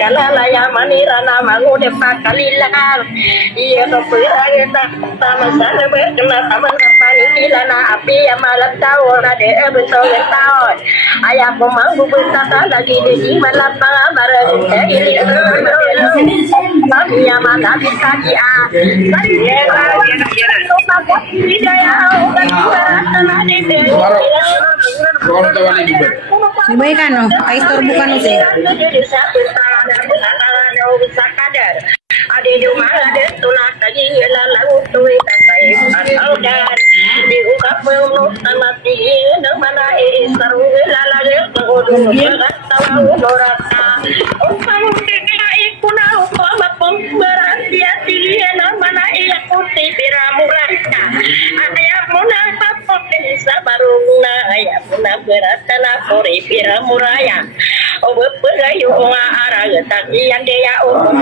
Kalalaya manirana mangude pakalilan iya kepirageta sama sana berkena sama panilana api yang malam tahun ada betul tahun ayah pemangku berkata lagi di malam bareng ini yang mana bisa dia Ibay ka no? Ay istorbo ka no te. Adi di mana de tunas tadi lalu tuwi tatai atau dan di ukap belum tanati nang mana isaru lala de kudu tahu dorata upang dikira ikuna upama pemberasia tinggi nang mana ia kuti piramurata ayah muna tapok bisa baruna ayah muna beratana kori piramuraya begayu arah takian dia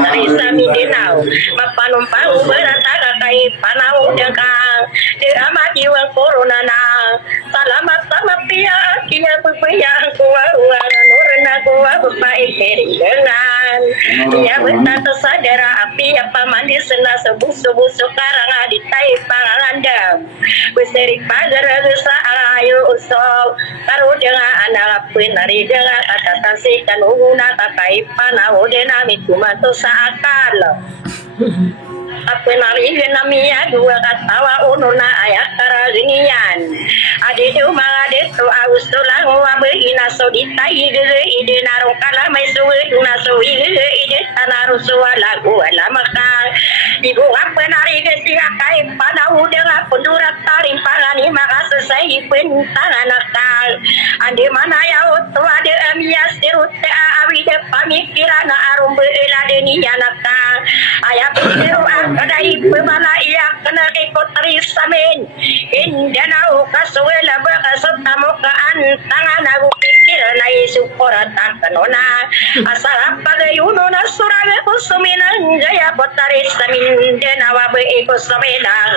terisa midinau mapanumpang berantara kai panau dekang de amati wa corona na salamat sama pia kia pupaya kuwa nurna kuwa bapai dengan dia betat sadara api apa mandi sena sebus-sebus sekarang di tai panganda beseri pagar desa ayo usau taruh dengan anak penari dengan kata kan una takai panau denami kumato sa akal apa nari namanya dua katawa ununa ayat karaginian ade de mangade to austo lang wa beina so ditai gege ide naro kala mai suwe na so ide tanaru suwala wala maka ibu apa nari ge sia kai panau dengan pendurat taring pangani maka selesai pentangan akal ade mana ya to ade amia sirute awide pamikirana arum beela deni yanaka ayah biru kadai pemana ia kena ikut risamin indanau kasuela berkasetamu tangan aku pikir nai supora takanona asal apa gayunona surage kusuminan jaya potari samin denawa beiko saminang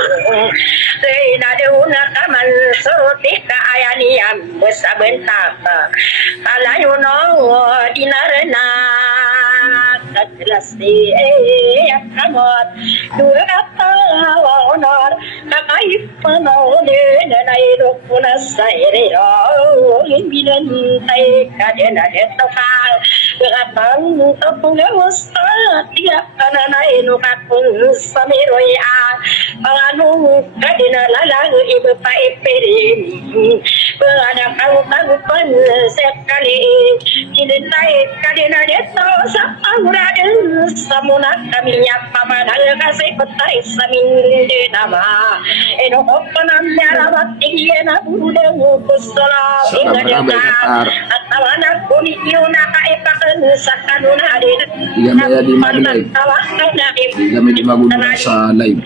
deuna kaman surutika ayaniam besabentak kalayuno dinarena jelas di kangot dua kata honor kakai panode nanai dokuna saire imbinan tai kadena detokal beratan topungnya ustad tiap kananai nukakun samiroya panganu kadena lalang ibu pai perim berada kau pen sekali didentai kadena deto sapanguraden samuna kaminya pamanang kasih petai samin de nama eno opanam jarawat tinggi na budeng kusala ingadena atawana kuni yuna kaipaken sakanuna de iya maya di mana kami di maguna sa live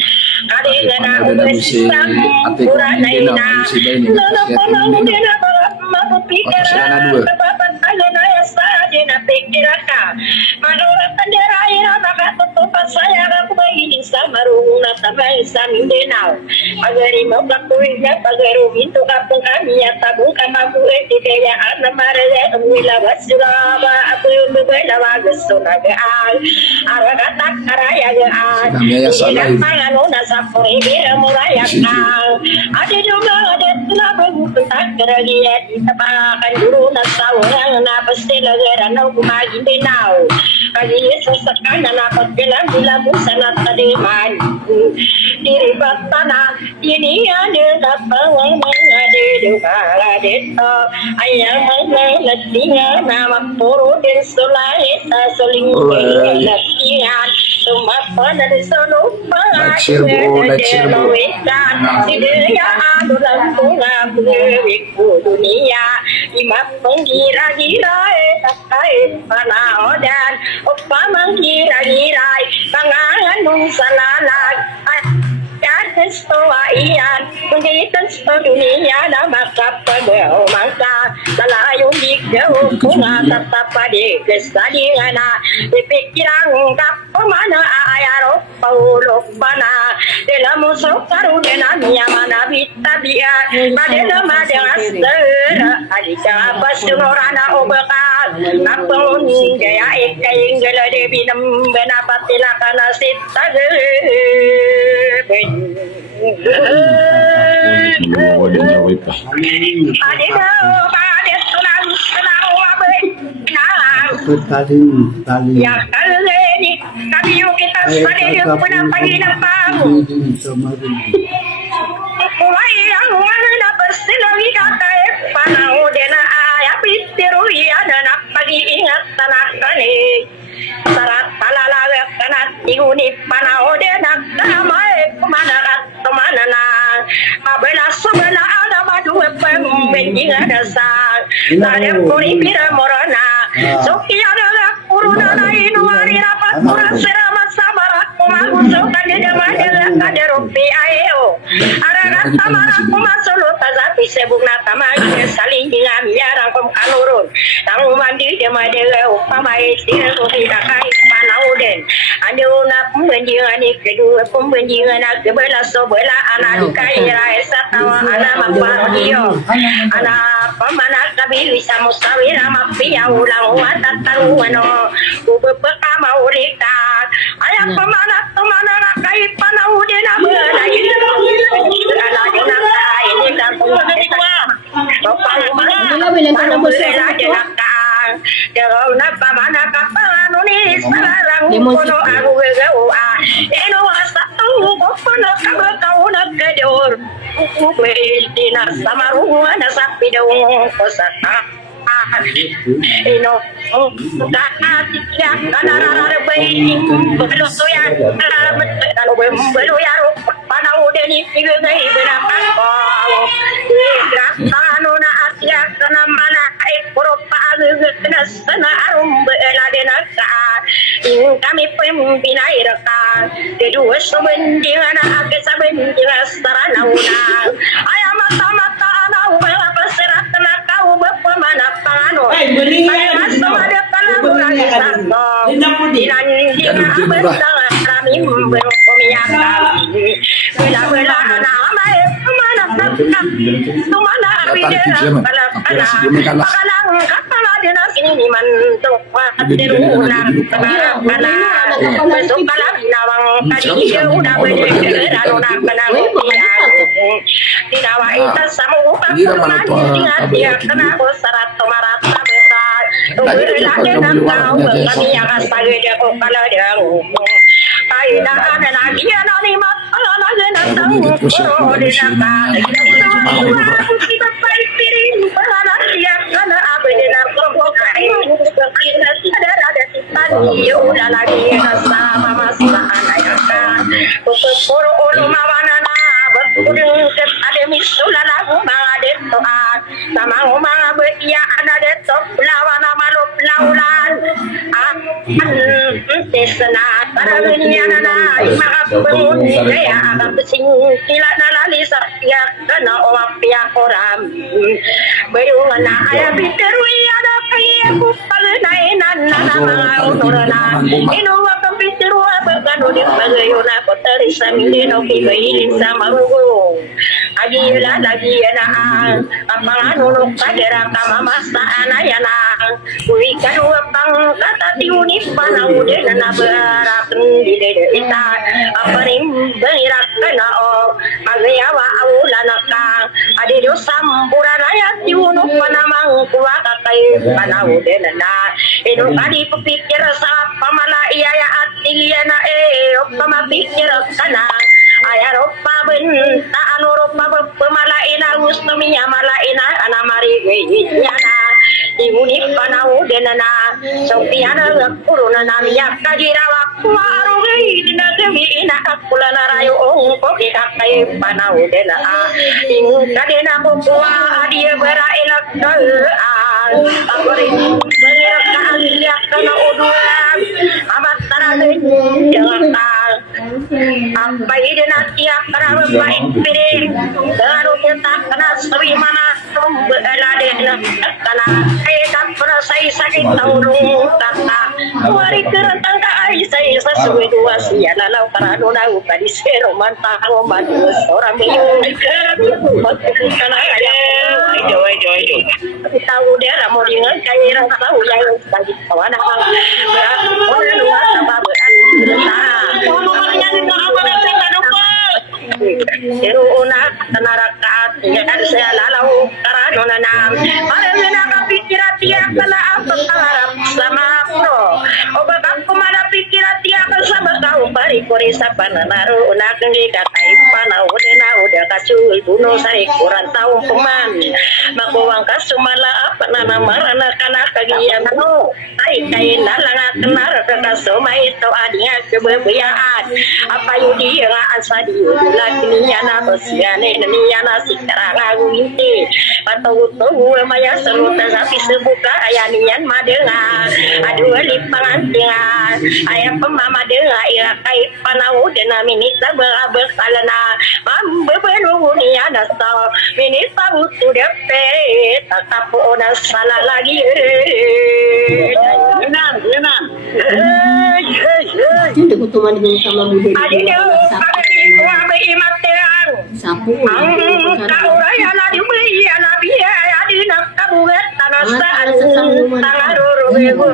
kadena na si ate ko hindi na si Benny Pikiran na pikiraka menurut penjara maka tutupan saya aku begini sama runa tamai samin denau agari mabakuriga pagaru pintu kampung kami ya tabung kamaku dikaya anak maraya wila wasilaba aku bebela wagusunaga ara kata karaya ga tidak panganuna sapoi dia mulai ada juga ada telah berhutang kerajaan ditapakan dulu nasawang na pasti lagara na kumagin dinaw kagi sasakan na napagbilang bilabusan at taliman diribat na iniyan na pangang mga diduka dito ayang mga latinga na magpuro din sulay sa sulingin latihan sumapan na sa lupa sidaya adulang tunga buwik po dunia lima penggira-gira takai panaodan upamang gira-gira pangangan nung salalag gusto iyan, kundi gusto dunia na makapagaw mangka, lalayong ligaw kung tatapadi kesalingan na, ipikirang kapamana ayaro paulok bana, dela musuh karudena nyamana bitabiat, madela madengaster, adika basunorana obekal, napun gaya ikaing gala debinam benapatila kana sitagel. Ya kali kami yuk kita sadari punya panggilan baru. Mulai yang mana bersilawi kakak panau dena ayah bitiru ya dan pagi ingat tanah kani. Sarat palalaga kana tiuni panau dena damai kemana kemana na. Mabela subela ada madu pembending ada sang. Ada kuri pira morona. Soki ada kuruna na inu hari rapat kurang seramat samarat kumaku sokan dia madela kada rompi ayo. Ararat samarat kumasolo tazapi sebugna tamagi saling dengan yarang pemkanurun. Tangu mandi dia madela upamai tira soki dakai panauden. Anduna pembendingan kedua pembendingan kebela sobela anak kaira satawa anak mamparodio. Anak pemana kabili samusawira mapia ulang watatang wano ubepeka maulika ayah pemana kai panauden abela anak jenaka ini dan pemana topang mana bela jenaka Derona pamana kapanu ni sarang kono aku geu eno asatu kono kabau nak kedor Dina samaru ana sapi dong kosata ino kakati ya kanara bayi belo soya kan belo yaro panau deni pigai berapa kau grafano na atia kana mana Eropa kena sana arum beladena ka kami pembina iraka kedua sebendingan ake sebendingan sarana una ayam mata anau bela berserat kena kau bepemana pano ayam ada pelaburan sarto dinan bentang kami berkomiaka bela nama pemana tumana Pakalang kapala din ang sini mantok patirunan kana besok kalang nawang kadiyo na bede lalo na kanang dinawa ita sa mo pagkuman dia kana ko sarat tomarat sa beta lagi ng tao kami ang asagay ko kala dia ay na lagi yan ni mat ala lagi ng tao ko din ka kita fight piring para siap kana abena provokai kita ada tani udah lagi sama masa anayaka poro olo mawanana berkudung ada misula lagu mangade toa sama mga betia anade to lawana malop laulan tesna para niya na mga pengun kaya agak pesing kila nalali sa ya kana oapia koram bayung na aya biteru ada kaya ku palnainan na mga unorana inuwa kang biteru abagano di bagayona ko terisa mindino kibailin sa marugo agi lagi na apangano kadera kamamasta anayana kuwi kanwa pang katatiuni panaude na berarap di ita aparim berak kana o agayawa awulana ka adido sampurana ya tiuno panamang kuwa kakay panaude na ino kadi pipikir sa pamala iya at na o pamapikir kana ayaro pabenta anuro pamalaina gusto minya malaina anamari yana Imunip panau denana sopiana kuruna namia kajirawa kuaru ina demi ina akula narayo ong koki kakai panau denana ingu kadena kuwa adia bera elak akori bera kaalia kana uduan amat taragen jangan apa ide nanti akan baik piring baru kita kena seri mana berada karena saya tak pernah saya sakit tahu kata hari kerentang saya sesuai dua sia lalau karena lalu tadi saya mantap membantu orang bingung karena ayo tahu dia mau dengan kaya tahu yang tadi kawan orang luar sama Iruna tanarakat ya saya lalau karena nanam ada nak pikir dia kala apa karap sama pro obat aku mana pikir dia sama kau bari kore sapana naru nak ngi katai panau udah kasih bunuh saya kurang tahu peman makuang kasumala apa nana marana kana kagian no ai kain nalangat kenar kasuma itu adinya kebebayaan apa yudi yang asadi lagi nyana bosiane nyana sekarang aku ini atau tuh maya seluruh tapi sebuka ayanian madenga aduh lipangan ayam pemama denga ira kai panau dena minita berkalana beberu niana sa minita butuh depe tetap ona salah lagi enak Hindi ko tumaligin sa mabuhay. adik dia kami imatean Sapo. kauraya na dibeli na biya adi na kabuget tanasa tangaruru bego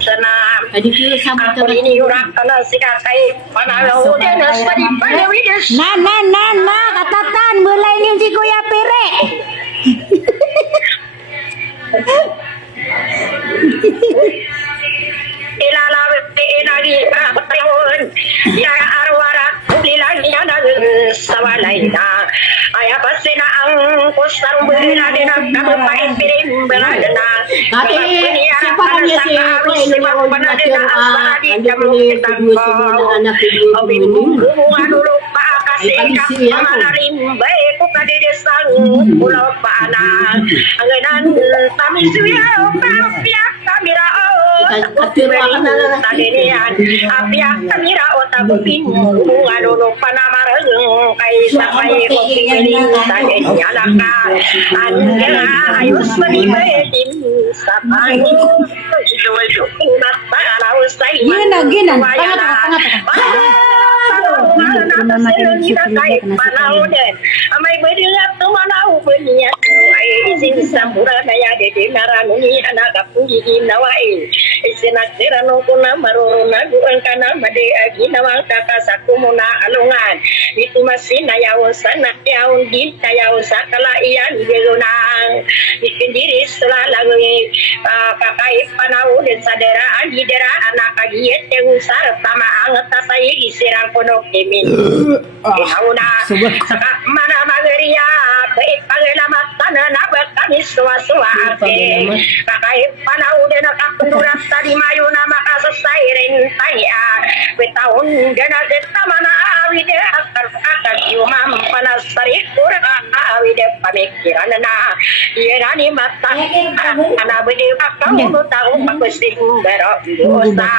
senam Adi kilo sapo aku ini orang kana sikakai panalo dia na sadi panawides Na, katatan, mulai yung si Kuya Pire. ilalawti inagi patayon ya arwara bilang yana sawalaina aya pasina ang kusang bela dina kamu pain piring beladena Ate, siapa kan ya si Roy ini yang panadena asara di kamu kita anak Abi hubungan dulu Pak kasih kamanarin baik ku kadi desang pulau Pana angenan kami suya pia kamera tadinian pia kamera otabin hubungan dulu Panamareng kai sampai kopi ini tadinian alaka angela ayus menibetin sapani itu Gina. Amai berilah tu mana ubenya ai izin sambura naya de narani anak puji nawai isinak dirano kuna marona duan kana made agi nawang kaka sakumuna alungan itu masih naya wasana yaun di naya sakala iyan gelunang bikin diri selalu kakai panau dan sadera agi dera anak agi yete usar sama anget tasai gisirang kono kemin hauna sakak mana mageria baik pangelamat tanah nabak kami suwa-suwa ake kakai panau dan akakundurat tadi mayu nama kasusai rentaya betahun dan ageta mana awide akar yumam panasari kura awide pamikiran na yerani mata ana bede akau tahu aku simbero dosa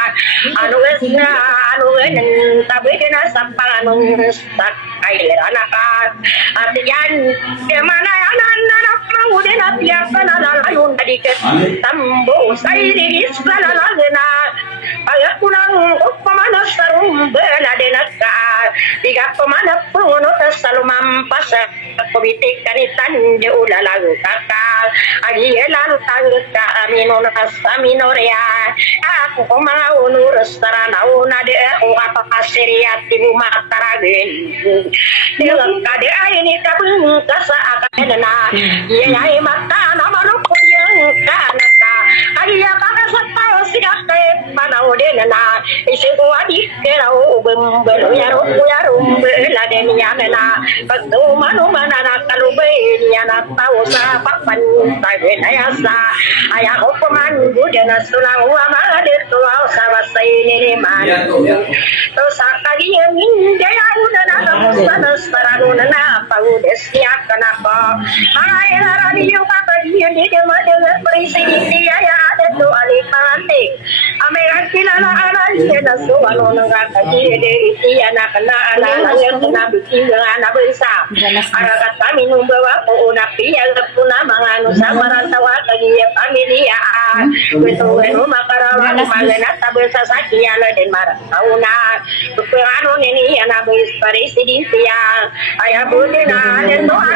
anu enen tabe dena sampang sak kailera anakan artian de mana anak mau dena biasa lalayun adiket tambo sairi salalagena ayat pulang pemana sarum bela dena ka tiga pemana puno tersalu mampas politik kanitan de ulalagu kakak agi lalu tangka aminon asminoria aku mau nurus tarana una de apa kasiriat ibu mataragen dengan kade ini kabung kasa akadena ya mata nama rukun yang kanaka agia pakai sapau sigake mana odena isi kuadi kerau bembelu yarum beladen yana betu manu mana kalau yana tahu sa papan tai ayasa ayah hukuman budena sulang wama de tuau sabasai ni man terus akadi yang jaya udana sana sarana pau desia kenapa ay radio kata dia dengan berisi dia ya ada tu alipati amerika kilala dia na suwano nangkakaji de iti anak na ala yang na bikin dengan anak besar. Arakat kami numbawa ko una piyal puna mga anu samaran tawa kagi pamilya. Betul enu makarawa magana tabesa sakian den marah tauna. Ano nini anak bes presiden pia. Ayah budena den doa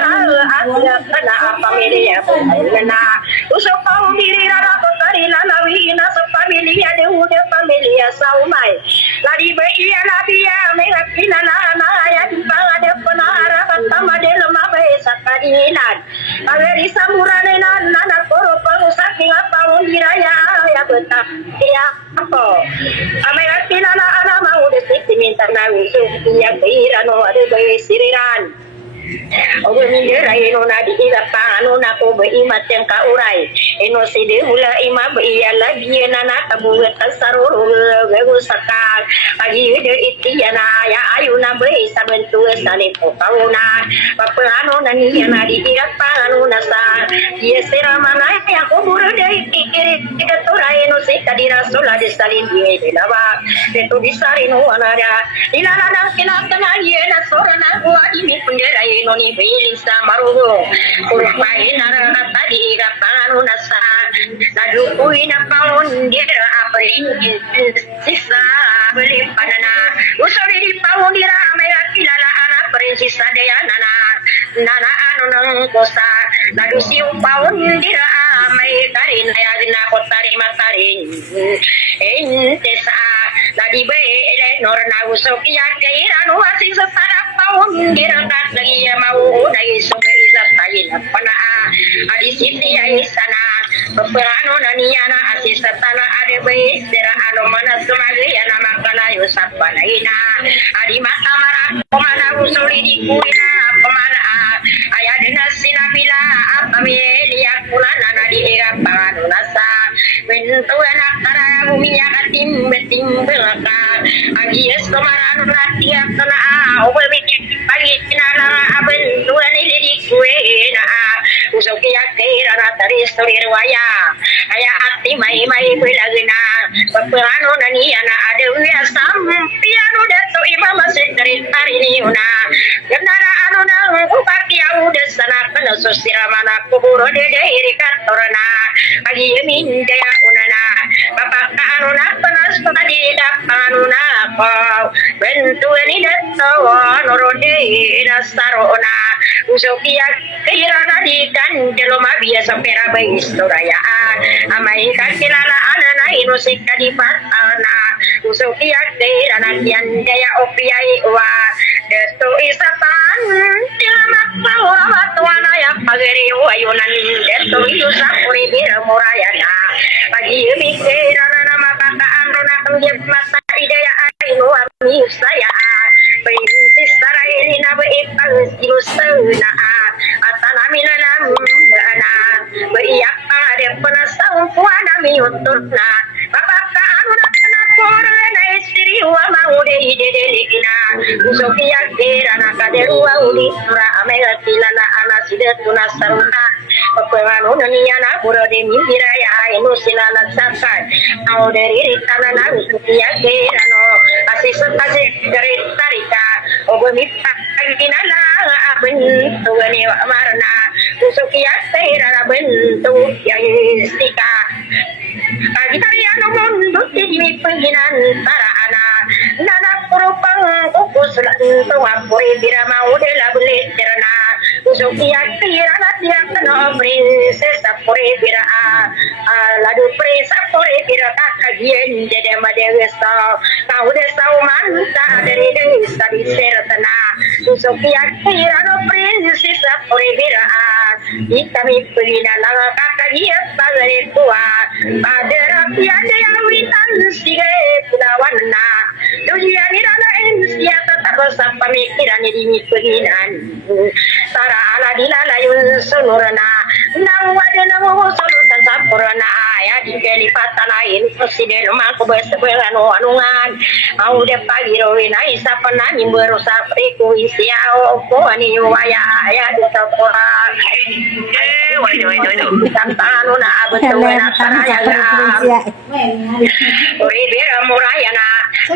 asya kana pamilya na. Usok pang diri rara ko tari lalawi na sa pamilya de ude pamilya saumay. Ladi baiya labia mega pinana na ya pangade panara katama de lama besa kadinan. Ageri samurane na nana koro pangusaki apa undiraya ya betak ya apa. Amega pinana ana mau de minta na usu ya kirano ade bai siriran. Ogo mingira ino na di ila paano na ko ba imat yang kauray ino si de hula ima ba iya lagi na nakabuhat ang saruro gago sakal agi de iti na ya ayu na ba sa bentua sa nito kauna papaano na niya na di ila paano na sa iya sira mana ya ko buro de iti ikaturay ino si kadira sula de salin di lawa ito bisari no anara ilala na kinakana iya na sora na buwa di mi punjera ino ni bilis sa marugo uruk main nara tadi kapan nasa nadukuin na paun dira aprin sisa beli panana usori di paun dira may kilala anak prinsesa daya nana anu nang kosa nadusi paun dira may karin ay na ko tarima tarin tesa lagi be nor na usok ya kairano asing sa paun dira kat lagi ya mau dai sungai isat tayin pana adi siti ai sana peperano nania na asisa tana ade be dira ano mana sumagi ya nama kana yusat panaina adi mata mara komana usuri di kuina komana aya dena sinabila apami liya kulana na di era pangano nasa bentu anak kara bumi ya katim betim belaka agi es komarano natia kana obe mikir pagi kinala aben tuan ini di kue na usok ya kira na tari story riwaya aya ati mai belagina peperano nani ana ada wiya sampiano dato imam sekretari tari ni una kendara anu na upaki au desana kana sosira mana kuburo de iri kantorna agi min daya unana bapak ka anu na panas tadi anu na ko bentu ni dato norode nasarona usokia kira na di kan jelo mabia sampera bai istorayaan amai kakilala anana inusik kadipatana usokia kira na kian daya opiai wa deto isatan tilamak paura watuana ya pageri wayunan deto yusapuri birmurayana pagi mikira na nama bakaan rona kenjep mata idaya ainu ami saya prinsip sarai na baipag ilusna atanami na na baiyak pa de panasang puana mi utna papakaano na na pora na istiri wa maude idedelikina usokia kera na kaderua uli sura amega tilana anaside tuna saruna pepengano nania na pura de mimbira ya inu silana sakai au dari ritana na usokia kera no asisa kase dari tarika ogomita kinala bentu ni marna usokia kera na bentu yang sika Agitariano mundo timi penginan para anak nana kurupang kukus tuwa puri bira mau de la buliterna usokia kira na dia kena prinsesa puri bira ladu presa puri bira kakagien de madewesa kau de saumanta dari desa di seratana usokia kira no prinsesa puri bira kami penginan kakagien bagare tua Adera piada yang witan sige pudawana dunia ni dana ensia terus pemikiran di penginan tara ala dilala yun sunurna nang wadena mo sulutan sampurna ya di kelipatan lain presiden rumah aku besebelan anungan mau de pagi rowi na isa panani berusaha priku isiao ko ani waya ya di sekolah waduh tantanu na betul na saraya oi bera murayana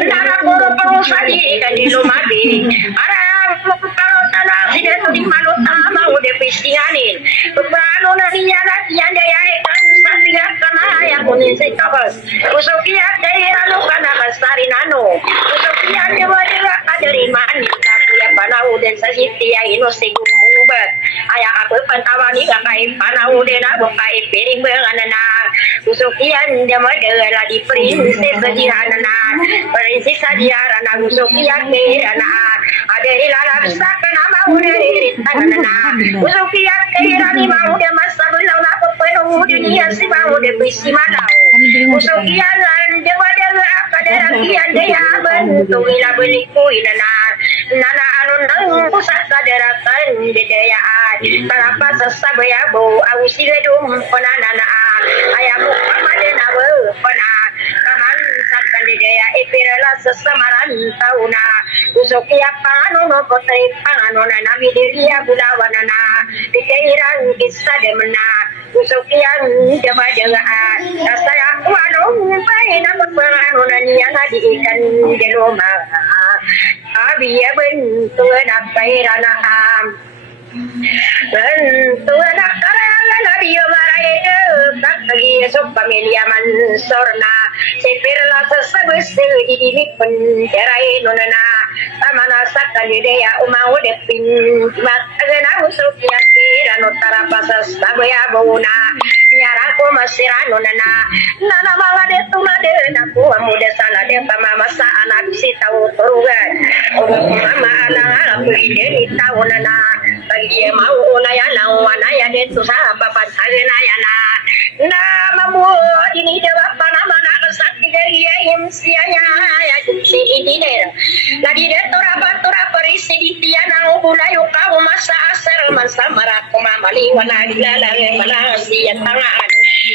nara puro pangusadi dan di lumadi ara kalau tanah tidak di malu sama udah pisianin kebrano narinya yang daya kan satria kana ya kuning sekabas usokia daerah anu kana kasari nano usokia de wajah kadari mani aku ya panau dan sajiti ya ino sigumumbat aya aku pantawani kakai panau dan aku kai piring benganana usokian de madela di prinsip sajiranana prinsip sajiran usokia kerana ada di dalam sana nama udah di tanganana usokia kerana mau de masa belau aku penuh dunia si mau de bisi malau usokia de madela kadara kian daya bentuk ila beliku inana nana anu nang pusat kadarakan dedayaan kenapa sesabaya bau aku siledum penanana ayamu pamadena we pena kaman sakkan dedaya ipirala sesamaran tauna usokia pangano no kotai pangano na nami diria bulawanana dikairan kisah demena usokian jamajangan saya kuano bae nama pangano na niya ngadi ikan di rumah abi ya bentuk nak kairana bentuk nak karala dia marai tak lagi sok pamilya mansorna sepirla sesabes di dini penjerai nonana tamana sakali daya umau depin mat agana usukia kira notara pasas sabaya bauna nyaraku masirano nana mama de tuna de naku amude sana de mama sa anak si tahu turugan mama anak aku ini tahu nana bagi mau unaya nawanaya de susah papat sagena yana na mamu ini dewa panama na sakti dari imsianya ya si ini de lagi de tora perisi di tiana ubulayo kau masa asar masa marak mamali wana dilala malasi ya tangan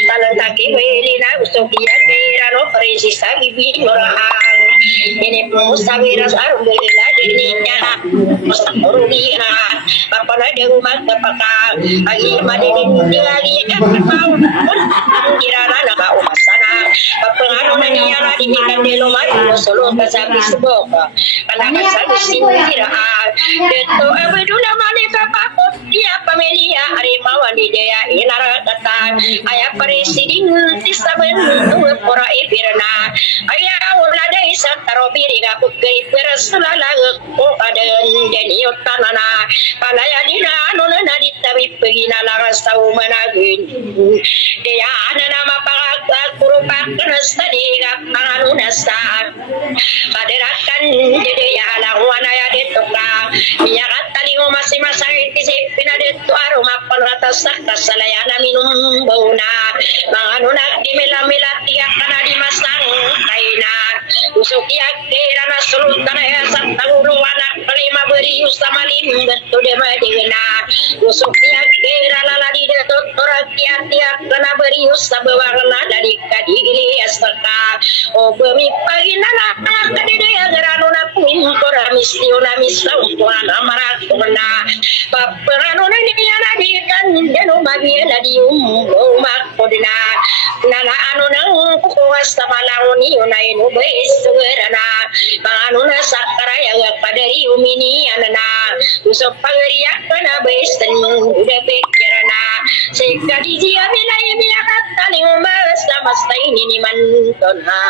talang kaki welina ustokia kira no perisi sagi binurahang ini musawira sarum belila dininya mustarudina papana de rumah tepaka agi madinin dilali kapau kirana na ba umasana papangano na niya na dinikan de lumay solo kasabi subok kana kasabi sinira deto abeduna mani kapakot dia pamilia arimawan di daya inaratatan aya presiding tisaben tuwe pora ipirna aya ulada isa tarobiri gaput gay perasala ko ada deniyo tanana panaya dina anu na ditabi pagina laras tau managin daya anana mapagag kurupak kanastadi kapanganu nasa kaderakan daya alangwana ya detoka miyakat talingo masing-masing isipin na dito araw mapanratas na kasalayana minum bauna mga ano na imila-mila tiyak ka na di masang tayo na usukiyak kira na sulot ka na sa tanguluan at palima berius sa malim beto de madina usukiyak kira laladi de doktora tiyak ka na berius sa bawang na dari kadigili astaka o bumipagin na kadidaya garano na kumimpura misliyo na mislang tuwan amarak na paparano na niya na di kan dano mabiyala di umakod na ano nang kukuwas sa malangon niyo na inubes na mga na sa karaya padari umini na usap pagariyak ka na bes depek kira na sekadiji amila imiyakat taling umas na basta ini manton ha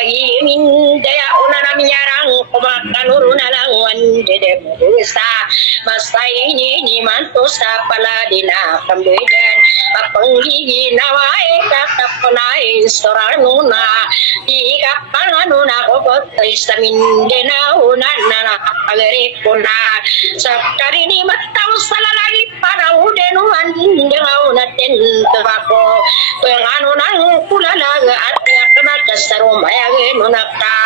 agimin daya una na miyarang kumakanuro na lang dede busa basta ini manto sa paladina kambedan papanggigi nawai katapanay sorano na ikapangano na kopot sa mindena unan na pagari ko na sa karini mataw sa lalagi para udenuan dengaw natin tabako pangano nang kulalaga at yakana kasarumaya geno naka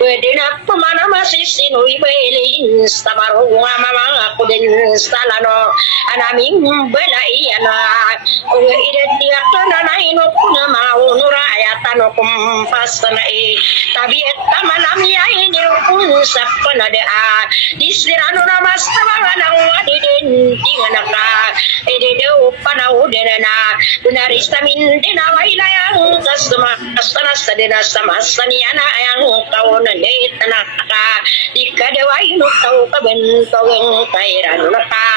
pwede na pumana masisinuy bailin sa marunga mamang ako din sa lano anaming balay ana o idetiak na naino na maunura ayatan kumpas na tabi et tamalami ay nirukun sa panada disirano na mas tamanga nang adidin tingana ka ededeu panau denana benaris tamin dinawai layang kasama kasana sadena sama saniana ayang kau nande tanaka dikadewai no kau kabentong kairan naka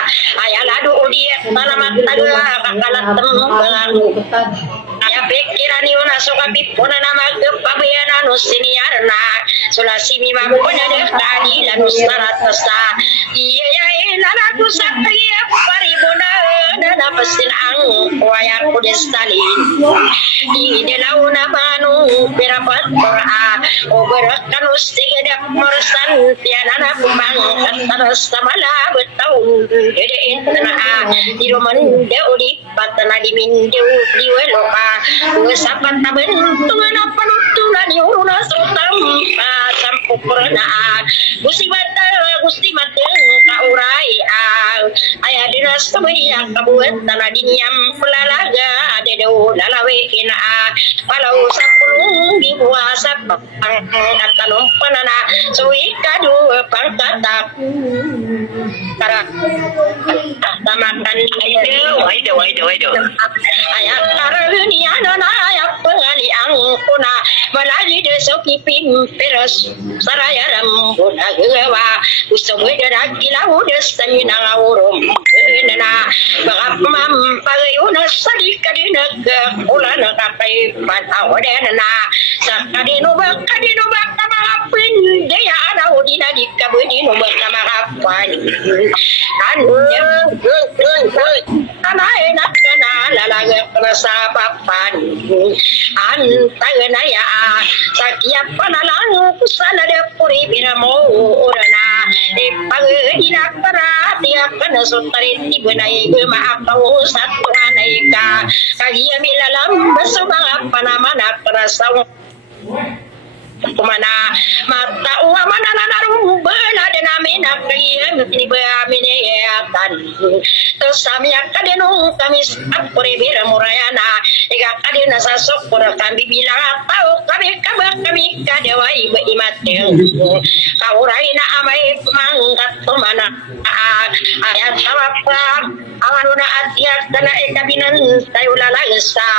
ayaladu dia malamat taga kakalatem ya pikiran ieu suka pipuna nama kepabeana nu siniarna sulasi mimah puna de keadilan saratasa iya ya lalaku sakaya paribuna dana pesin ang wayar kudestalin di delauna banu pirapat qura oberakan ustigedak morsan tianana pumang kantaras samala betau dede intana di roman deudi patana di mindeu di weloka sapat taben tungana panutulan yuruna sotam sampu purna musibata gusti mateng kaurai aya dinas kemudian kabuat tanah dinyam pelalaga dedeu lalawe kina kalau sapulung dibuasa kata nompanana suwi kadu pangkatak para tamakan waido aya karuni anana aya pengali angkuna malali de soki pimperes saraya rambuna gewa usawe darakila udes tamina urum nana bagap mampagayuna sadikadina ulana kapai panawadena sakadino bakka mangapin daya ana udina dikabudino bakka mangapan ana enak kana lalaga rasa papan antagana ya sakiap panalang kusala de puri biramo urana pagina para tiap kana sutari tibunai maapau satu anaika kagia milalam basumang panamana perasau kumana mata uamana nanarum bena denamina kagia tiba amine kan terus kami akadenu kami apore biramurayana ega kadena sasok pura kami bilang tahu kami kadewa ibu imateng kauraina amai mangkat pemana ayat apa awanuna atiak kana ekabinan tayulala gesa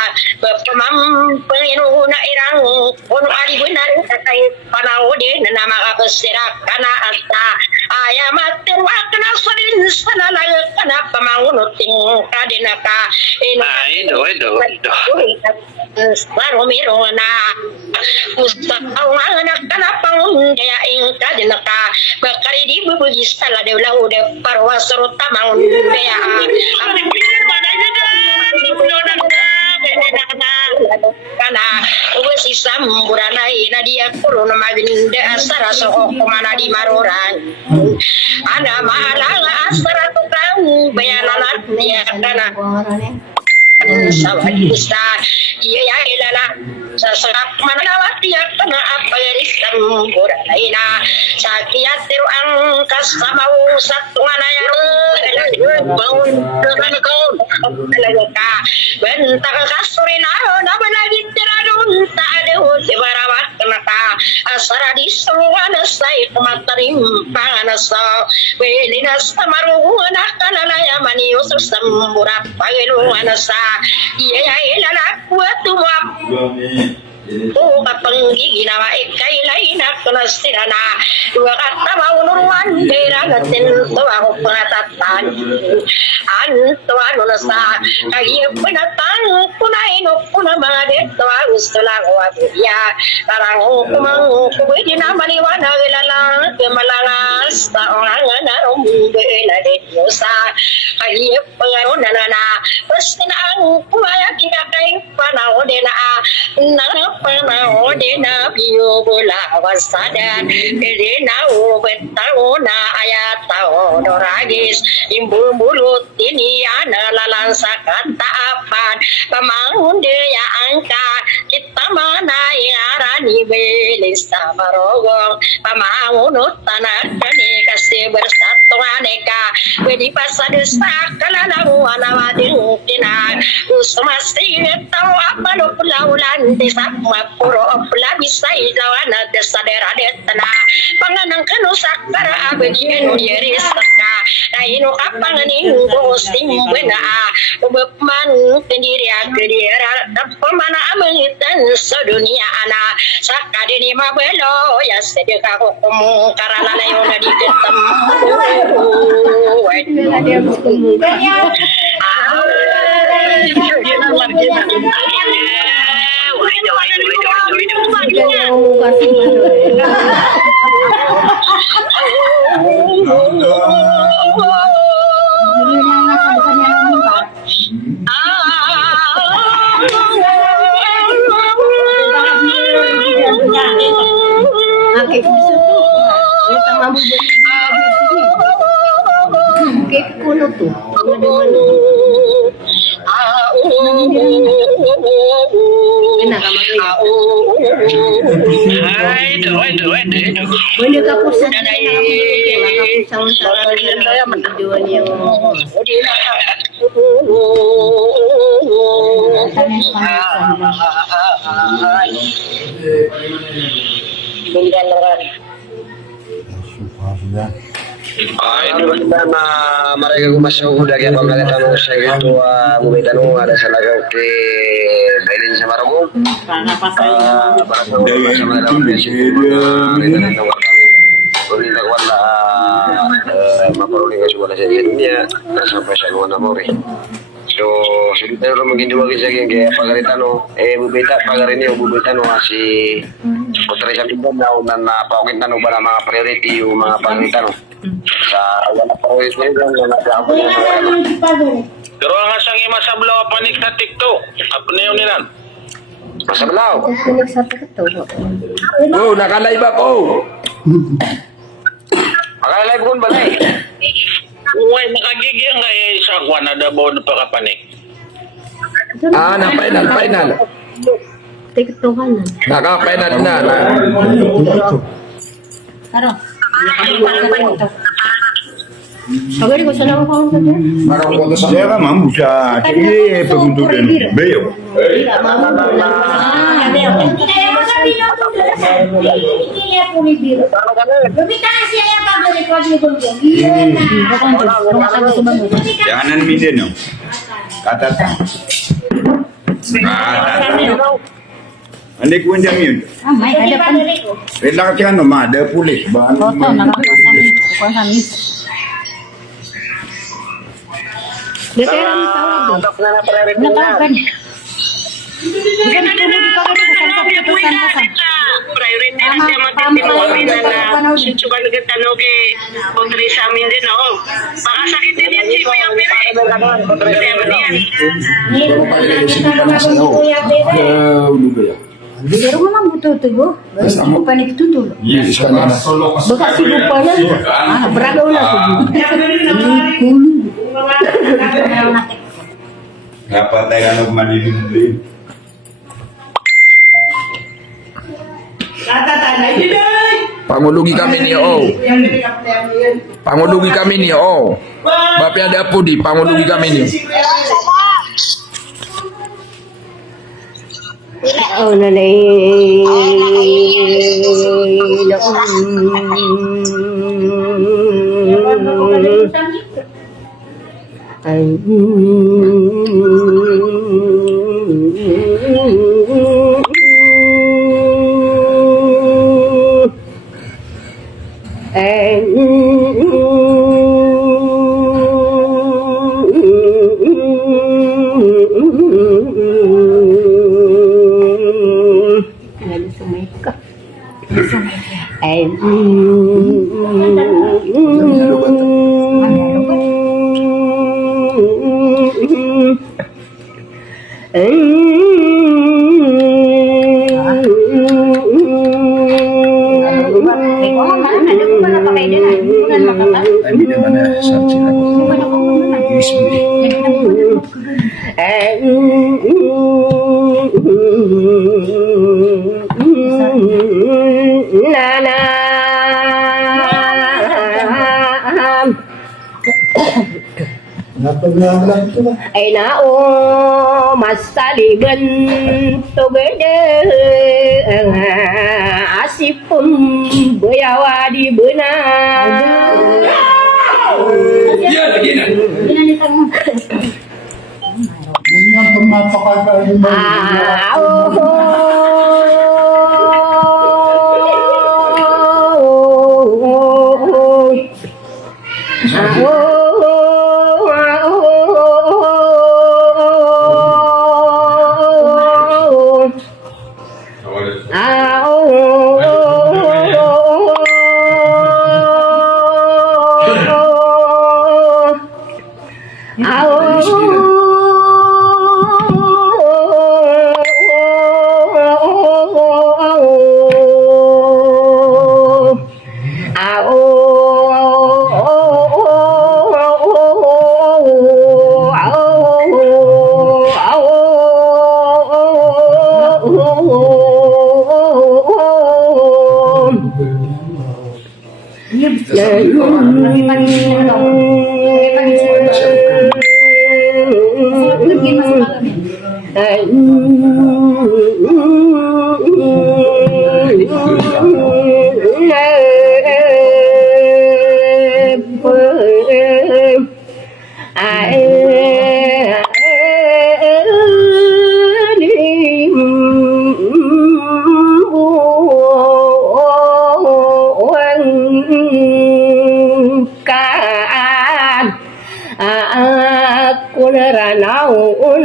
pemam penginuna irang ono ari benar kai panaude nama kabesera kana asta ayamat terwakna sadin sanala kana pamanguno ting kadena ka Ido. Baru mirona Ustaz anak kenapa daya ingka denaka bakari di bubugi sala de laude parwa serta mangun daya kana wesi samburana ina dia kuruna mabinde asara so komana di maroran ana malang asara tukang bayalalat dia kana sawadista iya ya ilala sasarap manawati kana apa risam buraina sakiat tiru angkas samau satungana yang bangun kana kau lagaka bentar kasurina na lagi tiradun ta ada sebarawat kenaka asara di seluana sai kematarim panasa welina samaruana kana ya mani usus sambura pagelu anasa iya ya ilala kuatu kapanggi ginawa ikay laina kunastirana dua kata maunuruan beragatin to ako pangatatan anto nasa kaya penatang punain puna mga dito gusto lang wabuya parang kumang kubay din na maliwan naglalang malangas taong narumbay na dito sa kahiyap pangayon na basta na ang kumaya kinakay panahon din na panahon din na biyubula wasadan pwede na ubet tao na ayat tao noragis imbulmulut tinian lalang sa kataapan pamangon dia angka kita mana yarani belis sa marogong pamangunot tanak kani kasi bersatu aneka wedi pasadesta kalalawan awading kinag usmasti tao apalo pulaulan di sakma puro labisay lawan at sadera detana panganang kanusak para abegin yeris ka naino kapanganing gosting buena ubepman pendiri agdira tapomana amangitan sa dunia ana sakadini mabelo ya sedeka hukum karala yo na digetam Boleh kapusan Itu kan mereka masuk udah kayak pemerintahan saya itu pemerintahan ada salah ke Belin sama Romo. Sampai saya mau namori. So, sudah tahu mungkin dua kisah yang kayak pagaritano, bubeta pagarini bubetano si putri sabi ko na napakit na ba na mga priority yung mga pagaritano. Sa wala pa rin yung nagagawa na. Pero nga sang ima sa blaw panik sa TikTok. Apa na yun nilan? Masablaw. Oh, nakalive ako. Makalalive ko ba na eh? Uy, makagigil nga eh sa kwan na dabaw na pakapanik. Na final. TikTokan na. Naka-final na. Taro. Agad ko sa naman ko sa Saya kan mampu sah. Ini pengunduran beliau. Jangan minum no. Kata Anda kau jam ni. ada pan. Relak kan nama ada polis. Foto nakakasami. Dekera ni tawag. Nakakan. Bukan itu di pesan. priority na siya matitipawin na susukan ng tanong kay putri sa amin din ako. Pakasakit din yan si Kuya Pere. Problema niyan. Pero memang butuh tuh, bukan panik itu tuh. Yes, Bekas sibuk banget, beragam lah tuh. Apa tayo mandiri? Pangulugi kami ni Pangulugi kami ni Bapak ada apa di pangulugi kami ni? Oh nanay. Hindi naman na sabi sila. Ay nao masaliban tugede asipun bayawa di benar.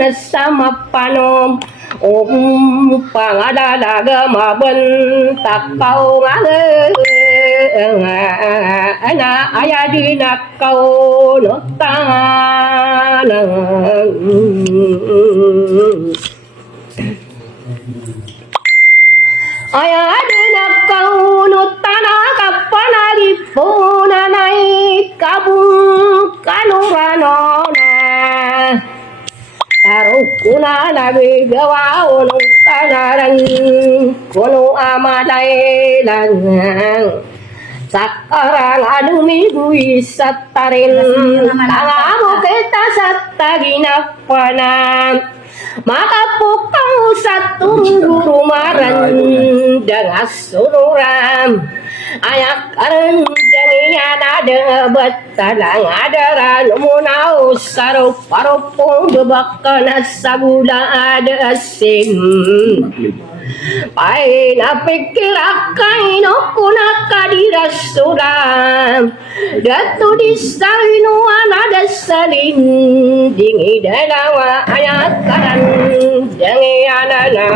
Sama panom pangadalaga mabentak kau ana ayadina kau notan ayadina kau notana kapanagi puna naik kabung kanuranona Tarukuna nabi gawa unong tanarang kuno amadai lang sakarang adumigui satarin tangamu kita sataginapanam makapukau satu gurumaran dengan sururam ayak kareng jangian ada batalang ada ranumunau sarup parupung bebakana sagula ada asin pai na pikir akai no kuna kadira suram datu disarinu ada salin dingi dalawa ayak kareng jangian ada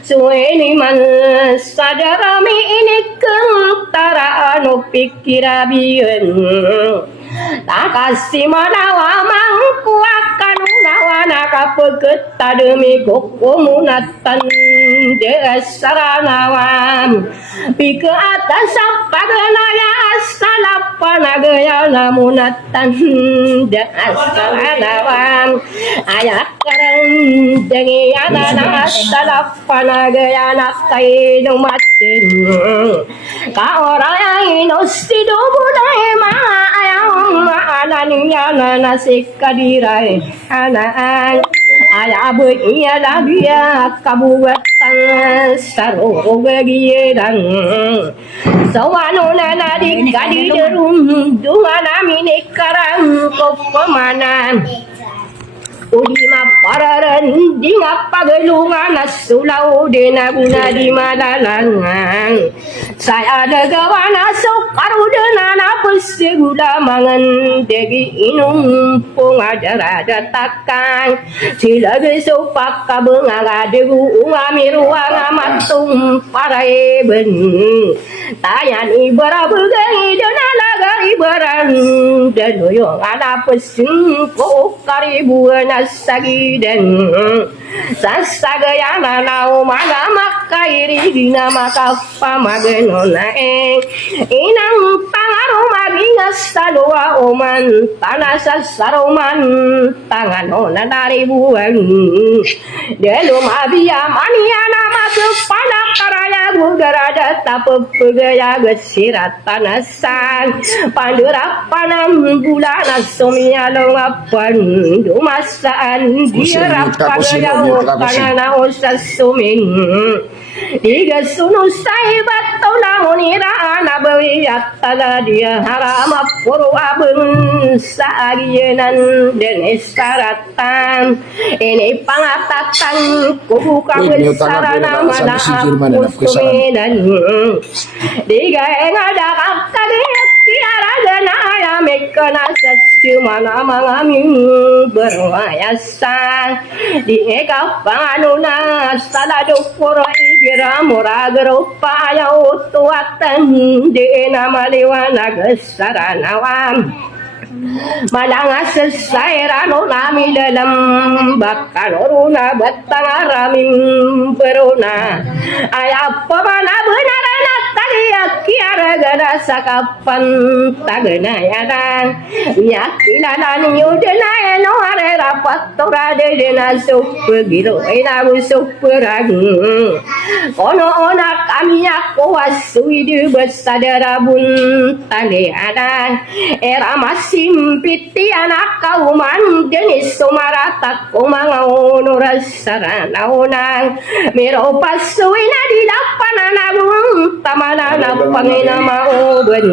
suweni man sadarami ini kentara anu pikirabian takasi manawa mangku akan unawa nakapeget demi kukumunatan desaranawam pike atas paganaya salapanagaya namunatan desaranawam ayak karang dengi anana salapanagaya nakai numatin ka orang yang inosido budaya ma ayang ananiya nasik kadirai anaan ayabu iya lagia kabuatan sarogagiyedang sawano nanadik kadiderum dumanami karang kopamanan Udi mapararan di ngapagalungan asulau dena guna di madalangan. Saya ada gawa nasok karudena napus segula mangan degi inung pungadara takang. Sila besok pakabengaga degu ungamiruang amatung parai ben. Tayan ibara begai dena laga ibaran dan doyong ada pesing ko karibuan asagi dan sasagayana nau maga makairi dina maka pamagenona inang pangaru magingas sadua oman tanah sasaroman tanganona dari buan delum abia maniana masuk panak karaya bugarada tapep pegaya gesirat tanasan pandura panam bulan asomia longapan dumasaan dia rapagaya kanana osasumin diga sunu saibat taulah nira anabawi atala dia harama puru abeng saagianan dan esaratan ini pangatatan kubuka besarana mana aku suminan diga engada kakak tiara gana ya mekana sasumana mangamin berwayasan di eka panganuna salado puro ibira muragro paya utuatan di namaliwana gesaranawam malanga sesairano nami dalam bakaloruna batangaramin beruna ayapa mana benarana taliya kiara gada sakapan tagana yaran nyakilanan yudena eno are rapat torade dena supegiro ena busuperang ono ona kami aku wasui di besadarabun tane ada era masih simpiti anak kauman jenis sumarata kumangau nurasara naunang miro pasuina di lapan anabung tamanana pangina mau ben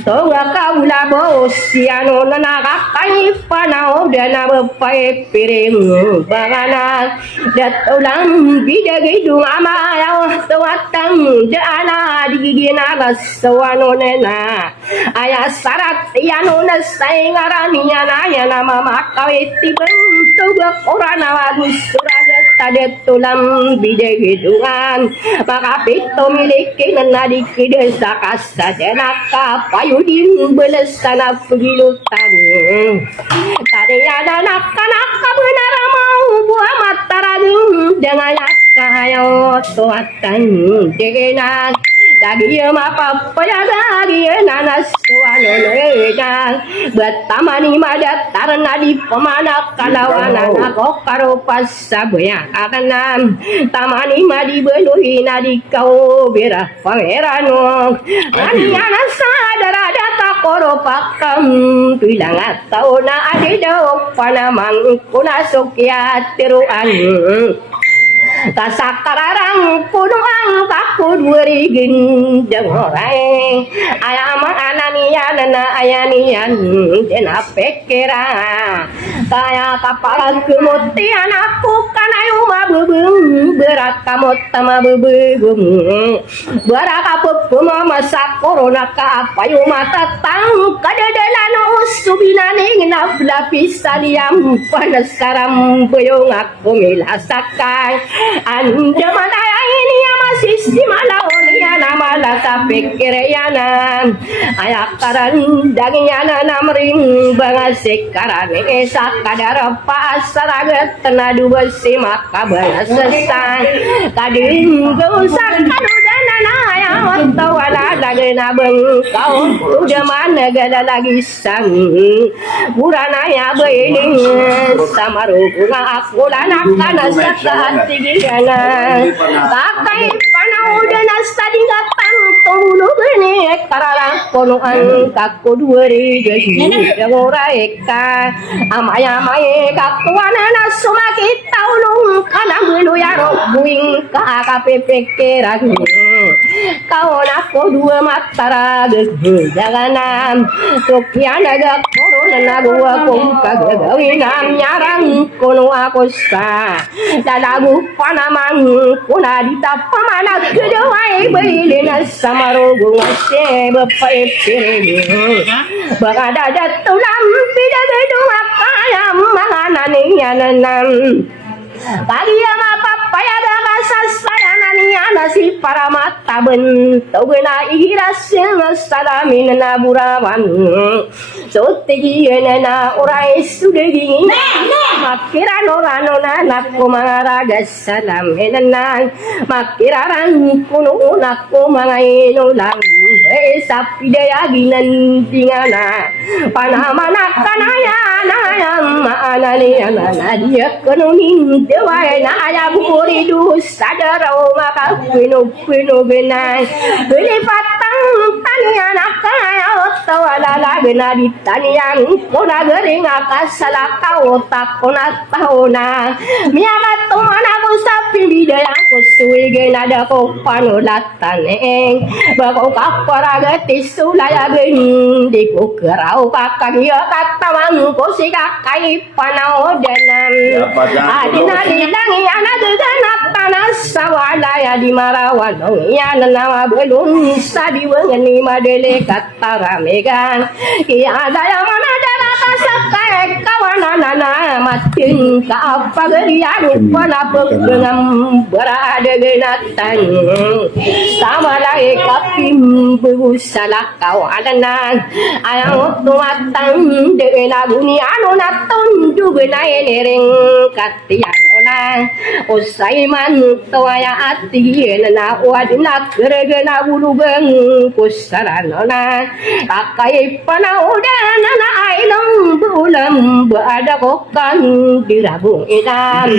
tonga kaula bos siano nanakakai panau dana bepai piring bangana datulang bidagidung amayaw tuwatang daana digigina rasawano nena ayah sarat yano nasay ngaraniya na yan na mamakawit bentuk korana wagus suragat tadet tulang bidagidungan makapito miliki nanadikide sa kasadenaka payudin belasana pegilutan tariana naka benar mau buah mataraging dengan kahayo tuatan degenan lagi mapa lagi nanas suano legang betamani madat tarna di pemana kalawana ako karo pasabya akanam tamani madi beluhi nadi kau bera pangerano ani ana sadara data koro pakam tulang atau na adido panamang kunasukya tiruan kasakararang punuang takut berigin dengorai ayamang ananian na ayanian dena pekera kaya kapalan kemutian aku kanayu mabubung berat kamot tama bubung berak apuk masak corona ka apayu mata tang kadadalan usubinani nabla pisaliam panasaram boyong aku milasakan anda mana ini ya masih si malaonia nama lata pikiryanan ayakaran dangiana namring bangasik karane sakadar pasaragat tenadu besi maka balasan kading gusak kadudana naya watawala lagi nabeng kau udah mana gada lagi sang buranaya beiding samarukuna aku lanakana saat tigana kakai panau dan astadi gatang tulu gene karala konuan kakku dueri gesi yang ora eka amaya mae kakkuana nasuma kita ulung kana bulu yaro buing ka KPP keran kau nak dua mata janganam Tukian agak corona na gua kong kagawinam nyarang kono ako sa dalagu panamang kuna dita pamana kedawai bailina samarogo ngasih bapak piring baka dadat tulam tidak gedung kaya mahananinya nanam Pagi ama papaya daga sasaya naniana si para mata bentuk na iras yang salamin na burawan so tegi na urai sudah dingin makiran orang na ko mangaraga salamin na makiran kuno nako mga inulang sapi daya ginantingana panamana kanaya nayam maananiana dia kenunin Dewai na ada buri dus sadarau maka pinu benai beli patang tanian akaya tawala la bena di tanian kona gering akasala kau tak kona tahuna miaga tumana ko sapi bidaya ko suwi genada ko panulatan bako kapara tisu laya gendi ko kerau kakagia katamang ko si kakai panau danam adina Dilangi anak geganap panas sawala ya di marawan ya nama belum sadi wengeni madele kata ramegan ya ada yang mana darah sakai kawanana matin ka apa gerian pana pegengam berada genatan sama lai kapim salah kawanan ayang tumatang de naguni anu natun juga nereng katian usai man tawaya ati na wadina keregena bulugang kusarana pakai panaudan na ailong bulam berada kokan dirabung idam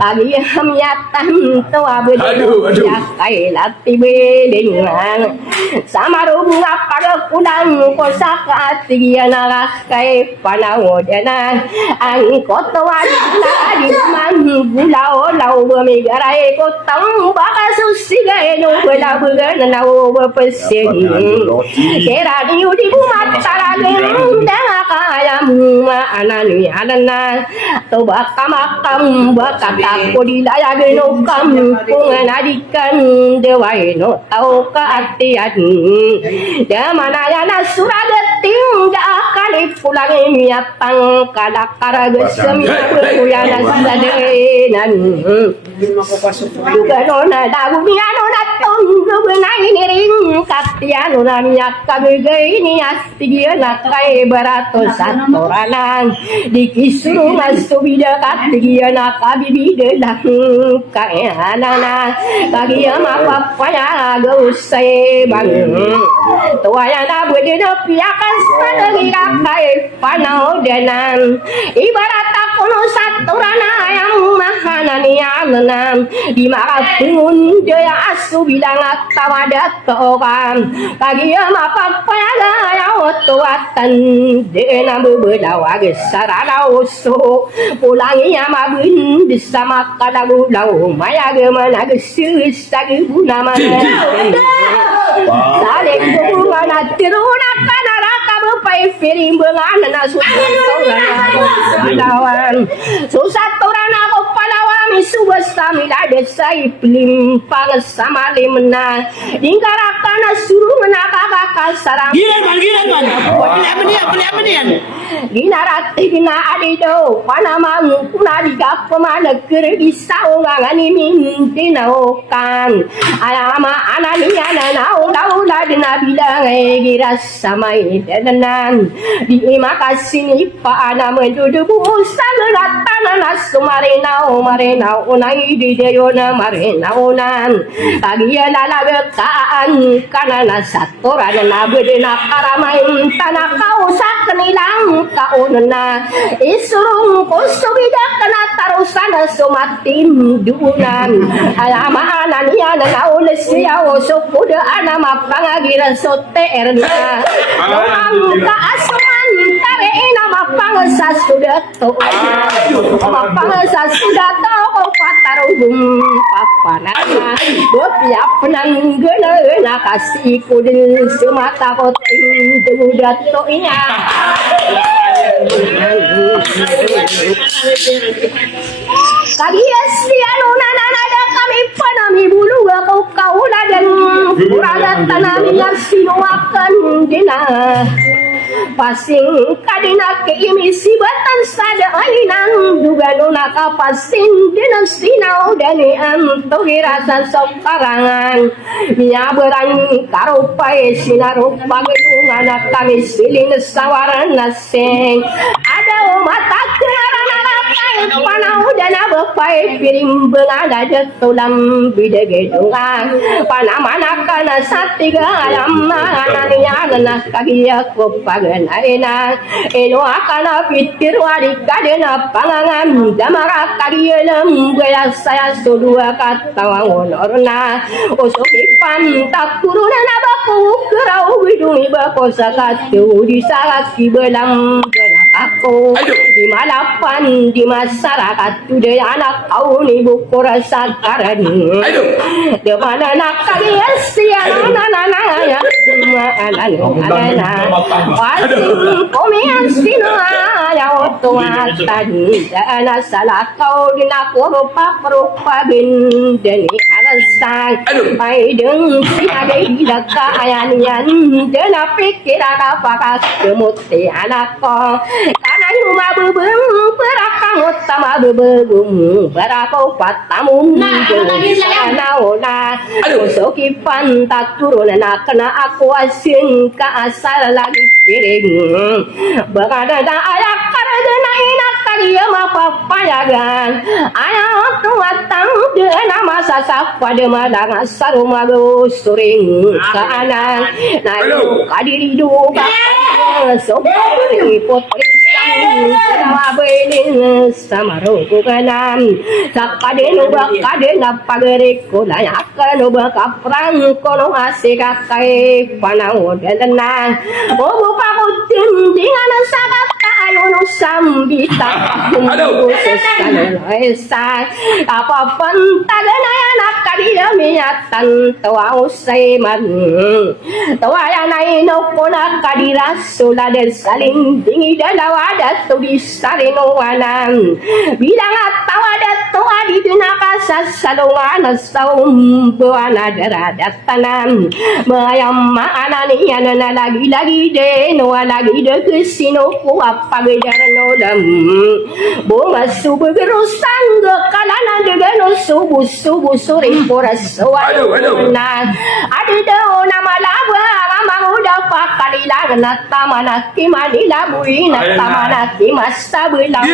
pagi hamyatan tawa bedeng yakai lati bedengan sama rubung apa kudang kosaka ati na kai panaudan angkot wadina di man Bulau lau bermigarai kotang baka susigai no bela began lau berpesedi kera diu di bumatara gendang kaya muma anani alana to baka makam baka tako di daya geno kampung adikan dewai no tau ka atian damana yana suragating da akan pulang miatang kadakara gesem kuyana sadade nan juga nona dagu miano na tunggu benai niring katiano na minyak kagegei ni astia na kai barato satoranan dikisuru masu bida katia na kabibi de dah kai anana bagi ama papaya gausai bang tuaya na bude no piakan sadagi kai panau denan ibarat kono saturana yang mahananian di makapungun jaya asu bilang tawada tokan pagi ama papaya ya otuatan dena bebedawa gesarana usu pulangi ama bun disama kadagu lau maya gemana gesus sagi buna mana sale kumana tiruna kanara kabu pai firim bengana sudah susah torana ko palawami subasta milade sai plimpang sama lemna ingkarakana suruh menakaka sarang Gilan man. Dinarati dina adido panamang kuna diga pemana kerdi saungangani minti naukan alama anania nanau daula dina bilang giras samai denan di makasih pa ana mendudu sangatana nasumarinau marinau unai di deyona marinaunan bagia lalabekaan kanana satoran nabedena karamain tanah kau sakenilang kaunana isurung kusubida kena tarusana sumatim dunan alama anania nanaules siawo sukuda anama pangagira sote erna Noang kaasuman tare nama pangsa sudah to. Pangsa sudah to patarung papanana. Bopiap penanggena kasih kudin semata poting sudah to nya. Kadias dianu nanada kami panami bulu kau dan purada tanami sinuakan dina pasing kadina keimisi batan sada alinang juga nuna kapasin dina sinau dani antohi rasa sok karangan nya berang karupai sinarupa gedung anak kami silin sawaran naseng ada mata kerana panau dan abai piring bengada jetulam bide gedungan panamana kana satiga ayam anania anak kagia kopagan arena eno akana pitir wadi kadena pangangan damara kagia lembaya saya sudua kata wonorna usuki pantak turuna nabaku kerau bidungi bako sakatu di sakaki belang aku di malapan di masyarakat tuh anak kau nih buku rasa karani di mana nak kalian siapa nana ya anak pasti komian sila ya waktu tadi anak salah kau di nak rupa bindeni alasan paideng si ada tidak kayanyan dan pikir apa kemuti anak kau karena rumah bebeng berakang utama bebeng berakau patamu naona usoki pantak turun nak kena aku asin ke asal lagi piring berada ayak karena inak kalian apa payagan ayak tuatang dengan masa pada madang sarumago suring ke anak nah kadiri duga sobat potri mabeling samaruku kanam sakadeno bakadena pagereko layakan bakaprang kono asikakai panau denang obo pakutin dengan sangat ayo no sambita esa apa pentagana anak kadia miatan tawa usai man tawa yanai no kona kadira sulade saling dingi dalawa datu di sarino wanang bilang tawa datu adi dinaka sasalungan saum buana deradat tanam mayam anani anana lagi de no lagi de kesino kuap pagedaran olam bunga subuh berusang kalana dengan subuh sore poras waduh ada dao nama laba mamang udah pakali lang natamana kimani labui natamana kimasa belang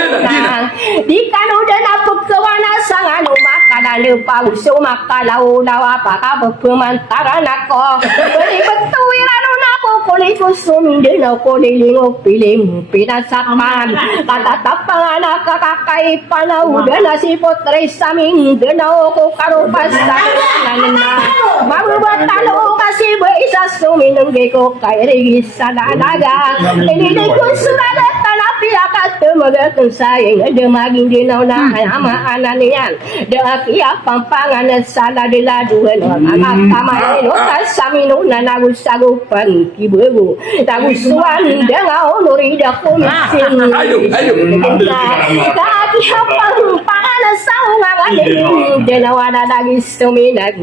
di kanu dan apa kewana sanganu makanan pauso makalau lawa pakab pemantaran aku beri betul irano nako kuliku suminde no kulilingo pilim pinasakan kata tapang anak kakakai panau dan nasi potri saming denau ko karupasan nanana mabubatalo kasih beisa suminung geko kairi sadadaga ini dekun surada tanapi akat magatung sayang ada maging denau na ama ananian daki pampangan sala de la duel makamay no kasamino na nagusagupan kibugo nagusuan dengan onurida kumisin kaki hapang pangalan saungang ading denawana lagi suminag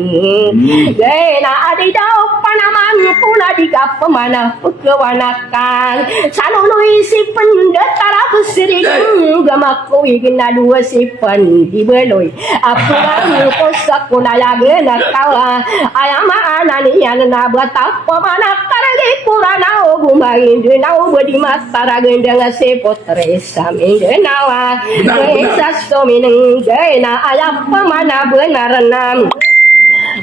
gena adidaw panaman puna di kapamana pagkawanakan sanunoy si pendatara kusirig gamakui ginadua si pandibeloy apuang kosak kunayagin at kawa ayama ananian na batak pamanak karagi kurana o gumain dinaw badi mataragan dengan si potre samin dinawa esas sumineng gena ayap pamana benaranam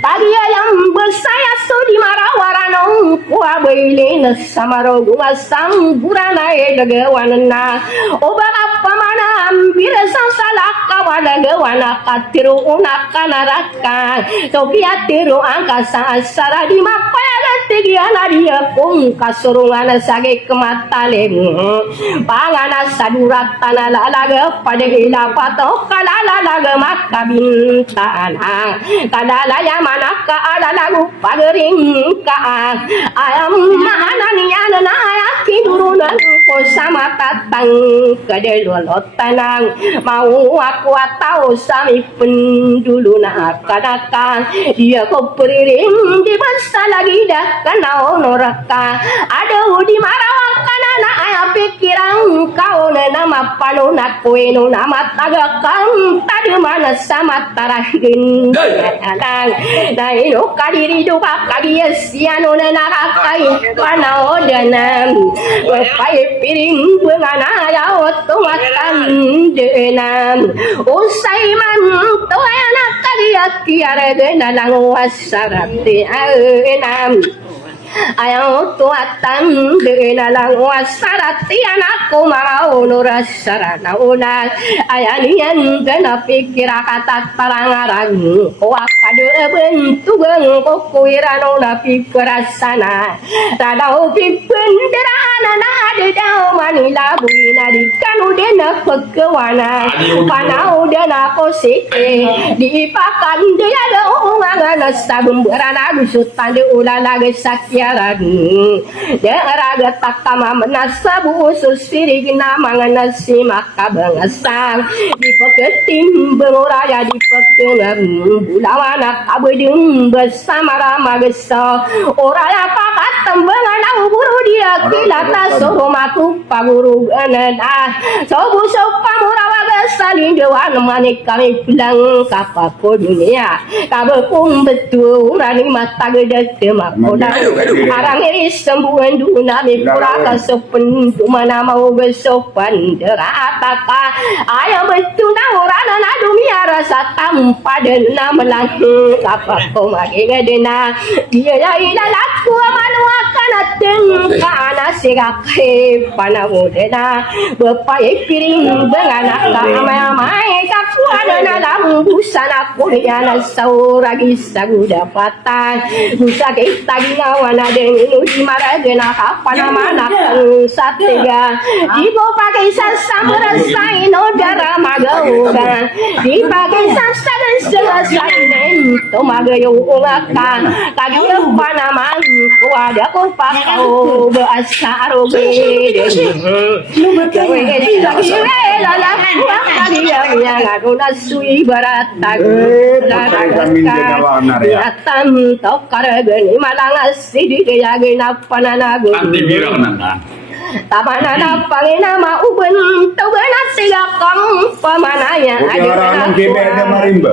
tadi yang bersaya sudi marawaranong kuabailin samaro gumasang burana edagawanana obak apa mana ambir sasalak kawadagawana katiru unakanarakan sopiatiru angkasa asara di mapaya tigiana dia kung kasurungan sage kemataleng pangana saduratana lalaga pada ilapato kalalaga makabintana kadalaya manaka alalagu pagering ka ayam mananiana na ayaki durunan ko sama tatang kadelolotanang mau aku tahu sami pendulu na kanakan dia ko periring di masa lagi dah kena noraka ada di marawak kanana ayah pikiran kau nama panu nak kueno nama tagakan tadi mana sama tarahin kadang na ino kadiri duka kadia siano narakai panao danam pai piring bengana ya otomatan denam usai man to anak kadia kiara denalang wasarati enam ayaw tuatan de nalang wasarati anakku mau nurasara nauna ayanian dana pikira kata tarangarang kuak kade bentu beng kuirano na pikira sana radau pipen derana na de dau manila buina di kanu dena pekewana panau dena kosike di pakan dia de ungangan sabum berana dusutan de ulala gesakya raga takama menasabu susiri gina manganasi maka bangasang di peketim beruraya di pekenam bulawana kabedung bersama rama gesa oraya pakat tembengan buru dia kilata somaku paguru ganada sobu sopamurawa gesali dewan manik kami pulang kapako dunia kabepung betul rani mata gede temakoda arang iris sembuhan dunami puraka sopen dumana mau besopan derataka ayam betul na orana na dunia rasa tanpa dena melang apa kau magi gedena dia ina laku manua kana tengkana sigake panamu dena bepai piring dengan amai kaku ada dalam busana kuliana sauragi saguda patang busa kita ginawan adeng di maragena kapan mana satega ibu pakai sasa merasain odara magauga di pakai sasa dan selasain to magayo ungaka kagi panaman ku ada ko pakau bahasa aroge lagi lala kali yang aku nasui barat Yatan to karagani malangas sidi kaya ginapananago tamanana pangina mauben tawena sigakang pamanaya Orang ada marimba.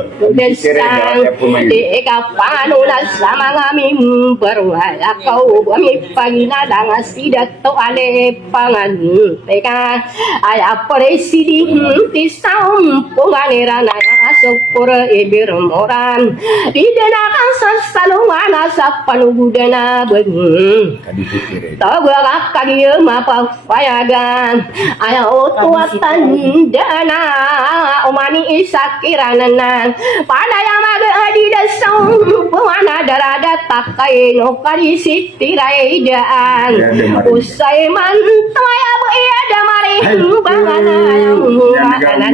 di kapanuna sama kami berwaya kau kami pagina danga sidat to ale pangan teka aya presidi tisaum punganira na asok por ibir moran di denakan sasalungan asa panugudana beng tawa kagieu payagan ayaw tuwatan dana umani isakiranan padaya magadi dasong pumana darada takai no kari sitirai daan usai mantaya iya damari bangana yang murakanan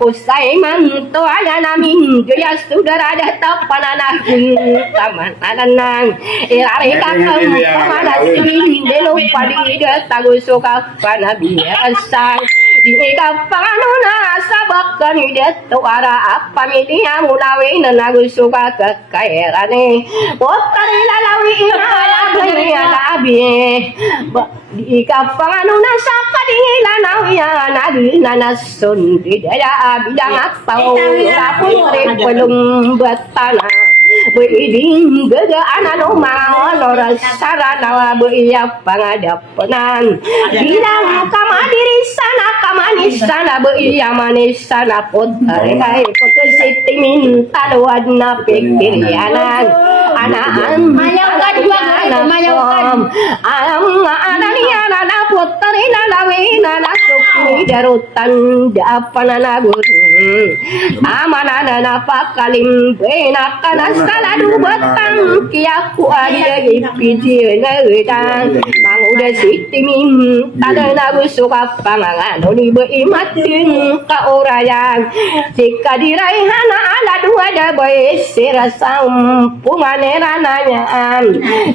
usai mantaya namin gaya sudara data pananah taman ananang irari kakang pamana siling delo padiga tagusuka panabiasang di kapanuna sabakan deto ara pamilya mulawi na nagusuka kakairane potari lalawi inaya labi di kapanuna sa kadilanawiya naginason di daya bidang apaw rapuri pelum batana Beiding gaga anano maolor sarana beia pangadapenan bilang kamadiri sana kamanis sana beia manis sana potare kai potesiti minta wadna pikirianan anaan mayaga dua mayam anani anana potare lalawi nana sukni darutan dapanana guru Amanana napakalim bena kana saladu batang kiaku adia gipiji ngeudang manguda sitimim tadana busuka pangangan oni beimatin ka orayan jika diraihana ala dua da boy serasam punganerananya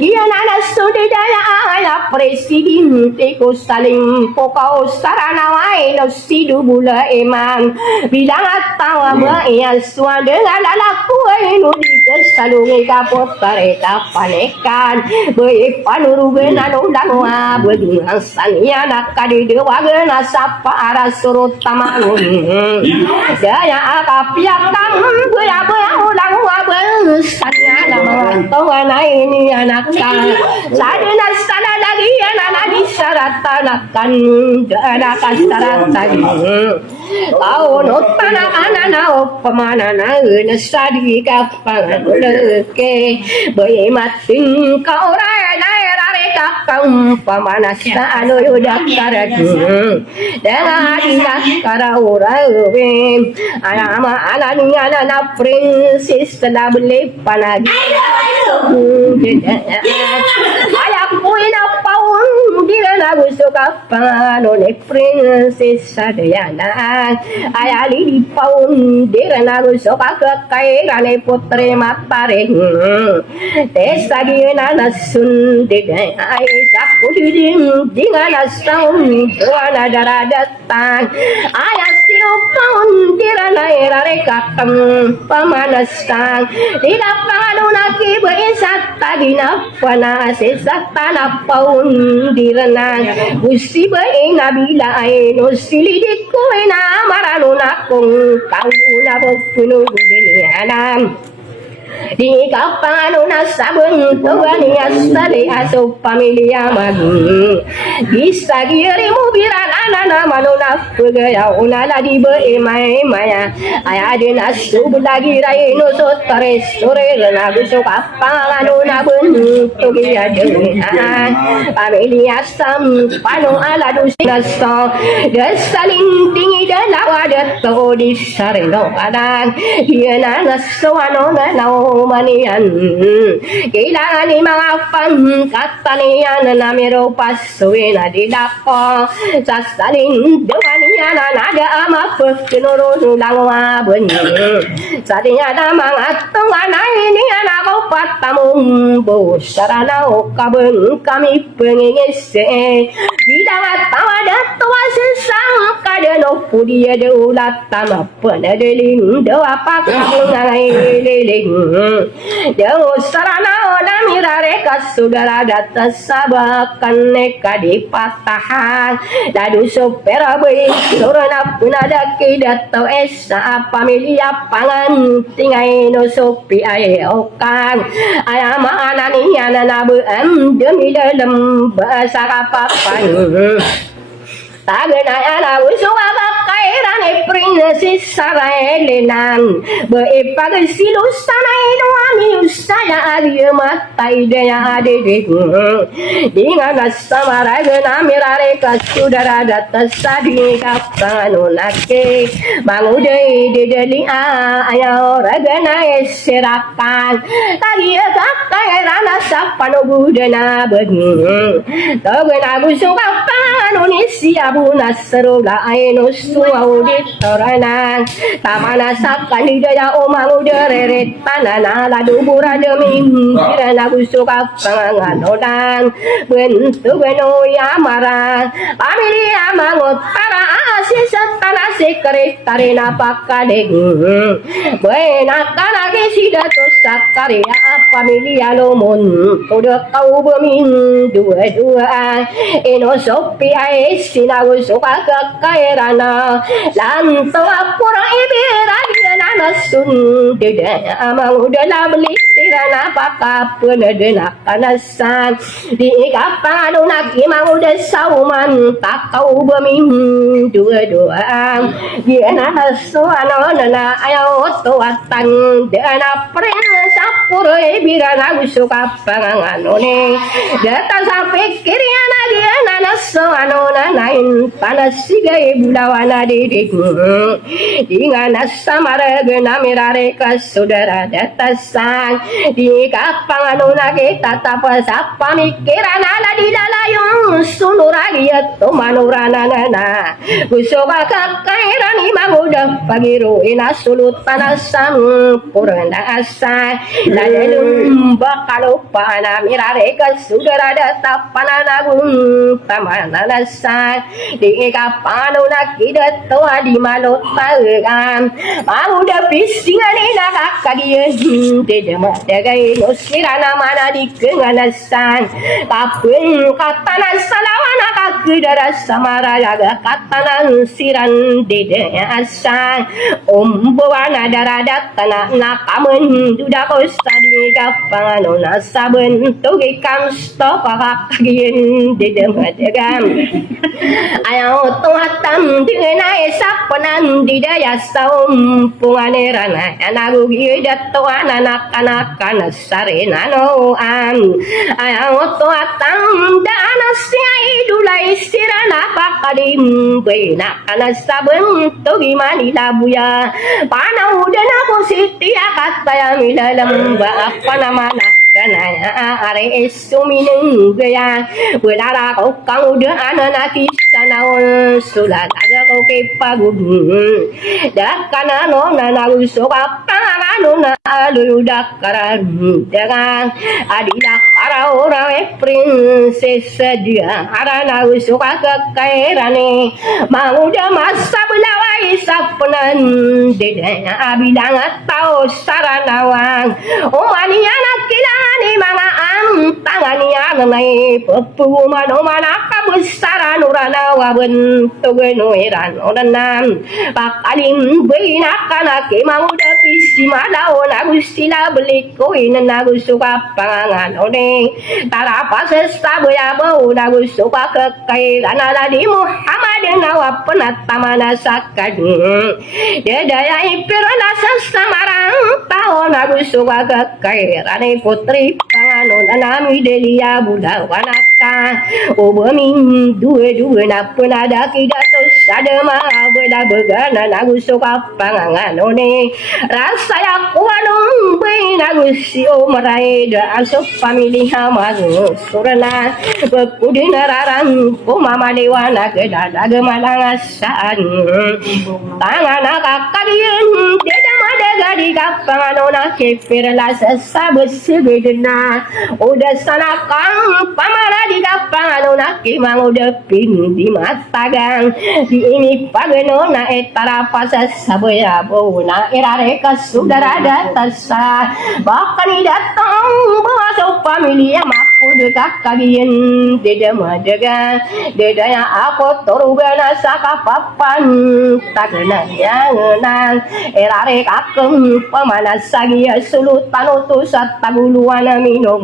iya nana sudidaya ala presiden tiku saling pokaw sarana wai no sidu bula emang bilang tawa iya suan dengan anakku inu dikesalungi kapot tareta panekan bei panurugen anu danua bedungan sania nakadi dewa gena sapa arah surut tamangun daya akapiakang bea ulang wabel sania nama tongan ini anaknya sadena sana lagi anak disyaratanakan dana kasaratan kau notana anana opamana na nasadi kapang leke boy mating kau rare kakang pamanasa anu yudakarag dengan adilakara urawe anama alani anana princess na beli panagi ayakku ina paun dira na gusto kapang ne princess adayana ayali di paun dira na gusto kakakairane putri mataring tes lagi na nasundig ay saku didim dengan asam tuana darah datang ayah siupaun dira na irare kakam pamanasan tidak panganunaki beisat tadi napana sesat tanah paun dirana gusi being nabila no silidiku ina maranunakung kau na penuh dunia di kapanu nasabun tuan yasali aso pamilya magung bisa dirimu biran anana manuna pegaya unala di beemai maya ayadin asu lagi rai no sotare sore na gusto kapanu na bentuk ya dengan pamilya sam panu ala dusaso desaling tinggi dalawa deto di sareno kadang hiana naswano na manian kailangan ni mga pangkatanian na namiro pasuin na didako sa saling dewa niya na nada ama pagkinuro lang wabon sa dinya na mga tunganay niya na ako patamong bus sarana o kabang kami pangingisi bilang at tawa datuwa sisang kadano pudiya de ulat tama panadaling dawa pakakungay liling jauh sarana olah mirare kasudara data sabakan neka di patahan ladu sopera beri surana punada kidato esa pamilia pangan tingai no sopi ae okan ayama anani ananabu demi dalam bahasa kapapan tagenaya na usuwa kairane princess sarailenan beipag silusana ino ami usaya adia mata idea adede dengan asamara gena mirare kasudara data sadi kapanu lake mangudai dedeli ayo ragana eserakan tadi kairana sapano budana begung togena busuka panu nisia buna serula aino suau di toranan tamana sakan hidaya omang udere tanana ladu bura deming kirana busuka pangangan odang bentuk beno yamara pamili amangot para asis tanah sekretarina pakadeng buena kanage sidato sakaria pamilya lomon udah kau beming dua-dua ino sopi aesina suka kekairana lanto apura ibira dia nana sun dede amang udala beli tirana paka penedena kanasan di kapanu naki mang udah sauman tak kau beming dua-dua dia nana suano nana ayo tuatan dana prince apura ibira nagu suka panganganone data sampai kiriana dia nana so anona nain panas sigai bulawana didik dengan samara gena mirare ka saudara datasan di kapang anona kita tapas apa mikiran ala di dalayong sunuragi to manurana nana kusoka kakairan imang udah pagiro inasulut tanasam puranda asa lalelum bakalo pana mirare ka saudara datapan anagung tamananasan di kapano nakida to adi malotagan udah pisingan nakakagian tidak madagai nosirana mana di kenganasan kapeng katanan salawana kakudara samara jaga katanan siran dede asan ombowana darada tanah nakamen duda kostadi kapangano nasaben toge kam stop kakagien dede madagam ayo tuatam dina esapanan didaya saum punganerana anagugi datto anak-anak kana sarena no ayo tuatam dana siai dulai sirana pakadim bena kana saben togi manila buya panau dana positia kata ya midalam ba apa namanya kanaya are esumineng gaya belara kau kang udah anak kisanaon sulat aga kau kepagum dah kana no nana usoka kana na alu dah karan dengan adila para orang princess dia arana usoka kekairane mau dah masa belawai sapenan dedanya abilang atau saranawang omani anak kila ni mga tangania nai pepu mano manaka besar nurana waben togeno eran odanam pakalim beina kana ke mamuda pisi malao nagusila beliko ina nagusuka pangangan one tarapa sesta boya bau nagusuka kekairan ala di Muhammad nawa penatamana sakadung dedaya ipirana samarang tao nagusuka kekairan putri panganon anami delia budak wanaka obaming dua na penada kidato sadema bela begana nagusuka panganganone rasa yaku anong bay nagusio maraida asok pamilya magu surana bekudi nararang kumama dewana kedadaga malangasaan tangan kakadian deda madaga di kapanganona kepirla sesabes sebedena udah sana kang pamara di kapang nak kimang udah pin di matagang di ini pagenona etara pasa sabaya bona erare ka saudara datasa bahkan datang bawa pamilya maku dekat kalian deda madaga deda yang aku torugana saka papan tagena yang nang erare kakeng pamanas sagia sulutan utusat taguluan minum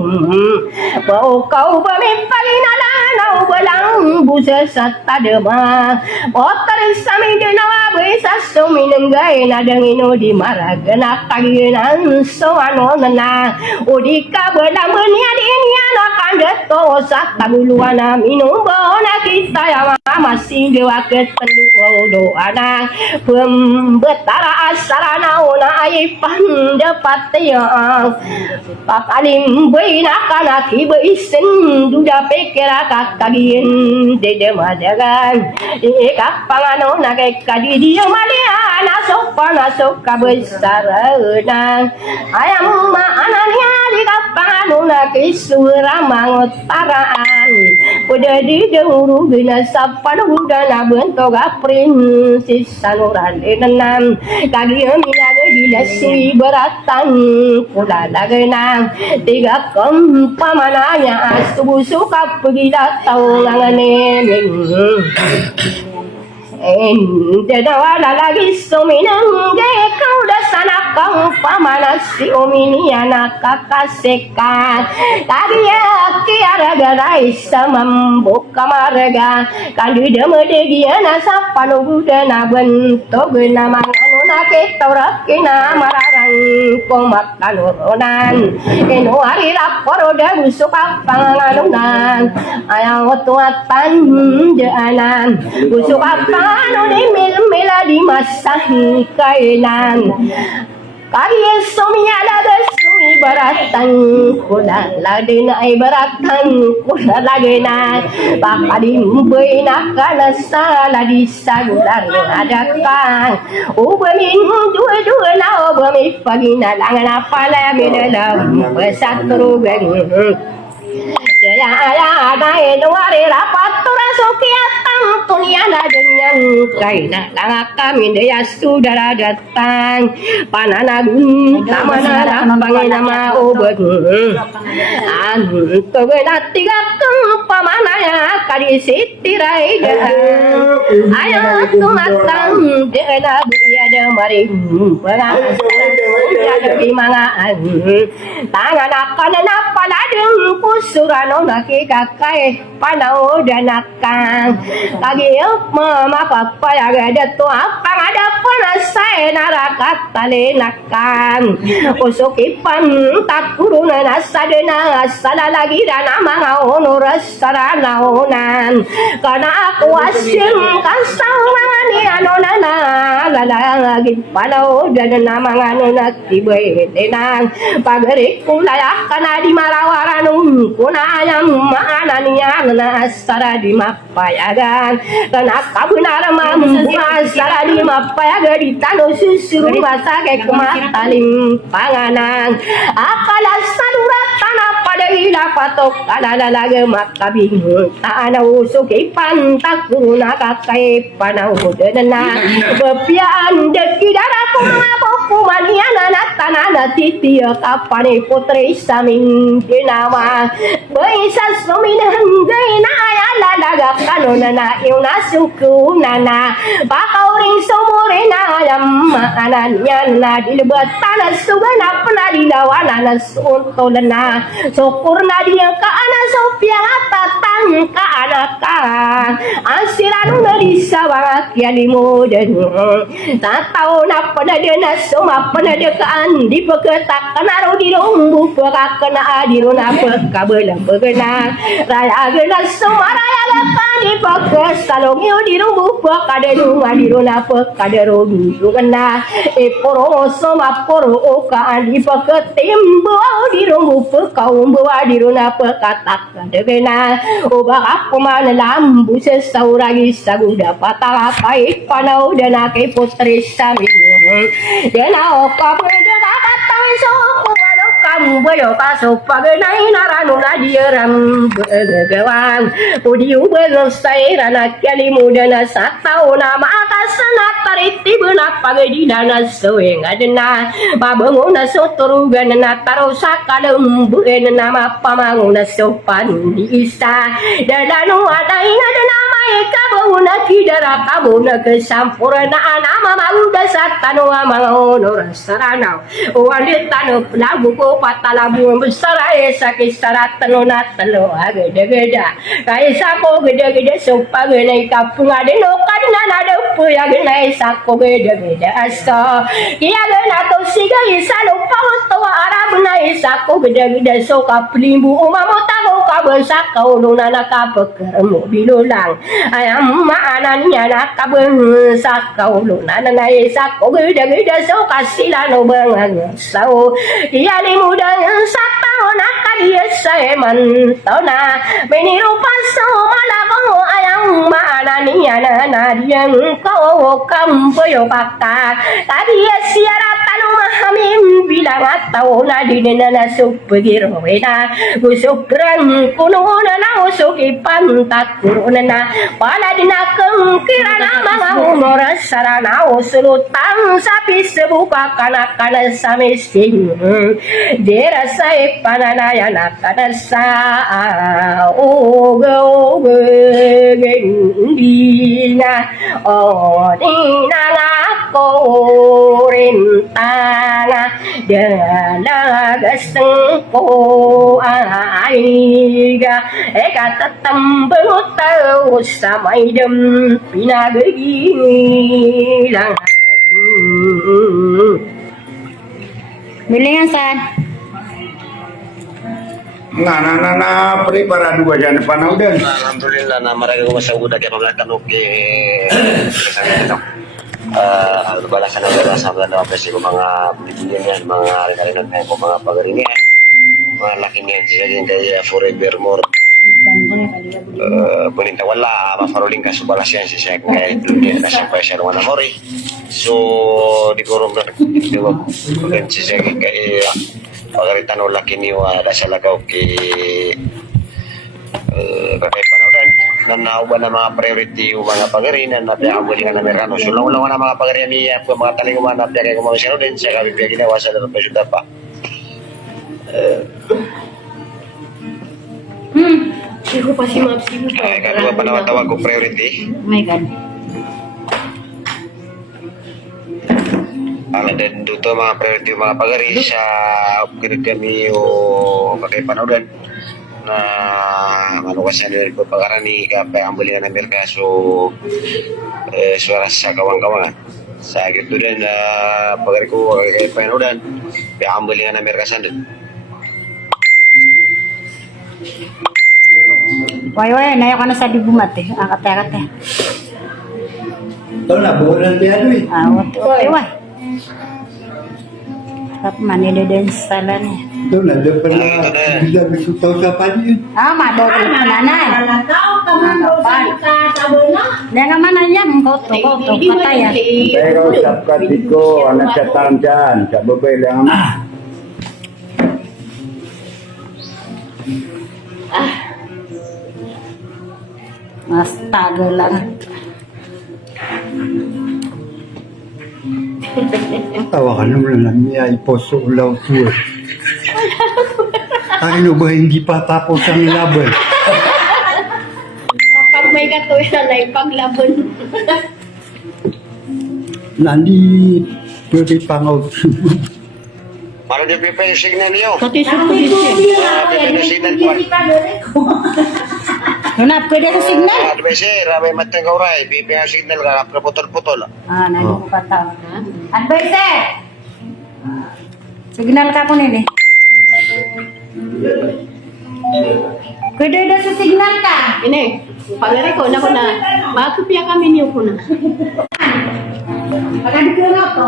bau kau pemimpalina nau belang busa satadema otar sami denawa bisa sumineng gai nadangino di maragana kaginan soano nana udika belang benia dinia nakandeto sataguluan minum bona kita ya masih dewa ketendu doana pembetara asarana ona aipan dapat ya pakalim beina kana kibeisen duda pekera kakagien dede madagan kapangano nake kadi dia malia nasopana soka besarana ayam ma ananya di kapangano nake suramang taraan udah di denguru gina sapan udah nabentok princess sanuran enam kagien minaga dilasui beratan pula lagena tiga kempamananya subuh suka pergi datang ngane Dadawa lagi suminang gaya kau dasana kau pamanas si omini anak kakaseka tadi ya kiara garai sama membuka marga kali demo degiana sapa nubuda na bentuk nama nganu na kita kina mararang kumakanurunan ino harira poroda busuk panganunan ayaw tuatan jaanan busuk panganunan mil-mila di masahi kainan karya sumia laga sumi baratan kuda lagi na ay baratan kuda lagi na pakadimbay na kanasa ladi sagular ada kang ubamin dua-dua na ubami paginalangan na pala minalam pesatrugan Daya aya dai nuari rapat turasukiatang tuniana dengan kaina langak kami daya saudara datang pananagun tamana lapang nama obat kebenar tiga pamanaya kadi sitirai ayo tumatang dengan biada mari ada di mangaan tangan akan apa ladeng pusurano naki kakai panau danakang kagi mama papa ya ada tu apa ada panasai narakat tale nakang usukipan tak kuruna nasadena asala lagi dana mangau nuras saranaonan karena aku asyik kasau mangani anonana lagi panau dana manganu nakti tenang pagari kulaya kana di marawaranung kuna ayam maananian asara di mapayagan kana kabunar mambu asara di mapayaga di tano susuru masake kumatalim panganang akala sadura tanah pada ila patok ada lagi makabing ana usuki pantak guna kakai panau denana bepian deki daraku mengapoku maniana tanah titi kapane putri samin dinawa baisa suminahan gaina ayala daga kanona na iuna suku nana pakauring sumurina ayam ananya na dilebet tanah sugana pernah dilawana na suntolana syukurna dia ka ana sopia tatang ka anaka asiranu na disawang kialimu dan tak tahu na pernah dia na suma pernah dia kaan di peketak kenaro di rumbu pekak kena adiruna pekabela pekena raya gena semua raya lakan di pekes salongiu di rumbu pekadenu adiruna pekadero gitu kena eporo soma poro okaan di peketim bau di rumbu pekau bawa adiruna pekatak kadegena obak aku mana lambu sesauragi saguda patah kai panau dan ake putri samin dena oka pede kakatang soku wano kamu bayo kaso pagenai naranu nadieram begewang udiu belosai rana kalimu dana satau nama akasana tariti benak pagedi dana soeng adena babenguna sotorugan na taro sakadem buen nama pamanguna sopan diisa dadanu adaina dana maika benguna kidara kabuna kesampurna nama mauda satanu amangono rasarana wanitano lagu ko patalabu besar esa kisara tenona telo ageda-geda kaisa ko gede-gede sopa gene kapung adeno kadna nada puya gene sako gede-gede asto kia gena to siga isa lupa to arabna isa ko gede-gede soka plimbu umamota ko kabesa ko nana kapekermu bilulang ayam maananya nak kabeng sakau nana isa ko gede-gede soka silano bangan sao ia limuda satao nakadia seman tona meniru paso malago ayang maanania nadiang ko kampoyo pakta tadi siara tanu mahamim bilang atau nadina na supegir wena gusukran kuno na usuki pantak kuruna pala dinakeng kirana mga umora sarana usulutang sapi sebuka kana samising derasa pananaya nakanasa oge gendina odina ngako rintana dalaga sengko aiga kata tembeng tau samai dem pinagini lang Bilingan saan? Na prepara dua jana panaudan. Alhamdulillah na marami ko sa uda kay pamlatan balasan na balasan na kasi ko mga bibigyan yan, mga rin ko mga pagaring yan. Mga laki niyan siya din kaya forevermore. Puninta wala, mafaruling ka sa balas yan siya kaya hindi na siya pa siya naman amori. So, di ko rin na siya kaya pagalitan o laki niyo sa lagaw kay kakay panaudan na nauban na mga priority o mga pagarinan na piakabuli ka na merano. So, lang na mga pagarinan niya po mga talinguman na piakay kumang siya din sa kabibigay ginawa sa dapat pa syuda pa. Sigo pa si Mab, sigo pa. Kaya kadua pa nawatawag ko priority. Oh my God. Ang din dito mga priority mga pagari sa upgrade kami o kakay panaudan na manukasan nyo po pagkarani kapay ang bulihan ng Merka so suara sa kawang-kawangan sa agad doon na pagari ko kakay panaudan kaya ang bulihan ng Merka sandun. Wai, nayo ka na sa dibumat eh. Akate. Tahu na bulan dia tu. Okay, wai. Tap manila din sa lan. Tahu na depan bila bisu tahu siapa dia. Mado ka nanay. Jangan mana yang kau tu patay ya. Pero sapkat iko anak catang jan, cak bebai lang. Astaga lang. Tawakan naman lang niya iposo ulaw tuwa. Tayo ba hindi pa tapos ang laban? Kapag may katuyan na ipaglaban. Nandi pwede pangaw. Para di pipa yung signal niyo. Pati sa pagkisi. Pipa yung signal po. Nuna, pwede sa signal? Advisor, abay matang kauray, pipa yung signal ka, kaputol-putol. Nandito ko kata. Advisor! Signal ka ko nili. Pwede na sa signal ka. Ini, pagari ko na ko na. Makapipya kami niyo ko na. Pagkadi ko na to.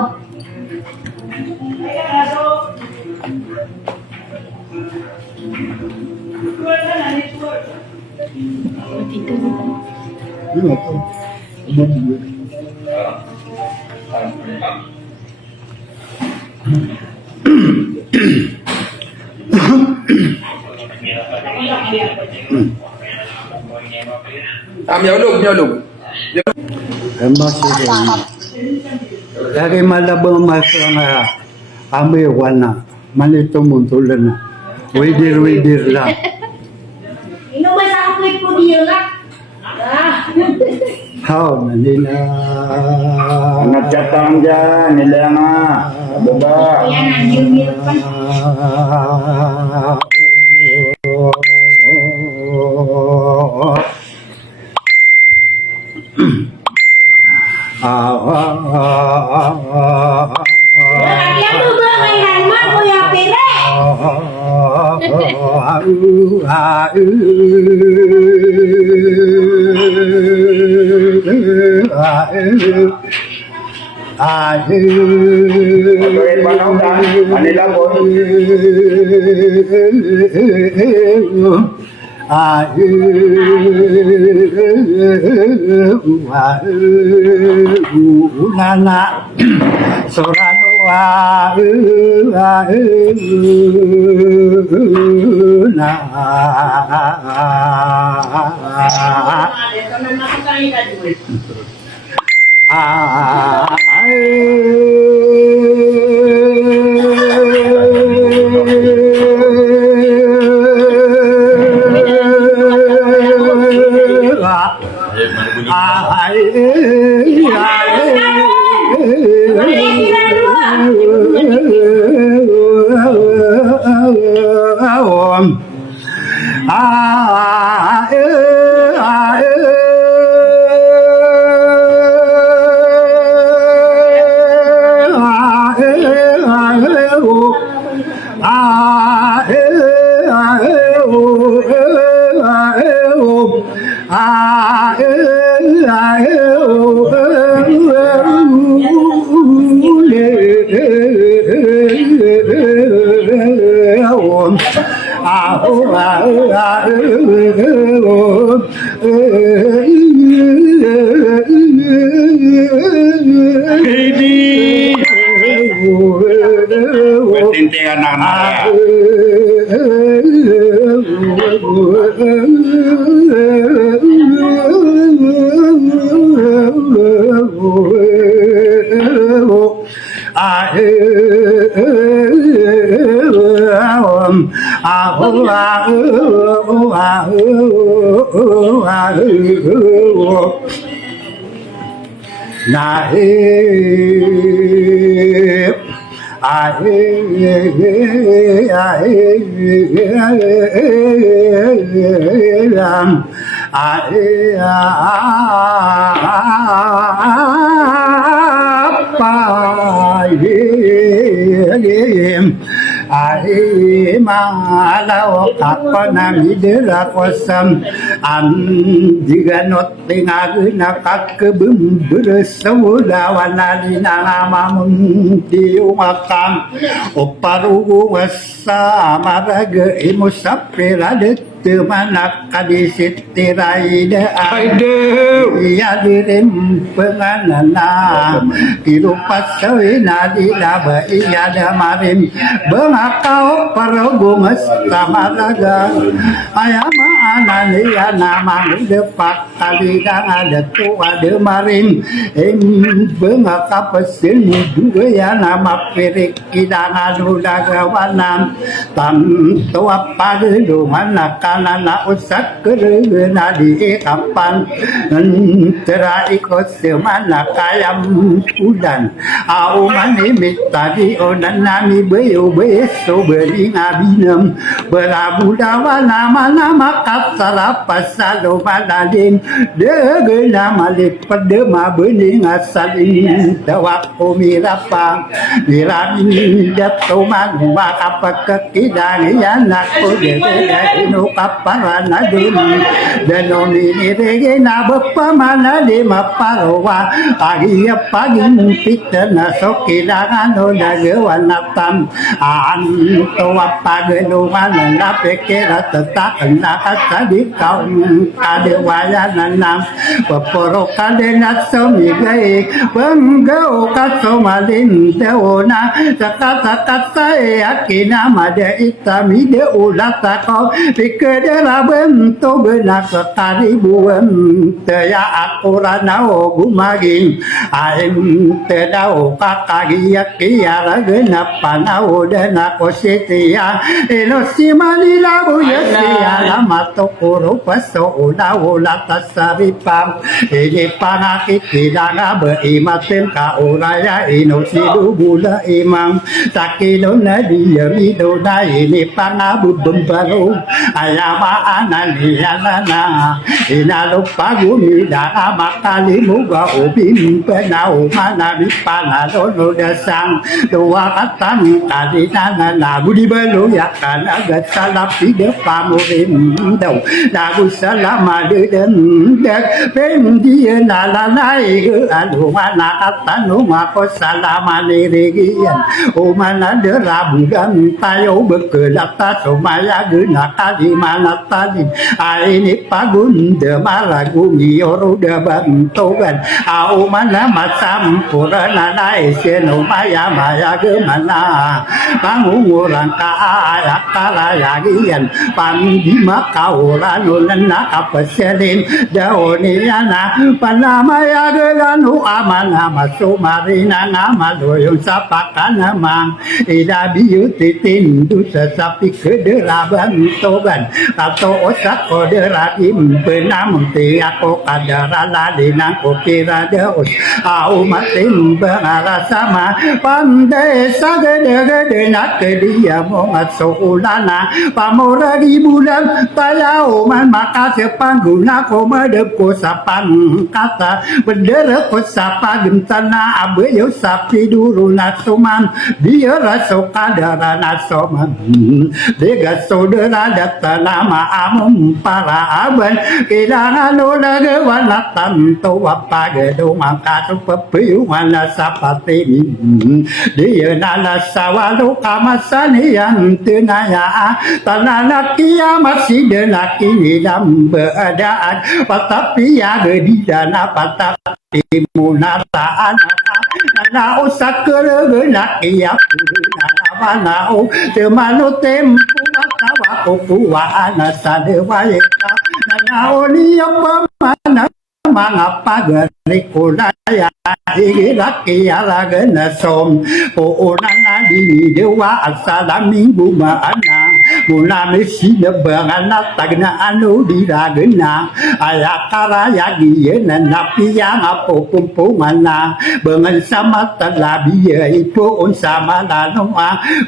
Nyolog. Masuk dari malabang masuk nga ambil warna malito muntulan widir lah. Ino ba sa ako po diyo lang? How nila Anak catang jan nila nga baba. Yan ang yun pa. Lagyan mo ba ngayon mo, Kuya Pere? Pagawin panaudan, kanila po. Nana Sorano Tinting anak-anak malau kapana midera kosam diganot tingagna kakebum bersaudawana dina mamun diumakam oparugu wasa maraga imusapira Temana kadisit tiraida iya dirim penganana kirupat sawina dilaba iya damarim bengakau parogungas tamaraga ayama ananiya namang depak kalidang ada tua demarim bengakapasin muduga ya nama pirik kidang adudagawanam tam tua pagelu manaka na usak kerana di kapan terai kosmana kayam udan au mani mitadi onan nami beyo beso beri ngabinem berabudawa nama kasara pasalo madadim degena malik padema bening asalin tawak umirapa niramin jatuman apa kekidang yanak udega inu kaparana dim danoni nirege na bapamana di maparowa agia pagi pitana sokidangano nagawanatan antowa pagenowan na pekera tetakan na kasadi kaum kadewaya nanam paporo kadena somigai penggau kasomalin deona sakata kata yakina mada itami de ulata kau pikadera bento benak sekali buem teya akuranao gumagin aim tedao kakagia kiara genapa nao dena kosetia enosima labu yesia lamato kuru paso ulao latasaripam ini panakit tidanga berimatem ka uraya inosidu bula imam takidona dia midona ini panabu bembaru ayama ananiana inalu pagumi da makali muga ubim penau mana bipana dono dasang dua katan kadina lagu di balu ya kan agak salap tidak pamurim dau lagu salama den dek pen dia nalanai ke anu mana katan mako salama neregian o mana derabu dan tayo bekelata somaya guna kali mana tadi ini pagun demaragu mioro debantogan au mana masam purana nai seno maya maya gemana pangurang ka akala yagian pandi makaura nulana apaselin daoniana panama ya gelanu amana masumarina nama doyong sapakana mang ida biutitin du sesapi kederaban togan atau osak koderadim benam tiako kadara ladina kopira deus au matim bangara sama pandai sagede nak dia mongat soulana pamoragi bulan talau man maka sepangguna komadep ko sapan kata bendera ko sapa gentana abeyo sapi duru nasuman dia raso kadara nasoman dega saudara data nama amum para aban ilangan nagawana tanto apagado makato papayuana sa patimin dia nala sawalo kamasanian tunaya tananakia masih denaki dalam keadaan patapia di dana patapi munataan na usakere nakia puruna manao temano tempo matawa kuwa anasa dewayeka naoni pamana mga pagarikulaya igiraki alaga na som puunan na dinidewa at salaming bumaana mula mesinabangan na tagnaan o diragan na ayakaraya giyan na napiyang apo kumpungan na bangan sa matalabiya ipoon sa malanong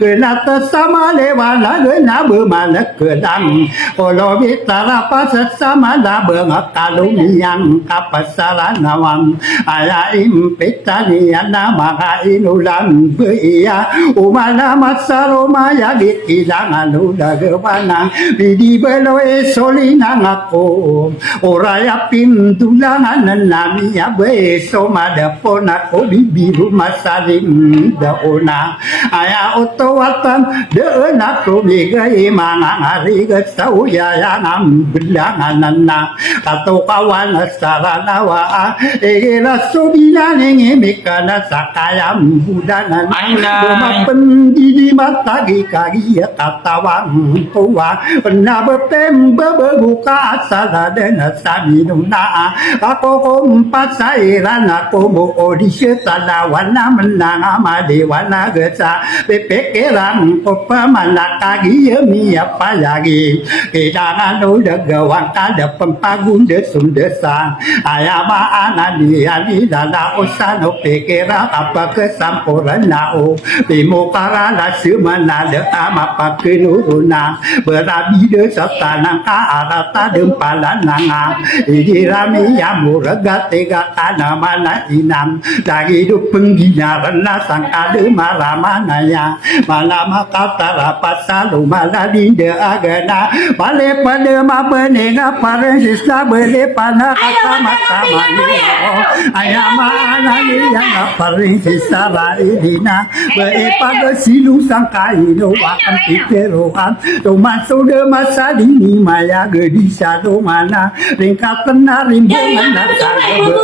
kenata sa malewana na bumanak kedang olobi tarapasat sa malabang kalumiyang kapasaran nawang ala impitaniya na mga inulan beya umalamat sa Romaya ilangan ulagawana bidi beloe solinang ako oraya pintulangan na namiya beso madapon ako bibiru masalim dauna aya otowatan deun ako bigay mga ngarigat sa uyayang ang bilangan na katukawan saranawa egela sobinaning imikana sakayam budanan bumapendidi matagi kagi katawang tuwa nabepem bebuka asala dan saminum na ako kumpat sa iran ako mo odisya talawan na menang amadewana gesa pepekerang ko pamanakagi miya palagi kedangan udah gawang kada pempagun desum desa ayama anani ali dala osano pekera apa kesampuran nao bimukara la semana de ama pakenuna berabi de satana ka arata dempalan nanga irami yamuraga tega kana mana inam dari hidup pengginaran sangka de maramana ya malama kata rapat salu maladi de agana pale pada mabenega paresista bele pana kata mata mani ayama anani yang paresista la idina be pada silu sangka ino akan pikeroan tomaso de masa dini maya gedisa do mana ringkatan narimbangan nakal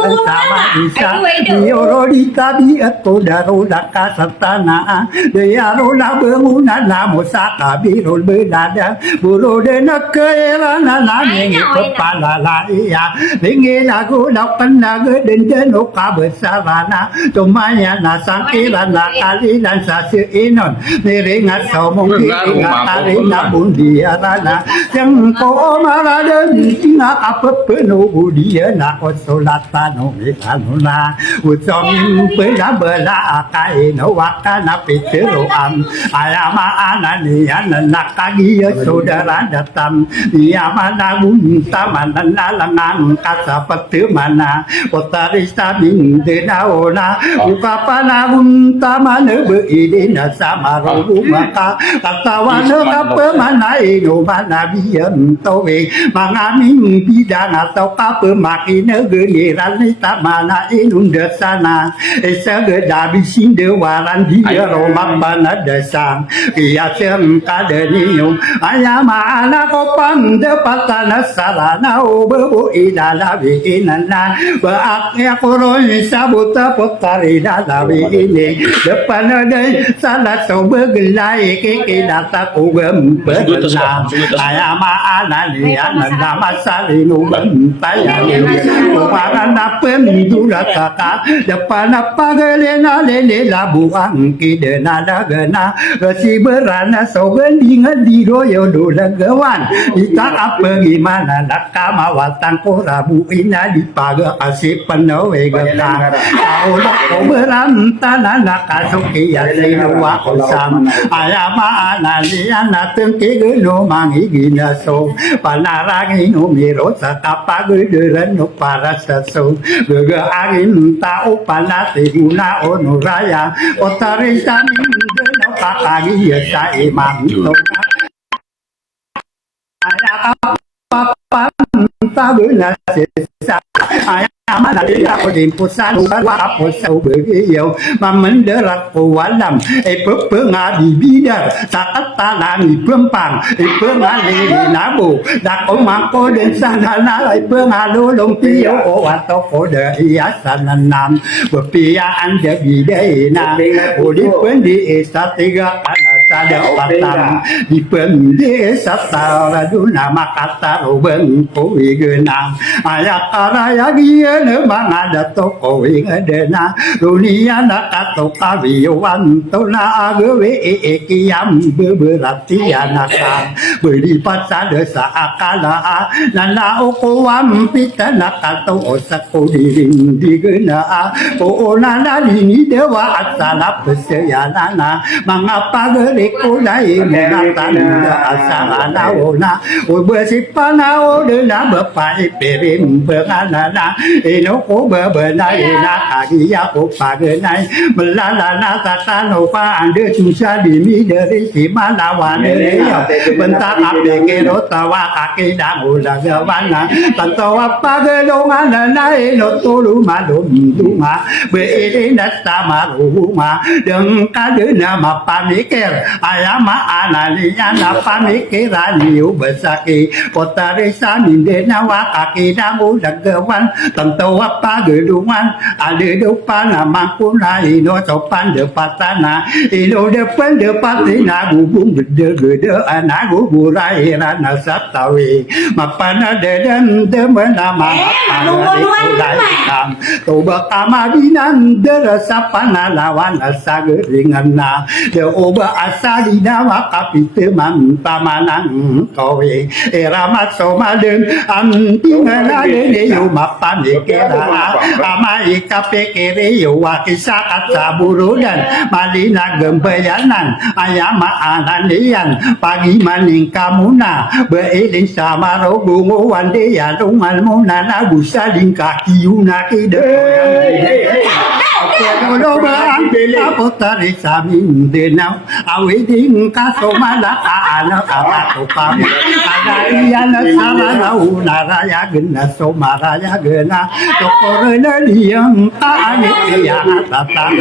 bersama bisa diorodi kabi atau daroda kasatana deyarola bangunan namo sakabirol bedada buro de nakerana nami kepala laia ringi lagu lapan naga denden oka besarana tomaya nasangkilan nakali dan sasi inon niringat somong niringat tarina bundiarana yang ko marada singa kapepeno budia na kosolatano mikanuna utsongin pela bela akai no wakana pitero am ayama anani anakagi saudara datang yama nagun taman lalangan kata petu mana potarista bin denaona ukapana gun taman beidina sama robu maka katawana kapemana ino mana biam towe mangamin bidang atau kapemaki negeriran tamana inun desana esa gedabi sinde waran dia romam bana desang ia sem kadenium ayama ana kopang de patana sarana obo idala bi inana ba akya koron sabuta potari dala bi ini depan ada salah sobe gelai ke data kugem berna ayama ana dia nama salinu bentaya umaran apem dula kaka depan apa gelena lele labuang kidena dagana resi berana soben dingan diroyo dula gawan ita apa gimana nak kamawatan ko rabu ina di paga kasih penawe gata kau nak ko berantana nak kasuki ya sinua kosam ayama analiana tengki geno mangi gina so panaragi no miro sakapa gederan no para saso gega angin tau panate guna onuraya otari sami geno kakagi ya sai mang to ayaka papa ta bữa na sa ai mà là đi ra điểm phụ sa lu qua phụ sa bữa cái yêu mà mình đỡ là phụ quá làm ai bữa ngã bị đó ta ta là bị bơm bằng bữa ngã đi nã bù đặt ông mà cô đến sa na lại bữa ngã lu lông tiêu ô à to cổ đời ya sa nam bữa pia anhจะbị đây na ô đi quên đi sa tiga sa đỡ patam đi quên đi sa ta là du na makata ô bên cô bị người nam ayat karaya kia nếu mà ngã đã tốt cổ hình ở đây na dunia đã cả tốt cả vì yêu anh tôi na gỡ về kia bữa bữa là tia na cả bữa đi bắt sa đỡ sa akala na ô cô am pita na cả tôi ô sa cô đi gỡ na ô na đi ni đỡ wa asala pese ya na mengapa gỡ cô đây mà ta asala na ô bữa siapa na ô đỡ na bữa phải perim bữa na nó cố bờ này na kaki ya cố pa cái này mình la ta nó qua ăn đưa chúng ta đi mi đưa đi chỉ mà la hoàn đấy mình ta áp để cái đó ta qua kaki đã ngủ là cái văn na tận tàu pa cái đông ăn này nó to đủ mà đủ mà bê đi đất ta mà đủ mà đừng cá đứa nào mà pa mi cái ai mà ăn này na pa mi cái ra nhiều bờ sa kỳ có ta đi sa nhìn đến na qua kaki đã ngủ là cái văn tận tàu apa gedungan ada depan nama kuna ino sopan depatana ino depan depatina gubung gede anak guburai rana satawi mapana dedan demena mapana tu bakama dinan derasapana lawan asa geringanna de oba asalina wakapite man pamanan kowe eramat somaden antingana de yo mapane amai KPKR wa kisah kata buru dan malina gembayanan ayama ananian pagi maning kamuna beilin sama rogungu wande ya rungan munana busa lingkaki yunaki de Kalau berangkat potari samin denau aweding kasomala anak apa kami ada ian sarau naraya gena somaraya gena tokorena liang ane yang tatang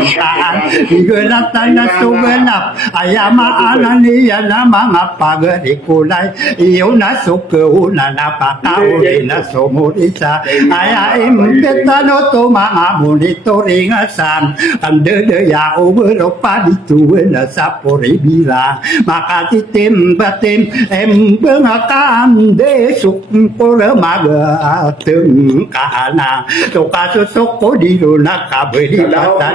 gena tanya sobenap ayama anania nama apa gerikulai iyo nasuk ke unana pakau dena somurisa ayam betano to monitoring san ande ya overopa dituwe na sapore bila maka titim batim em bengakan de suk pore maga tung kana to kaso soko di luna kabeli bata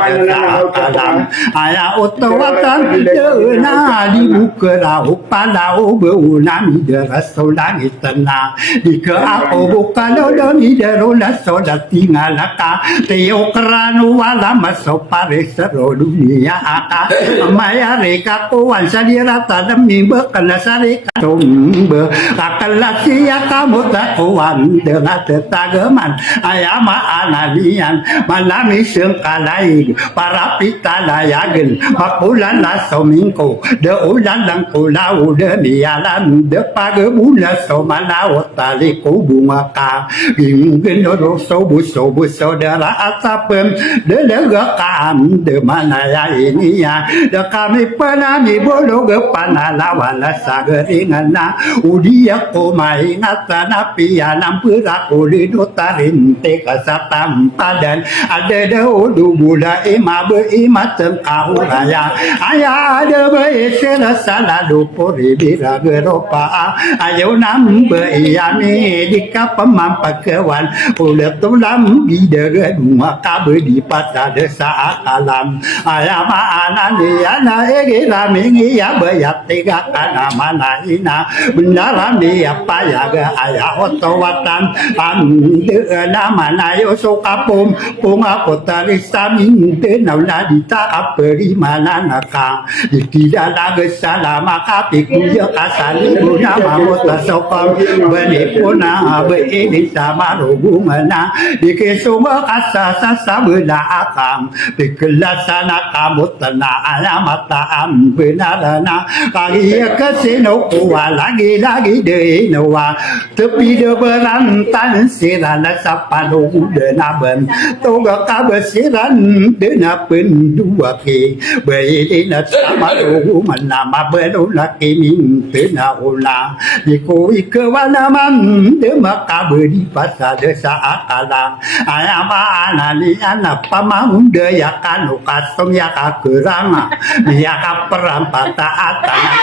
kalam aya otowatan de na di bukra upala obeuna mi de rasolan itana di ke apo bukalo do mi de rola soda tingalaka teo kranu wala masopare sero dunia aka maya reka kuan sadira tadam nimbe kana sarika tumbe kakalati ya kamu tak kuan dengan tetagaman ayama analian malami sengkalai para pita layagen papulan la somingko de ulan lang kulau de mialan de page bula somana otali kubunga ka gingen no sobu saudara asapem de gakam de mana ya ini ya de kami pernah ni bolo gepana lawan sageringan udia ko mai ngatana pia nampura ko lido tarin te kasatam padan ada de odu bula ema be ema tengkau raya aya de be sela sala do pori bira geropa ayo nam be ya ni dikapam pakawan ulet tulam di de dua kabe di pada desa alam ayama anani ana ege ramingi ya bayat tiga kana mana ina benaran di apa ya ga ayah otowatan ande nama na yo sokapum punga kota risamin de naula di ta aperi mana naka dikida laga salama kapi kuya kasali guna mamota sokam bani puna be ini sama rubungana dikesuma kasa sasa bela akam dikelasana kamu tena ayamata am benar na kali keseno kuwa lagi deh nawa tepi de berantan siran sapalo de naben toga kabesiran de na pendua ke beina sama lu manama belu laki min tena ola di koi kewana man de makabedi pasal desa akala ayama anani anapa mamunde ya kanu kasong ya kagerama ya kaperampata atana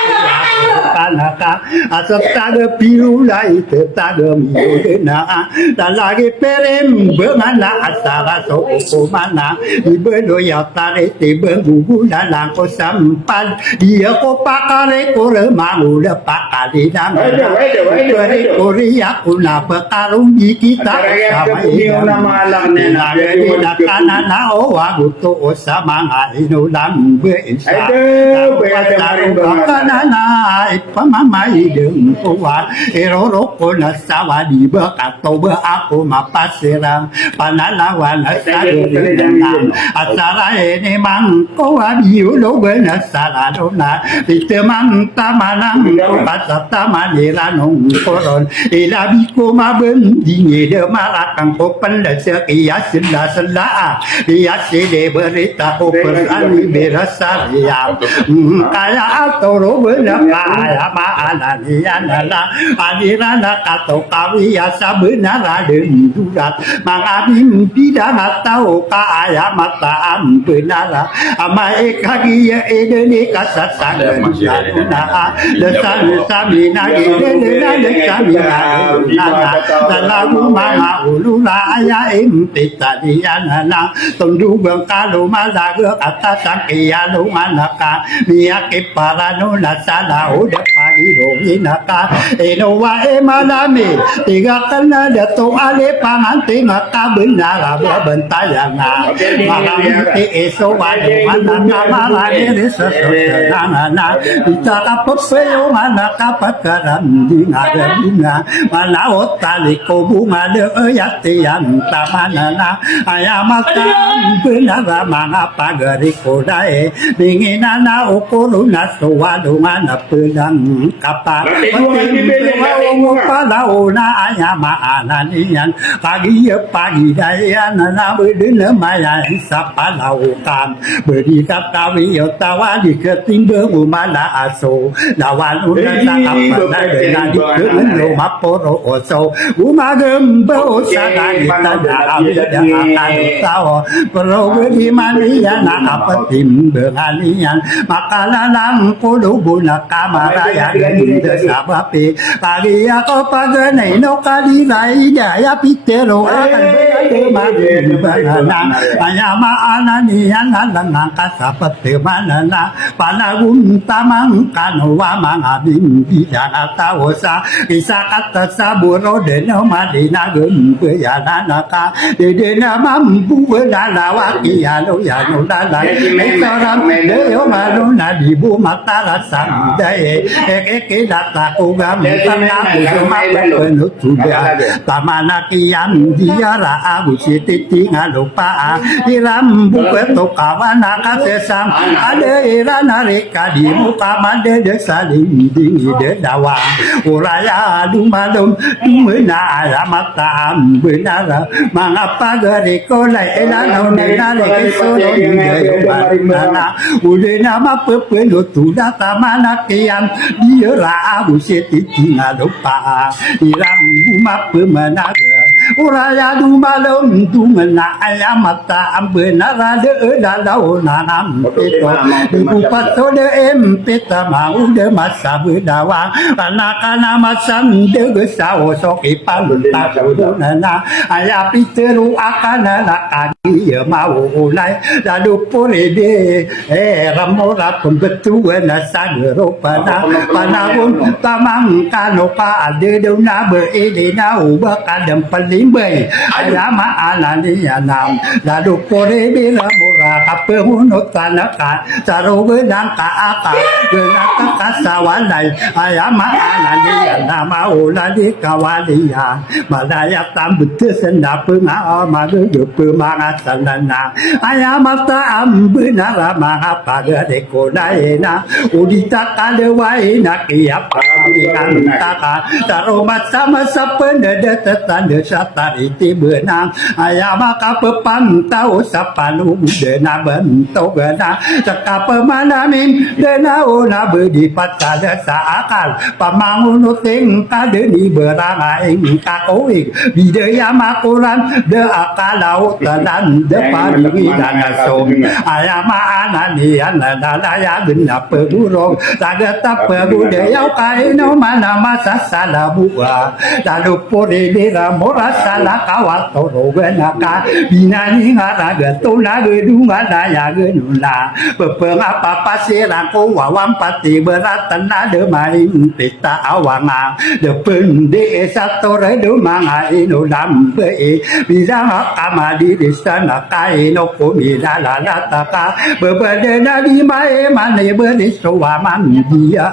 kanaka asata piulai tetaga miuna dan lagi perem bengana asara soko mana ibelo ya tare te bengu dalang ko sampan dia ko pakare ko remalu le pakali dan kori koria kuna pekarung di kita sama ini na kana na o waguto o sama ino lam be insa kana na pamamai dem kuwa eroro ko na sawadi bakato be aku mapasira panalawan asadena asara ini mang ko abiu lo be na sala dona teman tamanang ko pasata manira nong koron ilabi ko maben dinge de marakang ko panda sekia senda senda ya sede berita ko persani berasa ya kaya atoro benak kaya maana dia nala adirana kato kawi ya sabenara den durat mangabim tidak tahu kaya mata ambenara ama ekagi ya edeni kasasa na desan samina edena samina na lagu mama ulula ya impita diana tundu bang kalau malaga atasan kia lu manaka niya ke parano na sala udah pagi rohinaka enowa emalami tiga kena dato ale panganti ngaka benar bentayanga malam ti eso wadu manaka malagi resosana kita kapepeo manaka pakaram dinga malaot tali ko bunga de yati yang tamanana ayamaka benar mga pagari ko dae binginana ukuluna suwadungan na pedang kapa mo palau na ayama ananian pagi pagi dayan na bedin maya sa palaukan beri katawi tawa di ketimbang umala aso lawan una sa kapana dengan di kelulu maporo oso umagem bo sa kita da abida akan tawa perlu beri mania na apatim beranian makanan ang kulo na kamaraya ganda sa bapi pagi ako paganay no kaliray daya pitero akan banana ayama ananian alang ang kasapat manana panagum tamang kanwa mga bimbidan at tao sa isa kata sa buro din o madina gumpayanan ka hindi na mambuwa na lawaki yano lalay ito ram deyo malo na libo matarasan daye ekekilata ko gamutan na kusumapapanot suda tamana kiyan diyara agu sititi nga lupa iram buketo kawana kasesam ada irana reka di muka mande de saling dingi de dawa uraya dumalum dumena alamata benara mangapa gari ko lai elano nena kesono de mana ude nama pepelo tuda tamana kian diara abu sititi nga lupa iram buma pemanaga uraya dumalum dumena alamata benara de dalau nanam pito dibupato de empeta mau de masa bedawa kana masam de gesao soki palunta nana aya piteru akana lakadi mau ulai lalu pore de ramora pembetu na sadero panahun tamang kanopa ade de na be ede na uba kadam paling bay ayama anani anam lalu pore de ramora kapehunot tanaka saro benang ka aka Benata kasawalay ayama anani nama ulali kawaliya malaya tambut sendapu nga malu yupu mangasanana ayamata ambunara mahapada dekonaena udita kalewaina kiyapa Taka Taroma sama sapene de tetanda satariti benang ayamaka pepantau sapanu dena bentogana caka pemanamin dena ona bedi patada saakal pamangun ting kadeni beranga ing kakoik bidaya makuran de akalau tanan de parigi danaso ayama anani anadaya gena pegurong tagata pegudaya kai no mana masa salah buah lalu pore dera mora salah kawat toro benaka binani ngaraga tona gedunga daya genula pepengapa pasirako wawam pati beratana de main pita awanga de pende satore de manga ino lambe bisa kamadi di sana kai no komida la lataka bebedena di mae mane berisowaman dia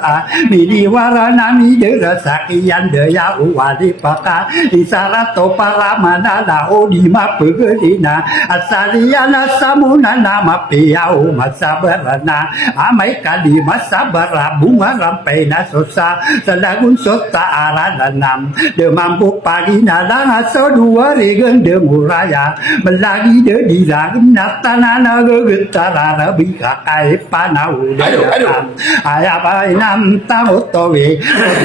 mini nami de sakian de ya wali paka isarato para manala odima pegedina asaliana samuna nama piau masabarana amai kali masabara bunga rampena sosa selagun sota arananam de mampu pagi nala so dua regen de muraya melagi de dilang natana naga getara bika ai panau de ayapa nam tamotowe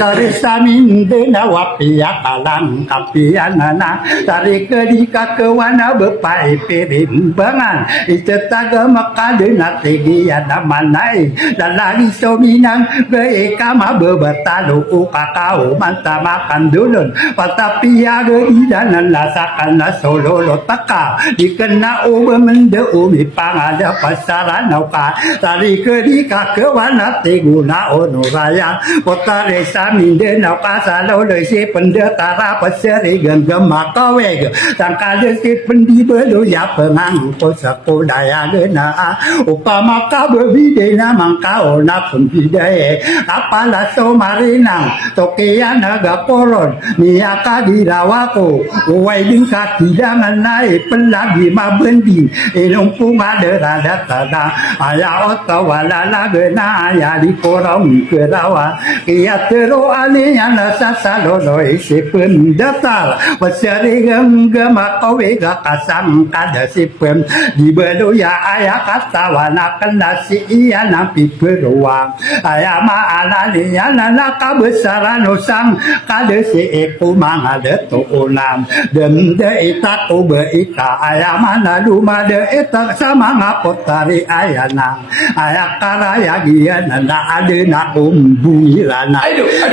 dari samin dena wapia kalang kapianana dari kedika kewana bepai pirim bangan itetaga maka dena tegiana manai dan lagi sominang beekama bebatalu kakao manta makan dulun patapia gedidanan lasakan solo lotaka dikena mende umi pangada pasaran nauka dari kedika kewana teguna onoraya potare samin dena kasalo le si pendetara paseri genggam makaweg tangkal si pendi belu ya pengang posaku daya gena upama ka bebidena mangka ona pembidai apala so marinang tokia naga poron niaka dirawako uwai dingka tidangan naik pelagi mabendi ilumpu madera datada aya otawala lagena aya di korong kerawa kia tero ani yana sasalo noi sipun datal pasari gama kowe kasam kada sipun di belu ya aya kata wana kena si iya nampi beruang aya ma anani yana naka besaran usang kada si eku mangade to unam dem de ita ko beita aya mana duma de ita sama ngapotari ayana aya karaya dia nanda adena umbulana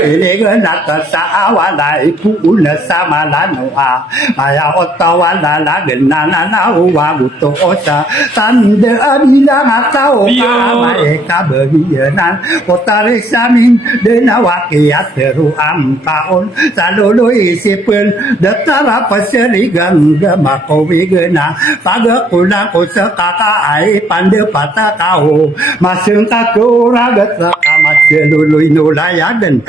ini gena kesawala ibu una sama lanoa aya otawala la gena nana uwa buto osa tande abila ngakau kama eka begianan potare samin dena wakiat teru amkaon salolo isipun datara paseri gangga makowi gena paga kuna kosa kaka ai pande pata kau maseng kaku ragat masih lului nulayaden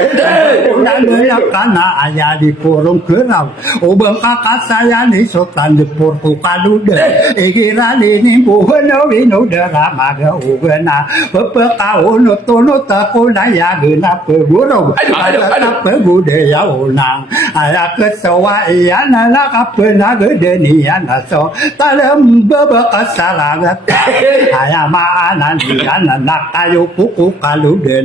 nulaya kana aya di kurung kerau ubang kakak saya ni sotan di portu kalude igira ni buheno wino dera maga ugena pepekau notono takunaya gena pegurung ada pegude ya unang aya kesawa iya nana kapena gede ni anaso talem bebek salagat aya maanan diana nakayu puku kalude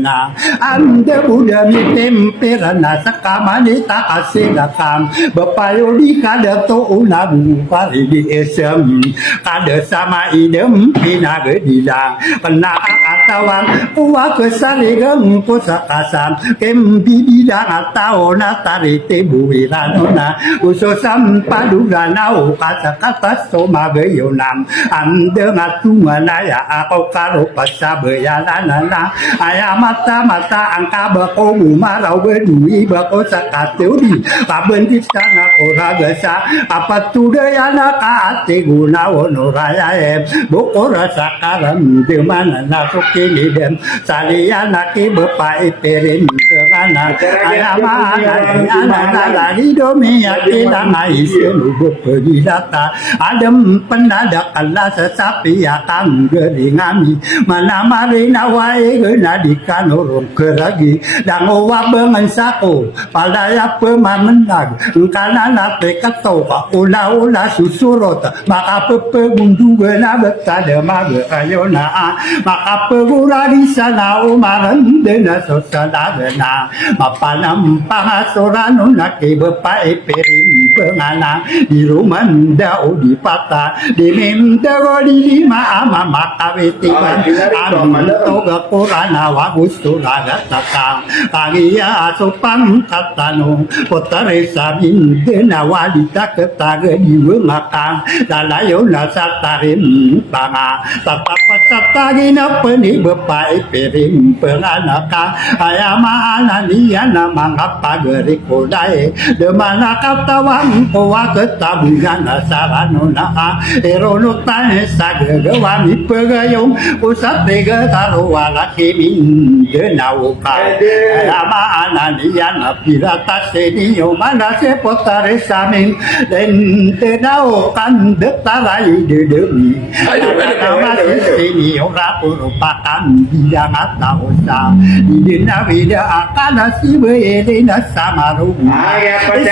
ande buda mi temperana sakamani takasilakam bapayo di kada to unabu pari di esem kada sama idem pinaga dila kena atawan uwa kesaligam pusakasam kembibida ataona tarite buwiranona usosam padurana ukasa-kasa somagayonam ande ngatungana ya ako karo pasabayalanana ayam mata mata angka bako marau berdui bako sakateu di kaben di sana ora gasa apa tudayana ka ate guna wono raya boko rasa karam de mana na sokini dem saliyana ki bepai perin tengana ayama ana lari do mi akila ngai selu beperi data adem penada Allah sesapi akan geringami mana marina wae gena dikanurung keragi dan owa bengan sako palaya pemamenag kana na pekato ka ula susurot maka pepegundu gena betada maga ayona maka pegura di sana umaran dena sosada gena mapanam pangasorano naki bepai perim pengana di rumah dau di pata di minta di lima ama maka betikan amin toga korana wagus turaga takang kagia asopang katano potare sabin dena walita ketaga di wengakang dalayo nasatarim panga tatapa satagina peni bepai perim penganaka ayama ananiana mangapa geriko dae demana katawang kowa ketabungan asarano naa erono tane sagegawami pegayong usatega tarwala kimin denauka ayama ananiana pirata senio mana se potare samin den tenau kan detarai dedemi nama senio rapuru pakan bidang atausa dina vida akan sibe edina samaru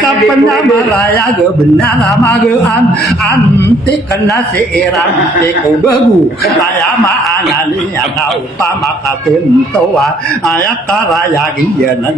sapana maraya ge benar magean anti kena seeran teko bagu ayama anani atau pamakaten toa ayakaraya giana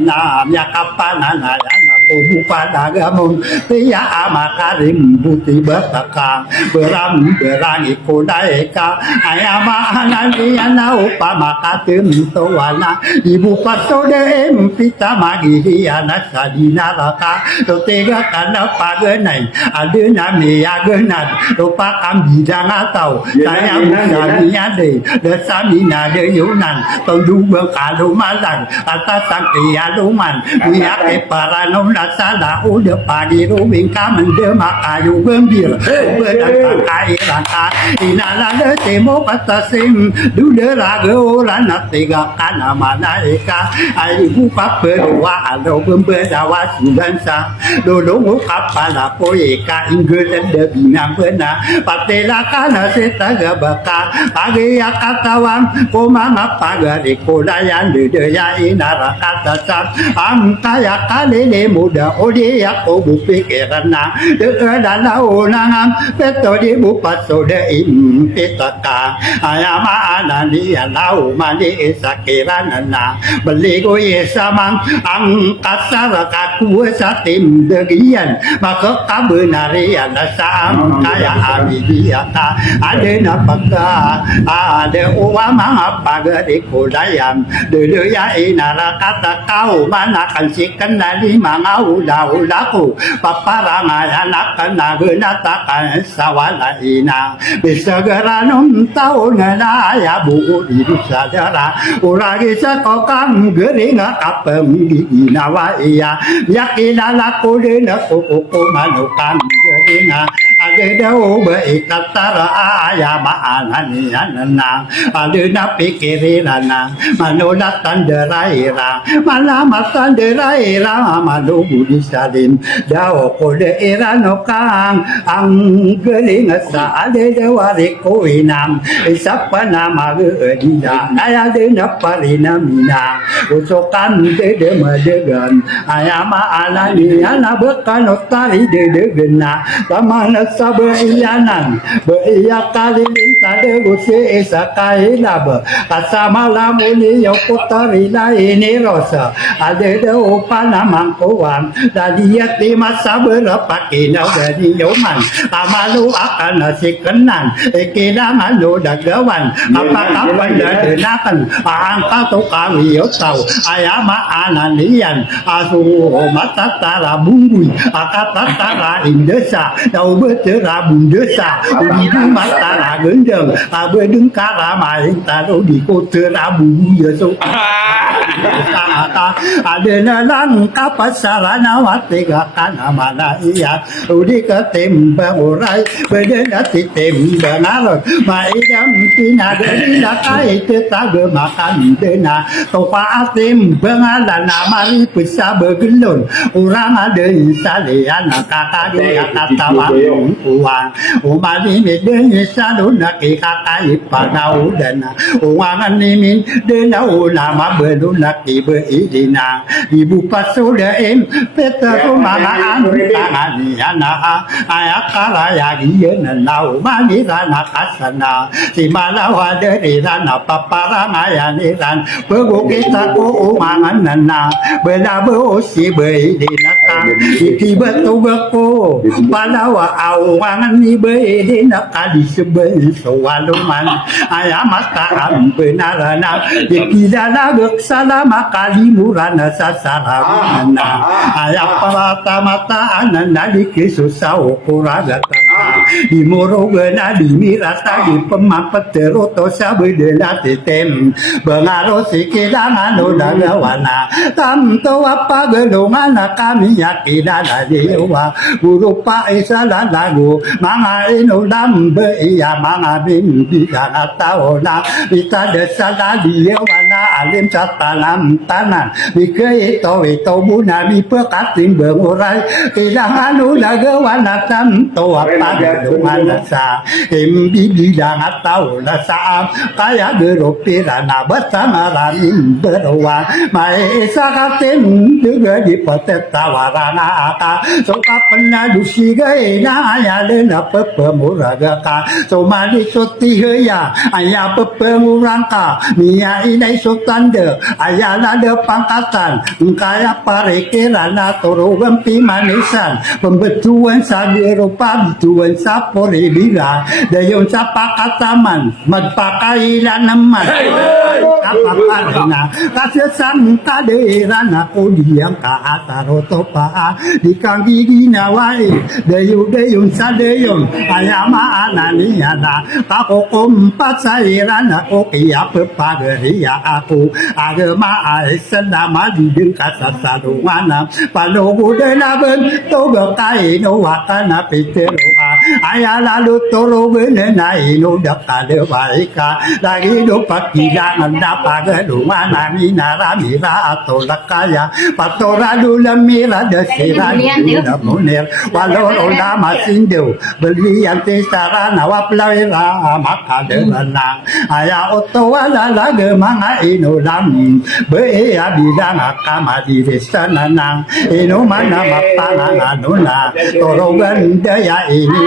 ya kapanana Bupadagamon Tia amakarim buti batakang berang ikodaeka ayama ananiana upamakatem towana ibu pasode empita magiana sadina raka tega kana pagenai adena meagenat rupa kambidang atau saya busania de desamina de yunan tondubang kalumalan atas sangkia luman biake parano nasala udah pagi rubing kamen de makayu gembir berdatang kai raka inala de temo patasim dude rago lana tiga kana malaika ai buka perwa alo bembedawa sudansa dolongo kapala poeka inggelan de binam bena patela kana setaga baka pagi akatawang komama pagari kodayan de ya inara kata sam angkaya kalele muda ode yakobu pikiranna de dana onangam peto di bupaso de impetaka ayama anani alau mani esakiranana beligo yesamang ang kasara kaku satim degian maka kabunari anasam kaya abidiata adena paka ade uwama paga de kodayan de ya inara kata kau mana kansikan nali mangau daulaku paparangaya nakana genata kan sawala ina bisagaranum taun naya bu di sadara uragi sakokang geringa kapem ginawa iya yakina laku dena koko manukan geringa ade dau beikatara ayama ananiana adena pikirirana manolatan deraira malamatan deraira manu budi salim dao kode erano kang ang geling sa ade dewari koinam isapa nama gedida aya de naparina mina usokan de madegan ayama alani ana bekan otari de gena tamana sabaiyanan beia kali tade guse esakai lab kasama lamuni yokotari la ini rosa ade de opana mangkowan dadiat di masa berapa kinau dari yoman amalu akan nasi kenan kedangan lo dagawan apa kapan denakan angka tu kami tahu ayama ananian asu mata tara bungui akata tara indesa tahu betera bundesa di mata la gendeng abe deng kara main taro di kota rabu ya so ada nalang kapasarana watega kana mana iya udi ketembang urai bedena tembang alon maidam tinada dilakai tetaga makan dena topa tembang ala namari pesa begelon orang ada insalian kakak dia kata uang umali medeni saluna ke kakak ipanau dana uangan nimin dena ulama beluna ke beidina ibu pasuda peta rumahan tangani anak ayakala yagian nau manirana kasana si malawa derana paparamayan pego kita ko umangan nana belabo si beidina ka iki betu beko palawa awangan ni beidina kali seben sowaluman ayamata ampenarana iki dana salama kali murana sasarana ayapata mata ananda dikesusah ukuragata di morogana di mirata di pemapeteroto sabedela tetem bengaro sikilangan odagawana tamto apa gelongan kami yakidana dewa guru pa isala lagu manga inolam be iya manga bimbi dana taona kita desala dewana alim satalam tanan bikai to buna bi pekatin bengurai kilangan odagawana tamto apa gelongan sa embi bidang atau nasa kaya geropirana bersama ramin berwa mai sakatem juga di petetawarana aka soka penadu sigena ya lena pepemuraga ka somali soti ya aya pepemurangka mia inai sotande aya lada pangkatan kaya parekirana toro gempi manisan pembetuan sageropa bituan sapore bila dayon sapakataman magpakailan naman kapakarina kasasan kaderana odiyang kaataroto pa di kang giginawai dayon sadeyon ayama ananiana kakokompat sa irana ko kaya pepagariya ako agama ay sandama dideng kasasalungan palogo de laban toga kaino wakana piteroa ayala toro benena ino dakale baika lagi do pakilangan napagalungan amina ramira atau lakaya patora dulamira desira dulamune walau lama sindu beli yang tisara nawaplaira makadelana aya otowala lage manga ino lam be abidang akamadi desananang ino mana mapana nuna toro gandaya ini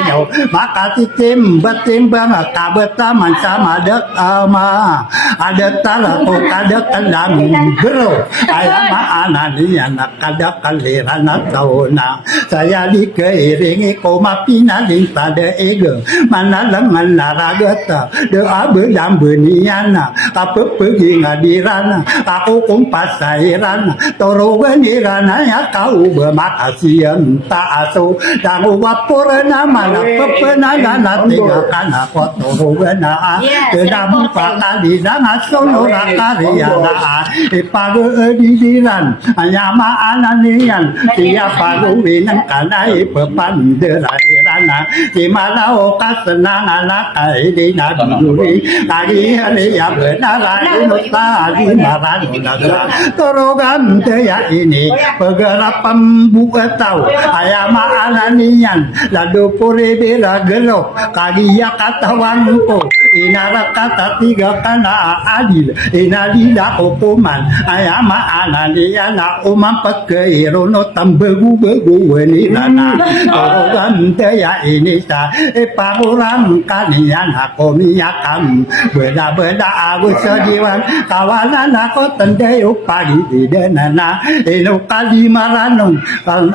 makatitim batimbang kabetaman sama dek ama ada tala ko kada kalam gero ayama anani anak kada kalirana tauna saya dikeiringi ko mapinalin pada ego manalangan naragata de abelam beniana apa pergi ngadirana aku kumpasairan torogan irana ya kau bermakasian tak aso dan wapurana mana pepenana tinggalkan aku torogana kedam pakali dan asono rakariana ipage ediran anyama ananian siapa luwinan kanai pepandera irana dimana oka senang anak kaidina duri kali hari ya benar inuta di marana torogan daya ini pegara pembuka tahu ayama ananian lalu pure bela gelo kali ya kata wangko inara kata tiga kana adil inalila hukuman ayama ananian umam pakai rono tambegu begu wenirana torogan daya ini sa paruram kalian aku miyakam beda aku sediwan kawanan aku tendai upadi di denana ino kali maranong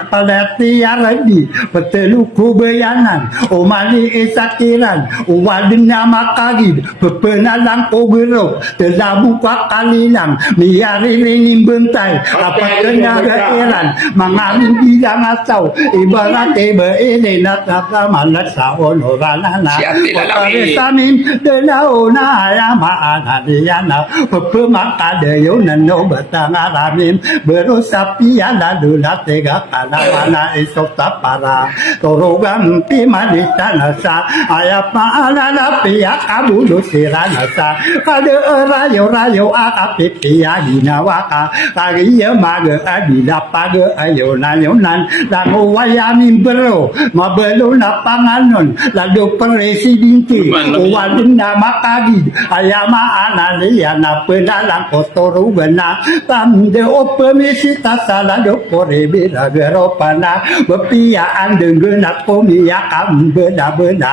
paleti aradi petelu kubayanan umali isakiran uwadnya maka makagid pepenalang ogero telabu kalilang miyari ringin bentay apat kenaga eran mangamin bilang asau ibarat ini natata malas saonorana Pare samin denauna ya maana diana pemakade yonano batangaramin berusapi lalu latega kana esok tapara torogan pimanita nasa ayapa ala pia kabulu siranasa kade rayo akapipia dinawaka kariya maga adila paga ayonan lango wayamin bero mabelo na panganon lalu presidente wadin na makagid ayama analia na penalang kotorugana tamde opemesita salado porebira geropana bepiaan dengenak pomia kambena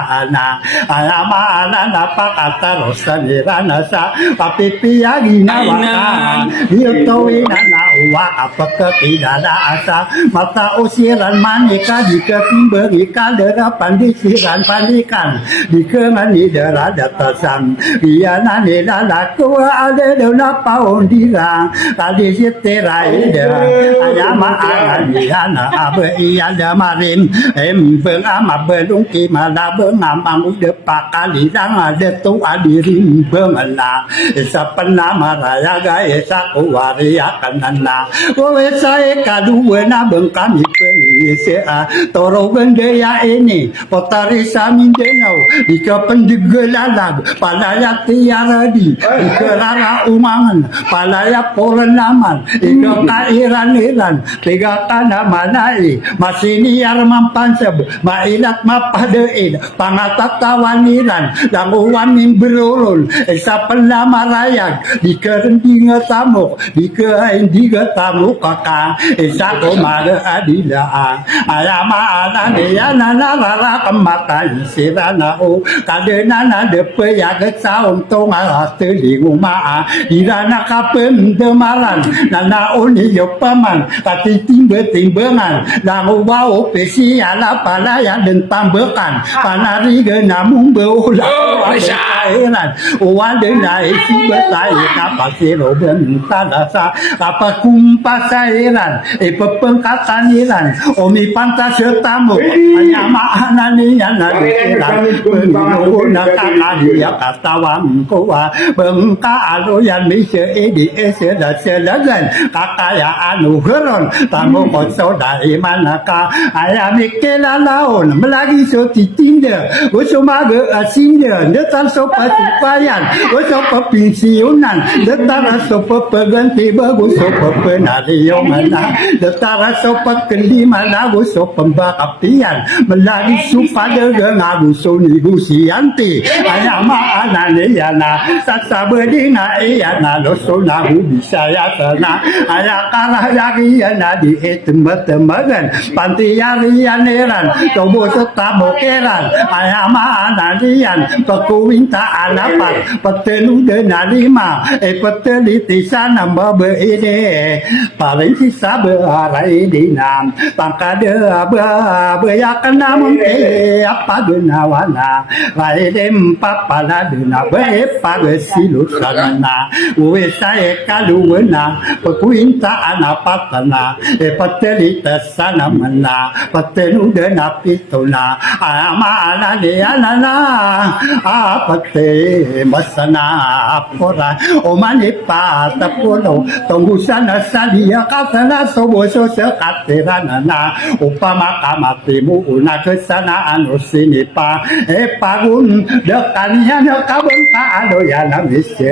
ana ayama ana pakata rosanirana sa papipia ginawaka yutowina na uwa apakapidada asa mata usiran manika diketimbe ikadera pandisiran pandikan dikengan idera datasan iana nila lakua ade dona paundira kali sitera ida ayama ananiana abe iada marin empeng ama belung kimala bengamang ude pakali dang ade tu adirim bengana esa penama raya ga esa kuwaria kanana kowe sae kaduwena bengkami pengisea toro gendaya ini potari samin denau ika penjegelalag palaya tiaradi ika rara umangan palaya porenaman ika kairan-iran tiga kana manai masini yarman pansab mailat mapadein pangatatawaniran languwan min berulun esa penama rayag ika rendinga tamuk ika indiga tamuk kaka esa komada adila ayama anania nana rara kemakan sirana o kadena na depe ya getsa untung ala telinguma irana kapem demaran nana oni yopaman kati timbengan langu bau pesi ala pala ya den tambekan panari genamung beula airan wade na isi betai kapasiro bentalasa apa kumpasairan pepengkataniran omi pantas tamu ayama anania nana Penguna kakadia katawang kowa bengka aloyan mise edi ese da selagan kakaya anu heron tamu koso dari manaka ayami kelalaon melagi so titinda usumaga asinda detan so pasupayan uso pensiunan detara so peganti bagus so penariomana detara so kelima lagu so pembakapian melagi supada ngagu soni gusianti ayama anane yana sasabedina yana losona bisa ya sana ayakara yagi yana di etembagan panti yari yaneran tobo setamokeran ayama ananian pekuwinta anapat petelu denalima peteliti sana mabede paling sisa beharai dinam pangkada beyakan namun apa genawana laidem papala dena bepa gesilut sana uwesae kaluwena pekuinta anapatana patelita sana mana patelu dena pitona ama anane anana apate masana apora omane patapolo tongusana salia kasana soboso sekaterana upama kamatimu una kesana anu sinipa pagun dekania dekabengka ado yana mise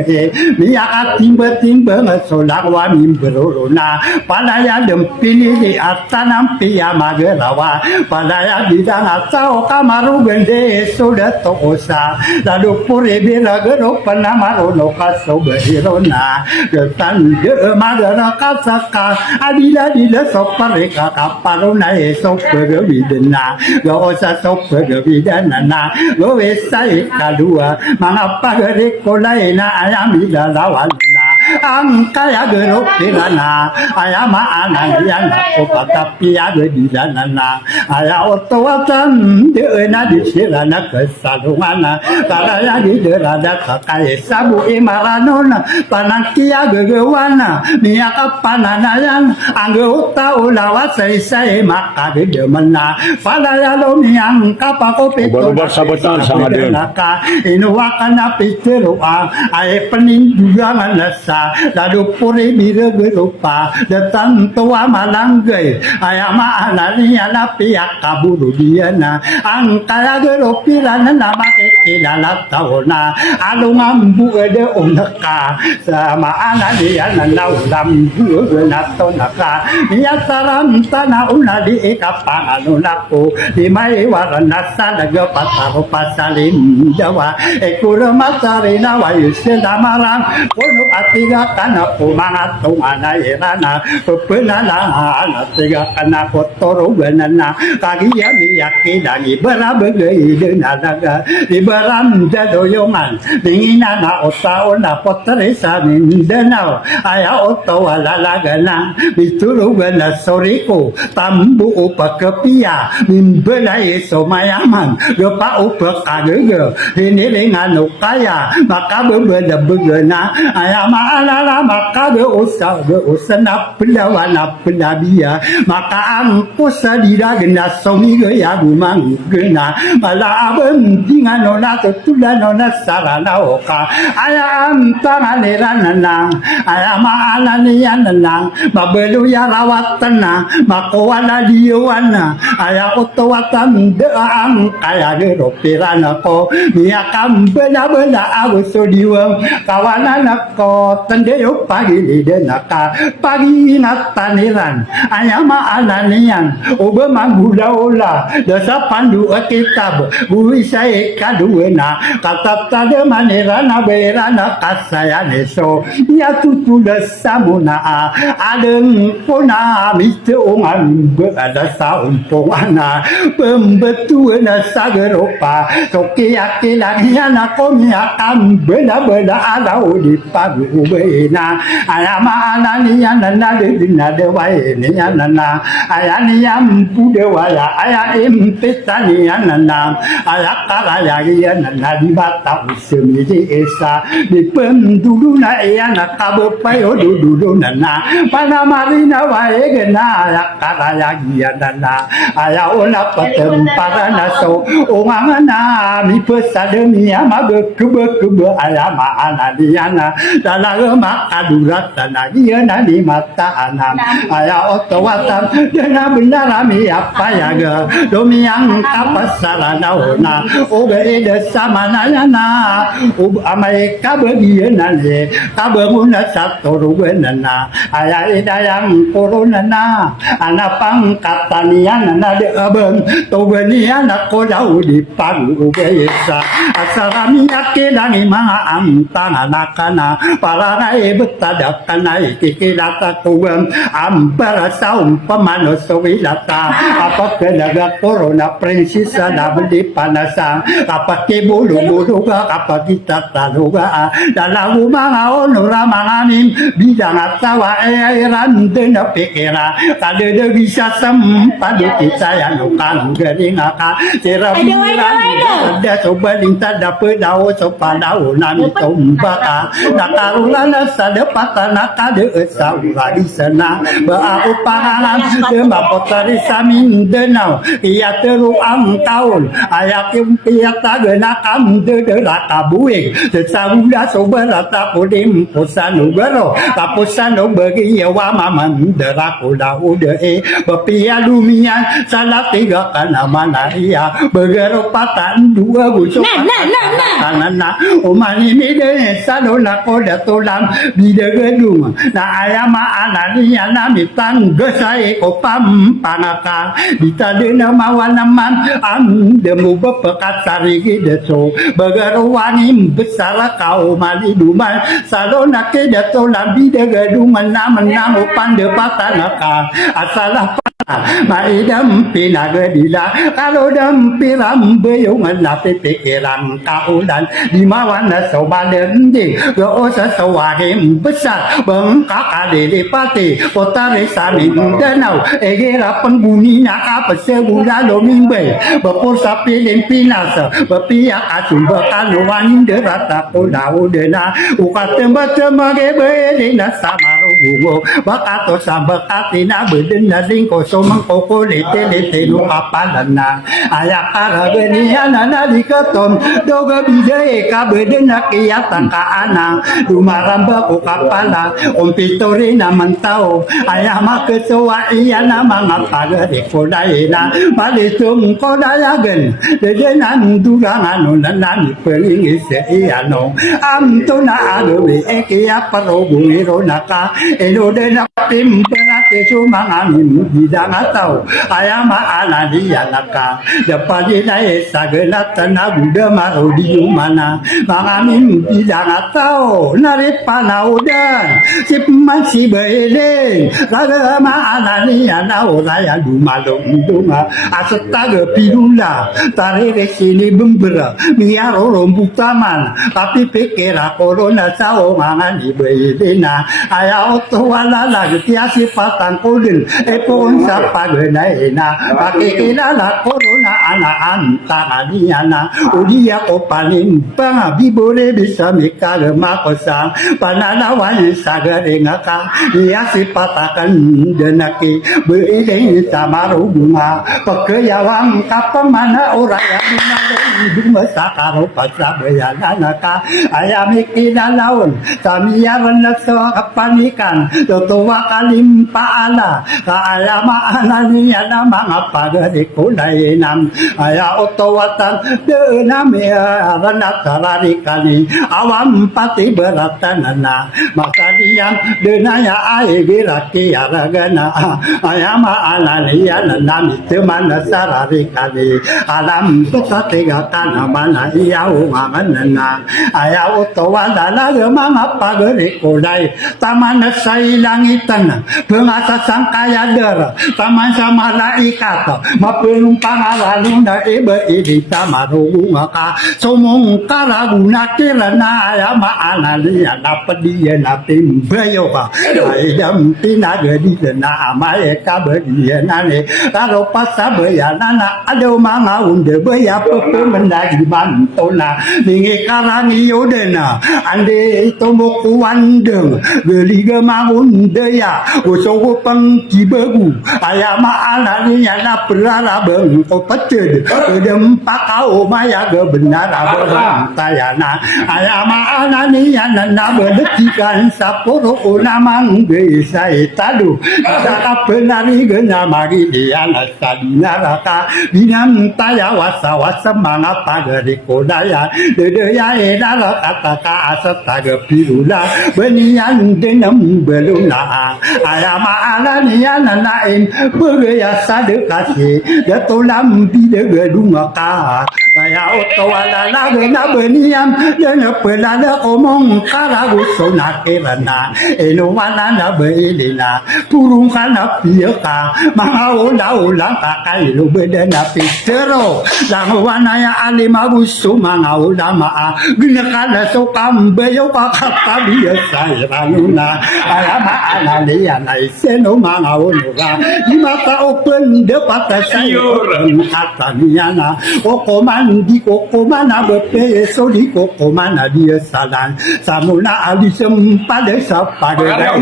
miaka timbe ngesodak wa mimberuruna palaya dempini di atanam pia magerawa palaya bidang asao kamaru gende sudah tokosa lalu puri biragero panamarono kaso behirona detan de magera kasaka adila dila sopareka kaparona esok berwidena gosa sok berwidena na gowe sai kadua mangapa gere kolaina ayami dalawana ang kaya gerok pirana ayama ananian ko patapia di danana aya otowatan de ena di sirana kesalungana karaya di derada kakai sabu imaranona panangkia gegewana niya kapananayan angge uta ulawa sai maka de demena falaya lo miyang kapakopi Baru-baru sabotan sama dia. inuwakana piteroa ay peninjuangan nasa lalu puri bira berupa datang tua malanggay ay ama analiya na piyak kaburu diana ang kaya geropiran na makikilala tao na along ambu ede unaka sama analiya na naulam buwe na to naka yataram tana unali ikapangano nako di may waran nasa nagapataro pasalim jawa ekura matari na wayusin damarang puno atiga kana pumangat tungana irana pepenalaan atiga kana kotoro benana kagiya miyaki dan ibara begei denadaga ibaram jadoyongan dingina na otao na potresa mindanao aya oto walalagana bituru gana soriko tambu upakepia mimbela somayaman gepa upakagege ini dengan kaya maka berbeda begena ayama alala maka usana pelawana pelabia maka angko sadira gena songi ya gumang gena mala abem dengan nona tulan nona sarana oka ayam tanganeranana ayama alanianana mabelu ya lawatana makowala diwana aya otowatan deang kaya geropirana ko miakam bela aguso diwang kawanan ako tandeyo pagi denaka pagi nataniran ayama ananian oba magulaula dasa pandu kitab buisa kaduena kata tade manirana berana kasayane so ya tutula samuna adeng pona miteongan berada saumpongana pembetuana sageropa tokiaki laniana komiakam bela alau di pagu ubena ayama ananiana nadina dewainiana ayaniam pudewaya ayam petaniana ayakaraya yana di bata usemiji esa di penduduna yana kabopayo duduna panamarina waegena ayakaraya yana ayaona patemparana so ongangana mi pesademia mabe ayama anadiana dalagema kadurata nagiana di mata anam aya otowatan dengan benarami apa ya ge domiang kapasarana ona obe de samanayana amai kabegiana le kabemuna satorubenana aya idayang koronana anapang kataniana de abeng togeniana kodau di pagu ubesa asarami akelani mga amtanganakana parana ebetadakana ikikilata tuwem ambara saum pamano sowilata apa kenaga corona prinsesa na beli panasa apa kebulu apa kita taluga dalam mga onura manganim bidang atawa airan dena pekera kade de bisa sempadu kita yang nukan geringaka ceramiran ada coba dinta dapat daun sopa daun nami tombaka nakarulana sadepatana kade esaura di sana baaku pangalan dema potari samin denau ia teru tahun ayakim piata gena kam de rakabuing sesabuda soberata podim posanu gero kaposanu bagi yawa maman derakuda ude bepia dumian salah tiga kana mana ia begero patan dua busuk kanana umani mide salona koda tolam bide gedung na ayama anania namitan gesai kopam panaka ditadena mawanaman am demu bepekasari deso begarwani besar kau mali duman salona ke dato lambi de gedung menam pande patanaka asalah Maidam pinagadila kalau dampi rambeyungan na pipikiran kaulan di mawana sobalan di goosa sawarim besar bengkakadili pati potare samin danau egera penghuni nak apa segula domimbe bepursa pilin pinas bepiak asum bekaluan derata kodau dena ukatemba temage belina samaru bungo bakato sambakatina bedena dingko mengkoko lete no kapalan na ayakara beniana na dikatom doga bidai kabedena kiyata kaana dumaramba ko kapala ompitori na mantao ayama kesoa iyana mga pagari ko daina malitung ko dayagan dedenan durangan nanan pelingis iyano amto na agawi ekiya parogungiro naka elodena pimpera kesumanganin ngatau ayama anania naka dapatnya sagelat tanah buda marodi mana mangamin tidak ngatau narik panaudan si masih belen agama anania nau raya dumalong dunga asetaga pilula tarik sini bembera miaro rombuk taman tapi pikir corona sao mangani belena ayah otowala lagi tiasi patang kodin epon pagana pakikilala corona anaan tanganiana udia ko panin pang bibore bisa mikal makosa pananawan sagare ngaka ia sipatakan denaki beileng samaru bunga pekeyawang kapemana ora yang hidung masakaro pasabayana naka ayam ikinalaon samiyaran naso kapanikan totowa kalimpa ala kaayama anania na mga pagari ko na inam aya otowatan de namia ranatarari kani awam pati beratan na makadiam de naya ay biraki aragana ayama anania na nami teman sarari kani alam petatiga kana mana iya umangan na aya otowala na mga pagari ko na taman sa ilangitan pengasa sangkaya der taman sa malaikat mapelung pangalan na iba idita marunga ka sumong karaguna kirana ya maanalia na padiya na timbayo ka ayam tinagadi na amay kabadiya na ne karo pasabaya na ado mga unde baya pupumandagi bantona ningi karangiyo dena ande tomokuandeng geliga mangundaya usogo pang kibagu ayama anania na perara beng ko paced dem pakau maya ge benar abang tayana ayama anania na bedetikan saporo unamang ge sai tadu saka penari ge namari diana sadina raka binam taya wasa wasa manga pagari kodaya dedaya edala kata asata ge pirula benian denam beluna ayama anania na en beraya sadekasi datolam bide gedungaka kaya otowala na gena beniam dena pelada omong karagu sonakirana enuwana na beilina purung kana piaka mangaula ulang kakailu bedena pitero langwana ya alimabusu mangaula maa ginakala sokam beyo kakata biasa ranuna ayama analia na iseno mangaula imata open depat sayur kataniana okoman di kokomana bepe so di kokomana dia salan samuna alisem pada sapada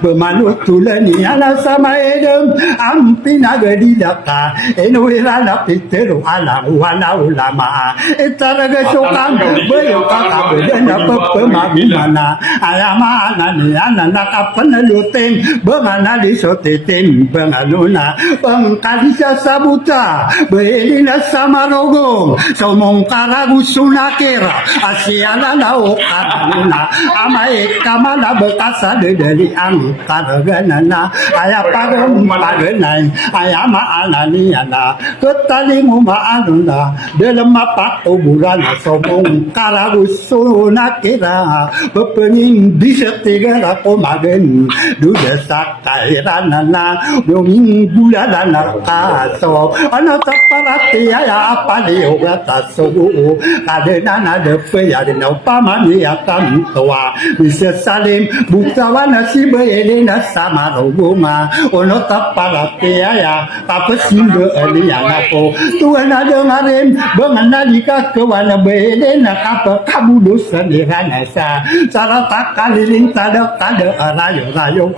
bermanut tulani ala sama edem ampina gadi daka enuira na pitero ala wana ulama etaraga sokam beyo kaka bedena pemamana ayama anani anana kapan lutem bengana di sotetem bengaluna bengkalisa sabuta belina samarogo somong karagusuna kera asiana na okaruna amai kamala bekasa dari angkaraganana ayapagam paganay ayama ananiana ketalingu maanuna dalam mapak oburan somong karagusuna kera bepening bisa tiga ako magen duda sakairanana donging bulanana kaso ana taparati ya apali ogata sobu kadenana depe ya de upamani akan tua bisa salim bukawana si beelena sama robuma ono taparati ya apa singo ali anapo tuana dengarin benganalika kewana beelena kapa kabudusan dihanasa cara takaliling tada rayo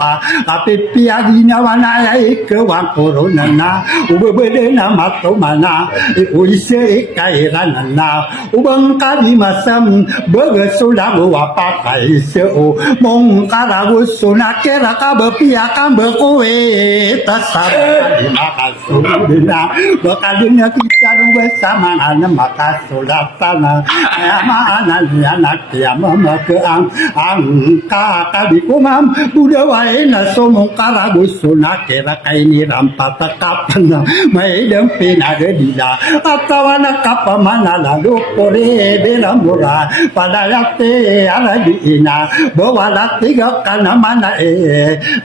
tapi piadina wana ke wang corona na ubebedena matomana uise kairanana ubang kali masam begesulang wapa kaiseo mong karagus sunakera kabepia kambekoe tasara di makasudina bakadunya kita bersama ana makasulatana ama anak mama keang angka kadikumam budawai na somong karagus sunakera kaini rampata kapana mai dempin ada dila atawana kapamana lalu pore bela mura pada yakte ala diina bawa tiga kana mana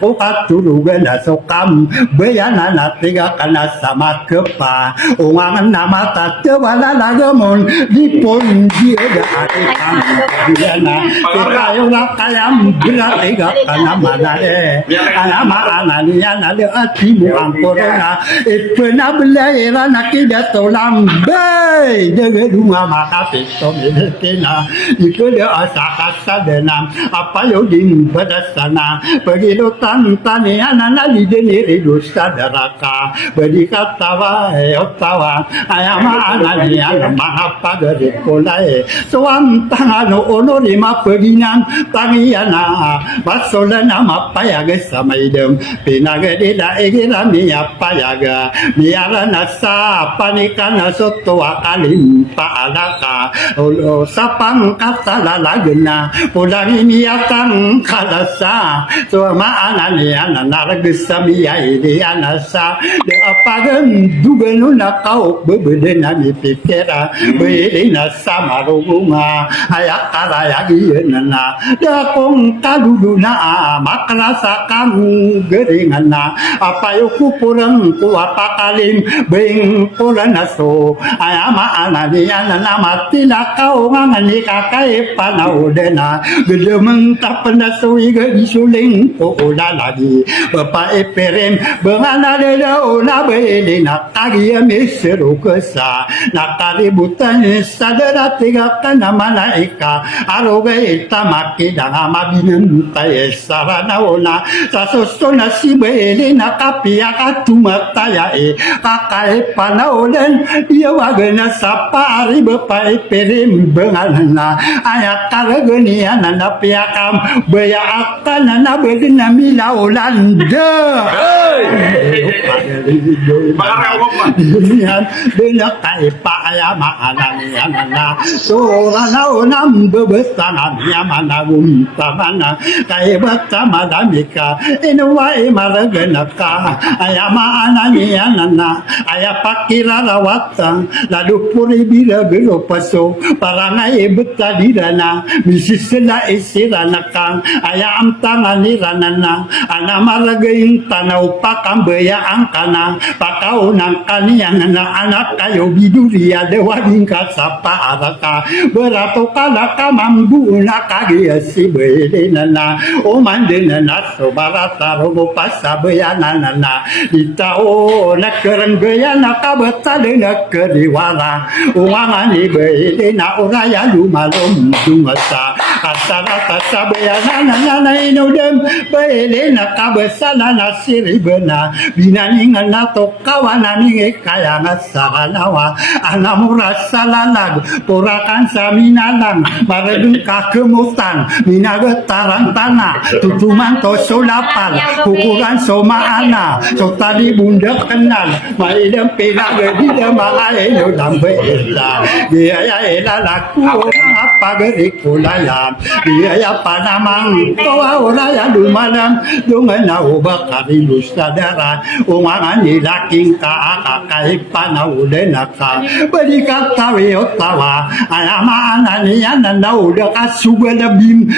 ukatulu gana sokam bayana na tiga kana sama kepa uangan nama tatewala lagamon dipon dia da atikam diana kayo na kayam bila tiga kana mana anama anania na le atimu angkorona pernah belaira nakida tolam bay de dunga makape to medekena ikode asakasa denam apa yo din badasana pagilo tantane anana lideni redusta daraka badikatawa otawa ayama anania mahapa de kolai soam tangano onori mapeginan tangiana basolana mapaya gesamaidem pinagedida egera miapayaga miara nasa panikana soto akalim paalaka olo sapang kasala lagena pulangi miatang kalasa suama anani anaragesa miyaidi anasa de apagan dubenuna kau bebedena mipikera bedena samarunga ayakara yagienana dakong kaduduna makrasa kamu geringana apa yoku purang kuapa kalim beng puranaso ayama anania nama tila kau ngani kakai panaudena gedemeng tapanaso iga disuling ko ola lagi bapa eperem bengana deda ona belena kagia meseru kesa nakari butan sadara tiga kana malaika aroga itamaki dangama binen tay sarana ona sasostona si belena kapia katumata ya kakai panaolen ia wagena sapa ari bepai perim benganana ayat karageni anana piakam baya akanana bedena milaolanda bena kai pa ayama anani anana sorana onam bebesana yamana gumtamana kai batama damika inwai maragenaka ayama anani anana ayapakira rawata lalu puri bila gelo paso parangai betadirana misisela esirana kang ayam tangani ranana anamaragain tanau pakam beya angkana pakau nangkani anana anak kayo biduria dewa bingka sapa araka berato kala kamambu nakagi si belenana o mandenana sobarata robo pasabeyanana ditao nakereng gaya nakabetale nakeriwala uangani beelena oraya lumalom dumasa kasarata sabeyanana inudem beelena kabesana nasiribena binaningan nato kawanani kaya ngasaranawa anamura salalag purakan saminalang maredung kakemutan minagetarang tanah tutuman to solapal kukuran somaana so tadi bunda kenal maidam pera gedida malai no dambe ela dia ya ela laku apa gerikulayam dia ya panamang toa ora ya dumalam dungana ubakari lusadara umangan ilaking ka akakai panau denaka berikata weotawa ayama ananian nanda udah kasubela bim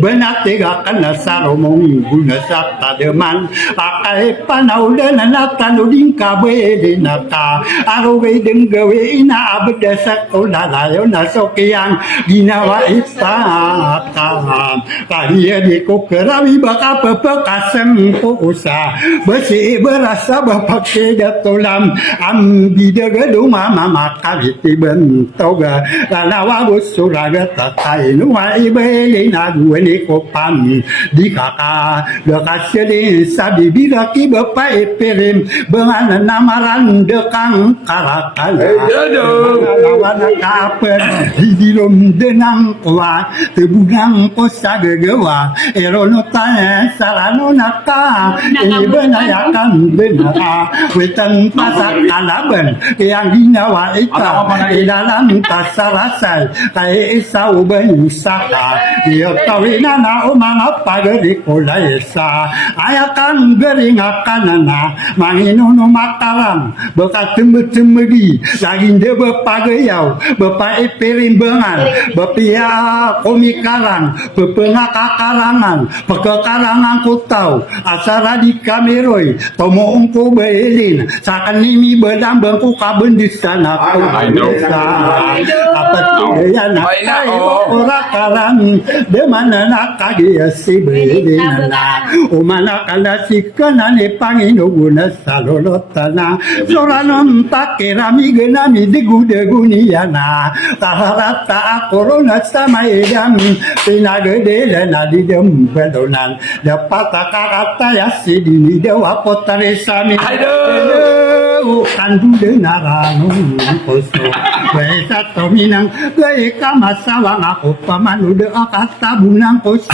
benatega kana sar saromong guna sakta deman pakai panau dan tanu dingka beli naka arowe denggawe ina abda sakola layo nasokian ginawa istakam kalian diko kerawi baka pepekasem usa besi berasa bapak kedatulam ambi degadu mama makaliti bentoga lalawa busuraga tatai nuwa ibeli nagu ni kopan di kakak dekasih sabi biraki bapak eperim bengan namaran dekang karakan lawan kapen hidilum denang kuat tebungang kosa gegewa erono tanya sarano naka ini benayakan benara wetan pasak kalaban yang dinawa ika di dalam tasarasai kai isau benisaka dia tawina na umang apa geri kolaisa ayakan gering akanana manginuno makaram bekat temegi lagi dia bepagayau bepa eperin bengan bepia komikarang bepengaka karangan pekekarangan kutau asara di kameroi tomo ungku beelin sakan nimi bedang bengku kaben di sana apa ya nak ora karang de mana nak dia si beelin na umana kala sikana ne pangino guna salolotana soranom takerami genami digudeguniana taharata corona sama edam pinagede na di dem bedonan dapat kata ya sidini dewa potare sami kandu denarano koso wesa tominang gai kamasawa aku pamanu de akata bunang koso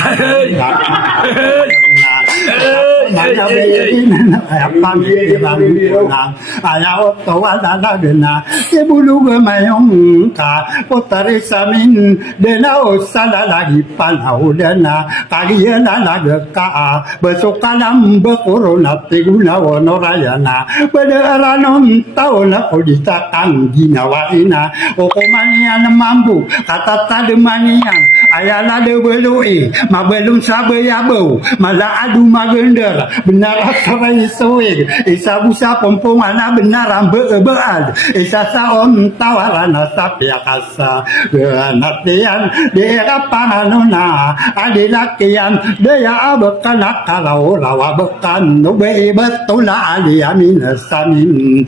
mana beyin apa ni bang ayah tawa dana dena sebulu gemayong ka potare samin dena osala lagi panau dena kalian laga ka besok kalam bekorona teguna wonorayana bederanom tauna odita kanggina waina okomanian mambu kata tademanian ayala de beloi mabelum sabaya bau mala adu magender benar sabai soe isabusa pompongana benar beal isasa on tawarana sapia kasa natian dera pananona adilakian daya abakana kalau lawa bekan no be betula ali amin samin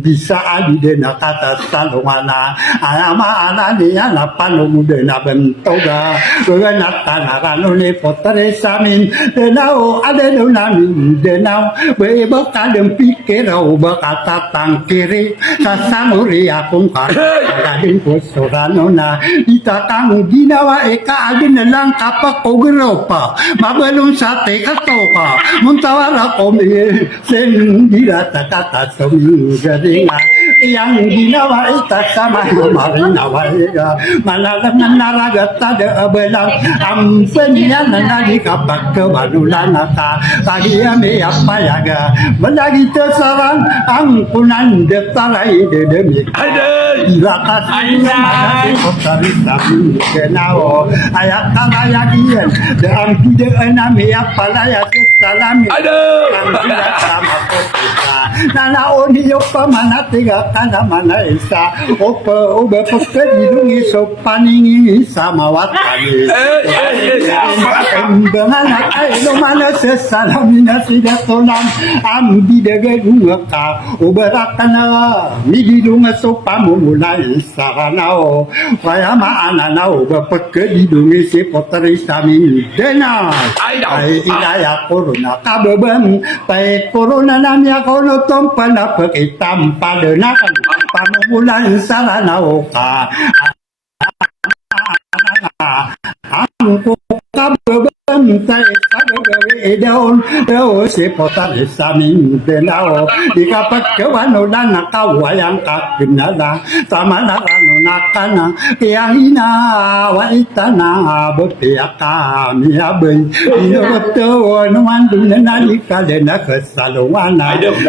bisa adi dena kata salomana ama anania na panu dena bentoga gana tanarano le potare samin denau ada nami denau be bekadem pikirau bekata tangkiri sasamuri akung kadin posoranona itakang ginawa eka agin lang kapak kogeropa mabelum sate katopa muntawara komi sendira kata somi gadinga yang ginawa ita sama marina waiga malalang naraga tada abelang ampenya nadi kapak ke badulana ka tadi ame apa yaga melagi tersarang angkunan detarai de demi ilakas mana kotari sabi kenao ayak kalayagian de ampi de enami apa laya salami sama kota nana oni yopa mana tiga kana mana isa opa oba peke dilungi sopaningi sama watani dengan ayo mana sesalamina tidak tolam ambi dege dunga ka obarakana migi dunga sopamu mulai saranao kaya ma ananao bapeke dilungi si poteri samin dena ai ilaya corona kabeben pai corona namanya kono tompana peke tampa dena kan pamulan saranao ka angko kabeben tai sadagawe daon daun si potare samin denao ikapat kawano na nakawayang kakinala tama na rano nakana kaya hinawaita na butiya kami abay inoto naman doon na nalikali na kasalungan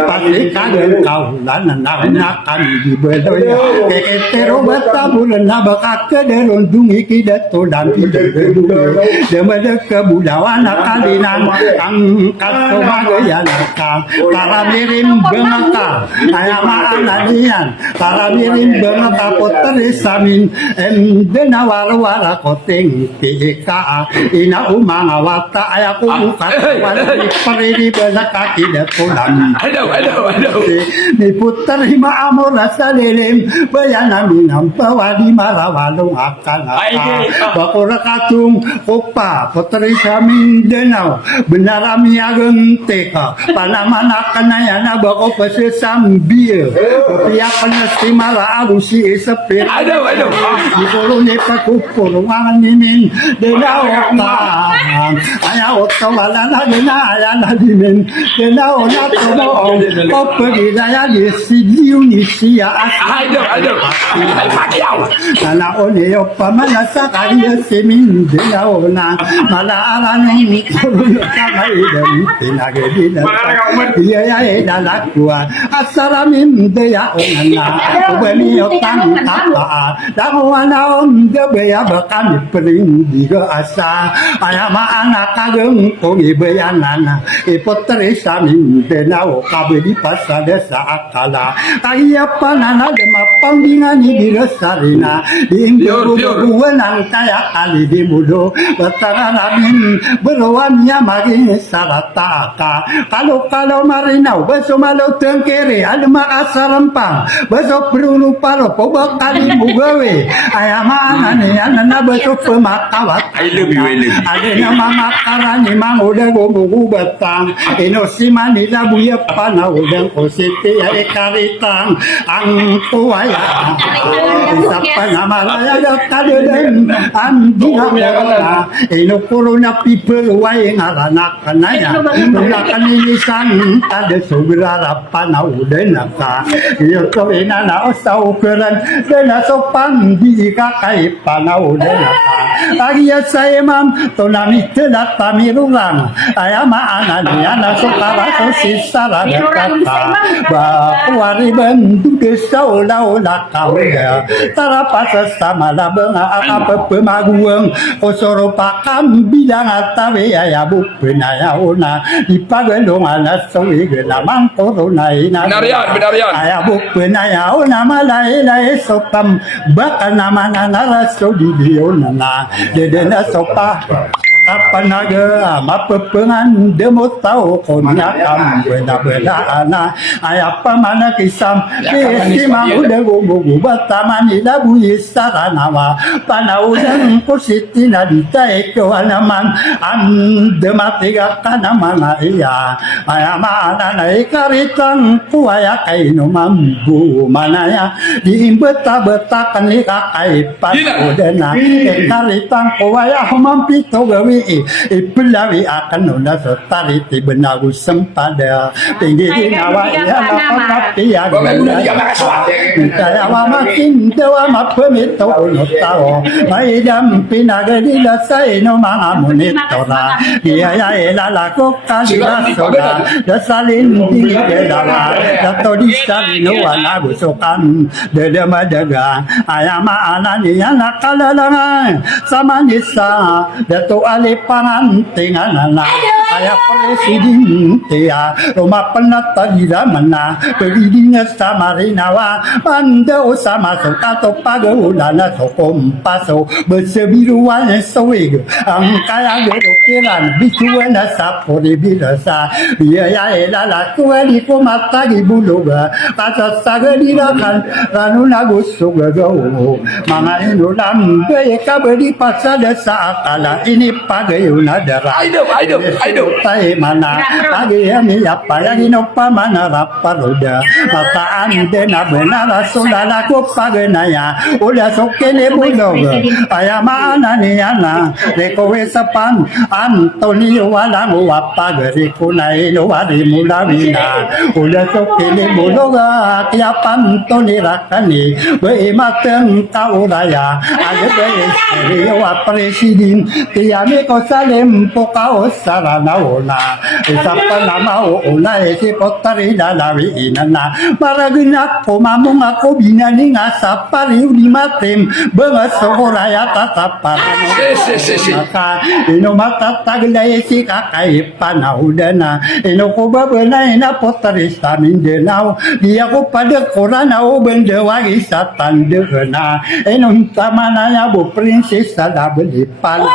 pati kagang kaulan na nakami di beloy keketero bata bulan na baka kederon dungi kidato dan Demada kebudawan kalinan ang kasumagayan ka para mirim bengaka ayama ananian para mirim bengaka poteri samin denawar-wara koting tika ina umanga wata ayaku buka wali peridi belaka kidat pulang ni puteri maamur rasa lilim bayana minam bawadi marawalung akan bakura katung opa poteri samin denau benarami ageng teka panamana kanayana bako pesesam bier pia penesimala alusi sepir di koloni pakupur wangan nimin denau tang aya otomalana dena aya nadimin denau natomo pergi daya di sidiu ni sia ana one opa mana sakali semin denau na mala alani ni kama idam tinagedina iya ya dalakwa asaramin deya onana ubani otang tapa dawana om deya bakami pering diga asa ayama anak kageng kongi beyanana ipotri samin denau kabedi pasada saakala kaya panana dema pandingani dirasarina diindo buwenang kaya kali dimudo bataramin berwannya magi sarataka kalau marinau beso malo tengkere ada makasa rempang beso perlu palo pobak kali mugawe ayama anane anana beso pemakawat ada nama makarani mang udah gomu batang inosimani labuya pana udah kosete ya karitang ang tuaya siapa nama raya kadeden andina ino corona people way ngaranak kanaya ngarakan inisan ada sugara panau denaka iyo to inana osau keran dena sopan di kakai panau denaka agia saya mam tonami telat pamirurang ayama anani ana sokara sisara dekata bakuari bendu desa ulah kauda tarapasa sama labenga apa pemaguang osoro pakam bilang atawe ya bupenaya ona ipagendong anas sowi gelamang corona ina Binarian aya bupenaya ona malai lai sopam baka nama naraso di diona dedena sopa apa naga mapepengan demo tahu konya kam beda ana ayapa mana kisam kisima udah gugu batamani labu isaranawa panau dan positina ditai ke wanaman dematiga kana mana iya ayama ana nai karitang kuaya kaino mambu manaya diimbeta betakan ni kakai pasodena karitang kuaya mampito gawi ipulawi akan nuna setari tibenagu sempada tinggi nawa ya napati ya saya makin dewa mapemito unotao maidam pinagadi dasai no mangamunitora dia ya elala kokali soda dasalin tinggi dedawa dato disari no anagu sokan dedema daga ayama anani anakalalangan sama nisa dato pangantingan anak ayah presiden tia rumah penata di mana peridinya samarinawa anda usama sokato pagulana sokom paso bersebiruan seweg angkaya gedokiran bisuana sapori birasa ya ya elala kuali kumata di buluga kasa sagadi rakan ranuna gusuga go mga inulam be kabedi pasada saakala ini pagayuna dara. Hidup. Tai mana agi mi apa yang inopa mana raparuda mata ande na benara sulala ko paganaya ulah sokene bulog ayama ananiana reko wesapan Antonio wala mo apagari kunai no wari mulavina ulah sokene bulog kya pantoni rakani be mateng kauraya ade be rio presiden tiame ko salem pokao sarana ona isapa nama ona esi potari dalawi inana maragina ko mamong ako binani nga sapari ulimatem bangas soraya tataparano maka ino matatagla esi kakai panahudana ino ko babana ina potari samin denau dia ko pada korana o bendewagi satandena ino tamananya bu prinsesa dabeli pala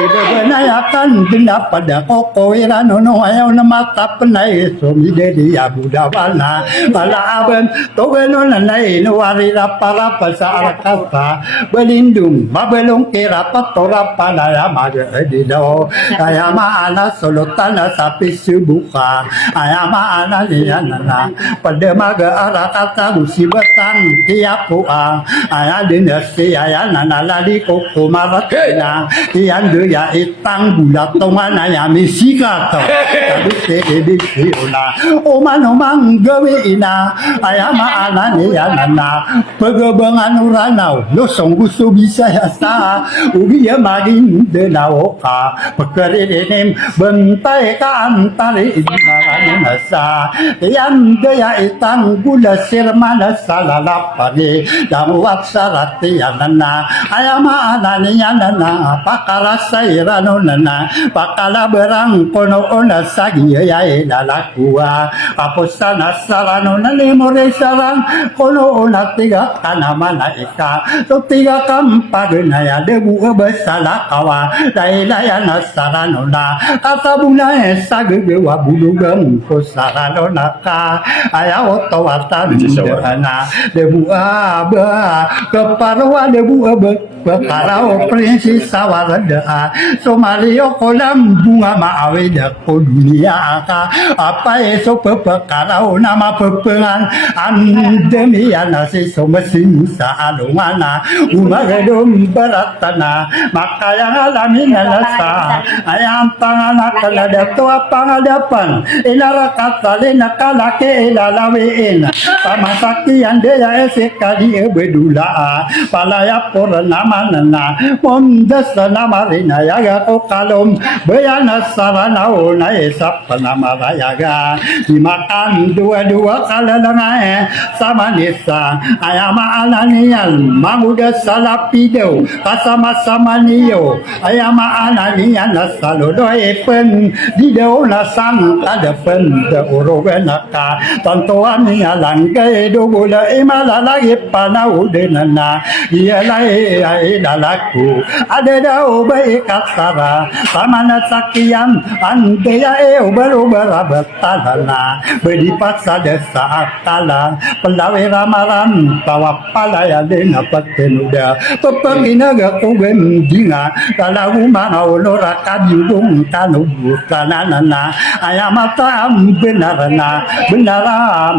ida benayakan benda pada koko irano no ayaw na mata penay sumide ya budawana mala aben togeno nanay no warira para sa arakata belindung babelong kira patora palaya magedido kaya maana solotana sapi subuka aya maana lianana pada maga arakata musibatan tiapua aya dinasti aya nanalali koko maratina iyan ya itang bulatongan aya misika tapi sede siona oman gawe ina ayama anane yanana pegebangan uranau lo songgu so bisa ya sa ugi ya magin de naoka pekere denem bentai ka antare ibaran nasa yan de ya itang gula sirmana salalapane damu aksarati yanana ayama anane yanana pakara sairano nana pakala berang kono ona sagi ya lalakua aposana sarano nale more sarang kono ona tiga kana malaika so tiga kampagna ya debu besala kawa dailaya nasarano na katabuna sagi wa bulugam ko sarano naka aya oto watan dana debu aba keparwa debu aba Karao prinsip sawarada Somalio kolam bunga maawida ko dunia ka apa eso pepekarao nama pepengan andemian nasi somesin sa alungana umagadum beratana maka yang alamin nasa ayam panganak kalada tua pangadapan inara katalina kalake ilalawiin pamasaki andea esekali bedula palaya porana manana mondas na marina yaga ko kalom bayana sarana ona esap na marayaga dimakan dua-dua kalalanga sama nisa ayama ananian mamuda salapido kasama-sama niyo ayama ananian nasalodo epen di dauna sang ada pen de orowenaka tantoan niya langke dogula imalalagi panau denana ialai lalaku ada dau baik kasara pamana sakian andaya berubah betalana beripat desa akala pelawe ramaran tawapala ya dena patenuda pepengina ga kogem dinga kalau mau lora kadung tanu bukanana ayamata benarana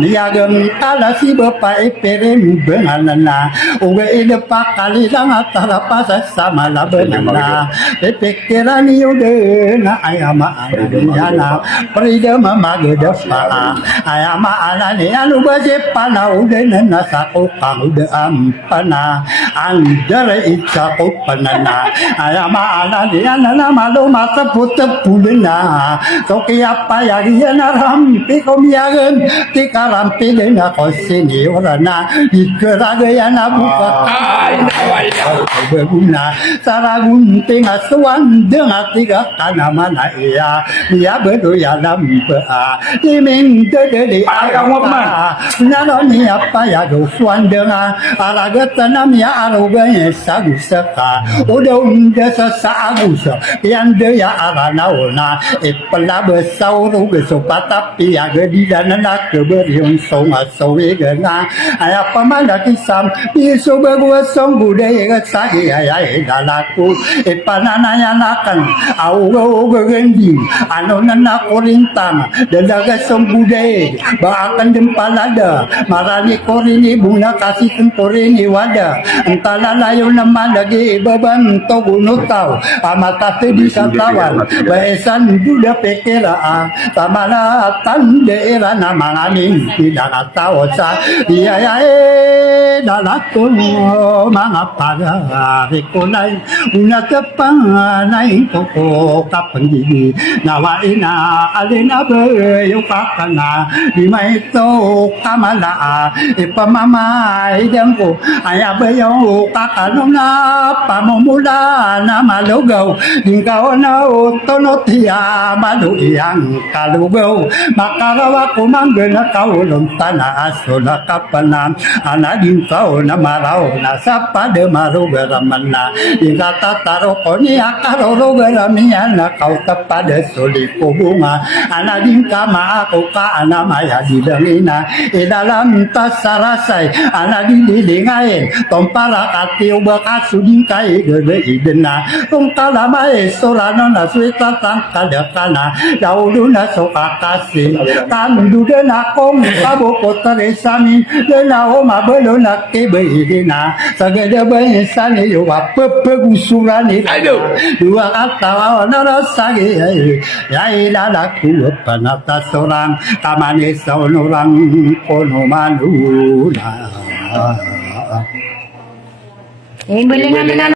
niagem ala si bapak epere benanana uwe ide pakali tarapasa sama la benana pikiran yude na ayama ananiana pridama mageda pa ayama ananiana baje pana ude na sako pangude ampana andare itako panana ayama ananiana na malo mata puta pulena toki apa ya na rampi komiagen tikarampi na kosini orana ikeragayana buka berguna saragunting asuan dengan tiga kanamana iya dia berdoa dalam doa diming dari agama nano ni apa ya dosuan dengan alaga tanam ya aruganya sagusaka udah sa agusa yang daya aranaona ipala besauru gesopata pia gedidana nak keberiung songa sowe genga aya pamanda kisam iso bagua song budaya sagi aya dalaku ipanananya nakan au gegending anonana korintang dadaga song budaya baakan dempalada marani korini buna kasih korini wada entala layo naman lagi beban togunutaw amata bisa tawan baesan duda pekera tamana tandera na manganin tidak tahu sa iya ya dalaku mga pagarikulay una kapanay koko kapangigi nawaina alina beyo kakana di maito kamala ipamamay ko aya beyo kakano na pamumula na malugaw ikaw na utonotia maluyang kalugaw makarawa kumanggana kaulong tanaso na kapanam anaging kau na maraw na sa pademarugaman na ikatataro ko niya karorogaramin na kau tapada suli ko bunga anaging kama ako ka anamaya dilangina idalam tasarasay anaging dilingayin tompara katiw baka suding kay gede idena kung kalamay sorano na swita tang kadakana daudu na sokakasi kanduda na kong kabuko taresami dena o mabelo na kibeidina sagada bansani yuwa pepegusurani dua kata na rasagi yai lalaku panata sorang kamane saunurang kono manula Yang belengan dengan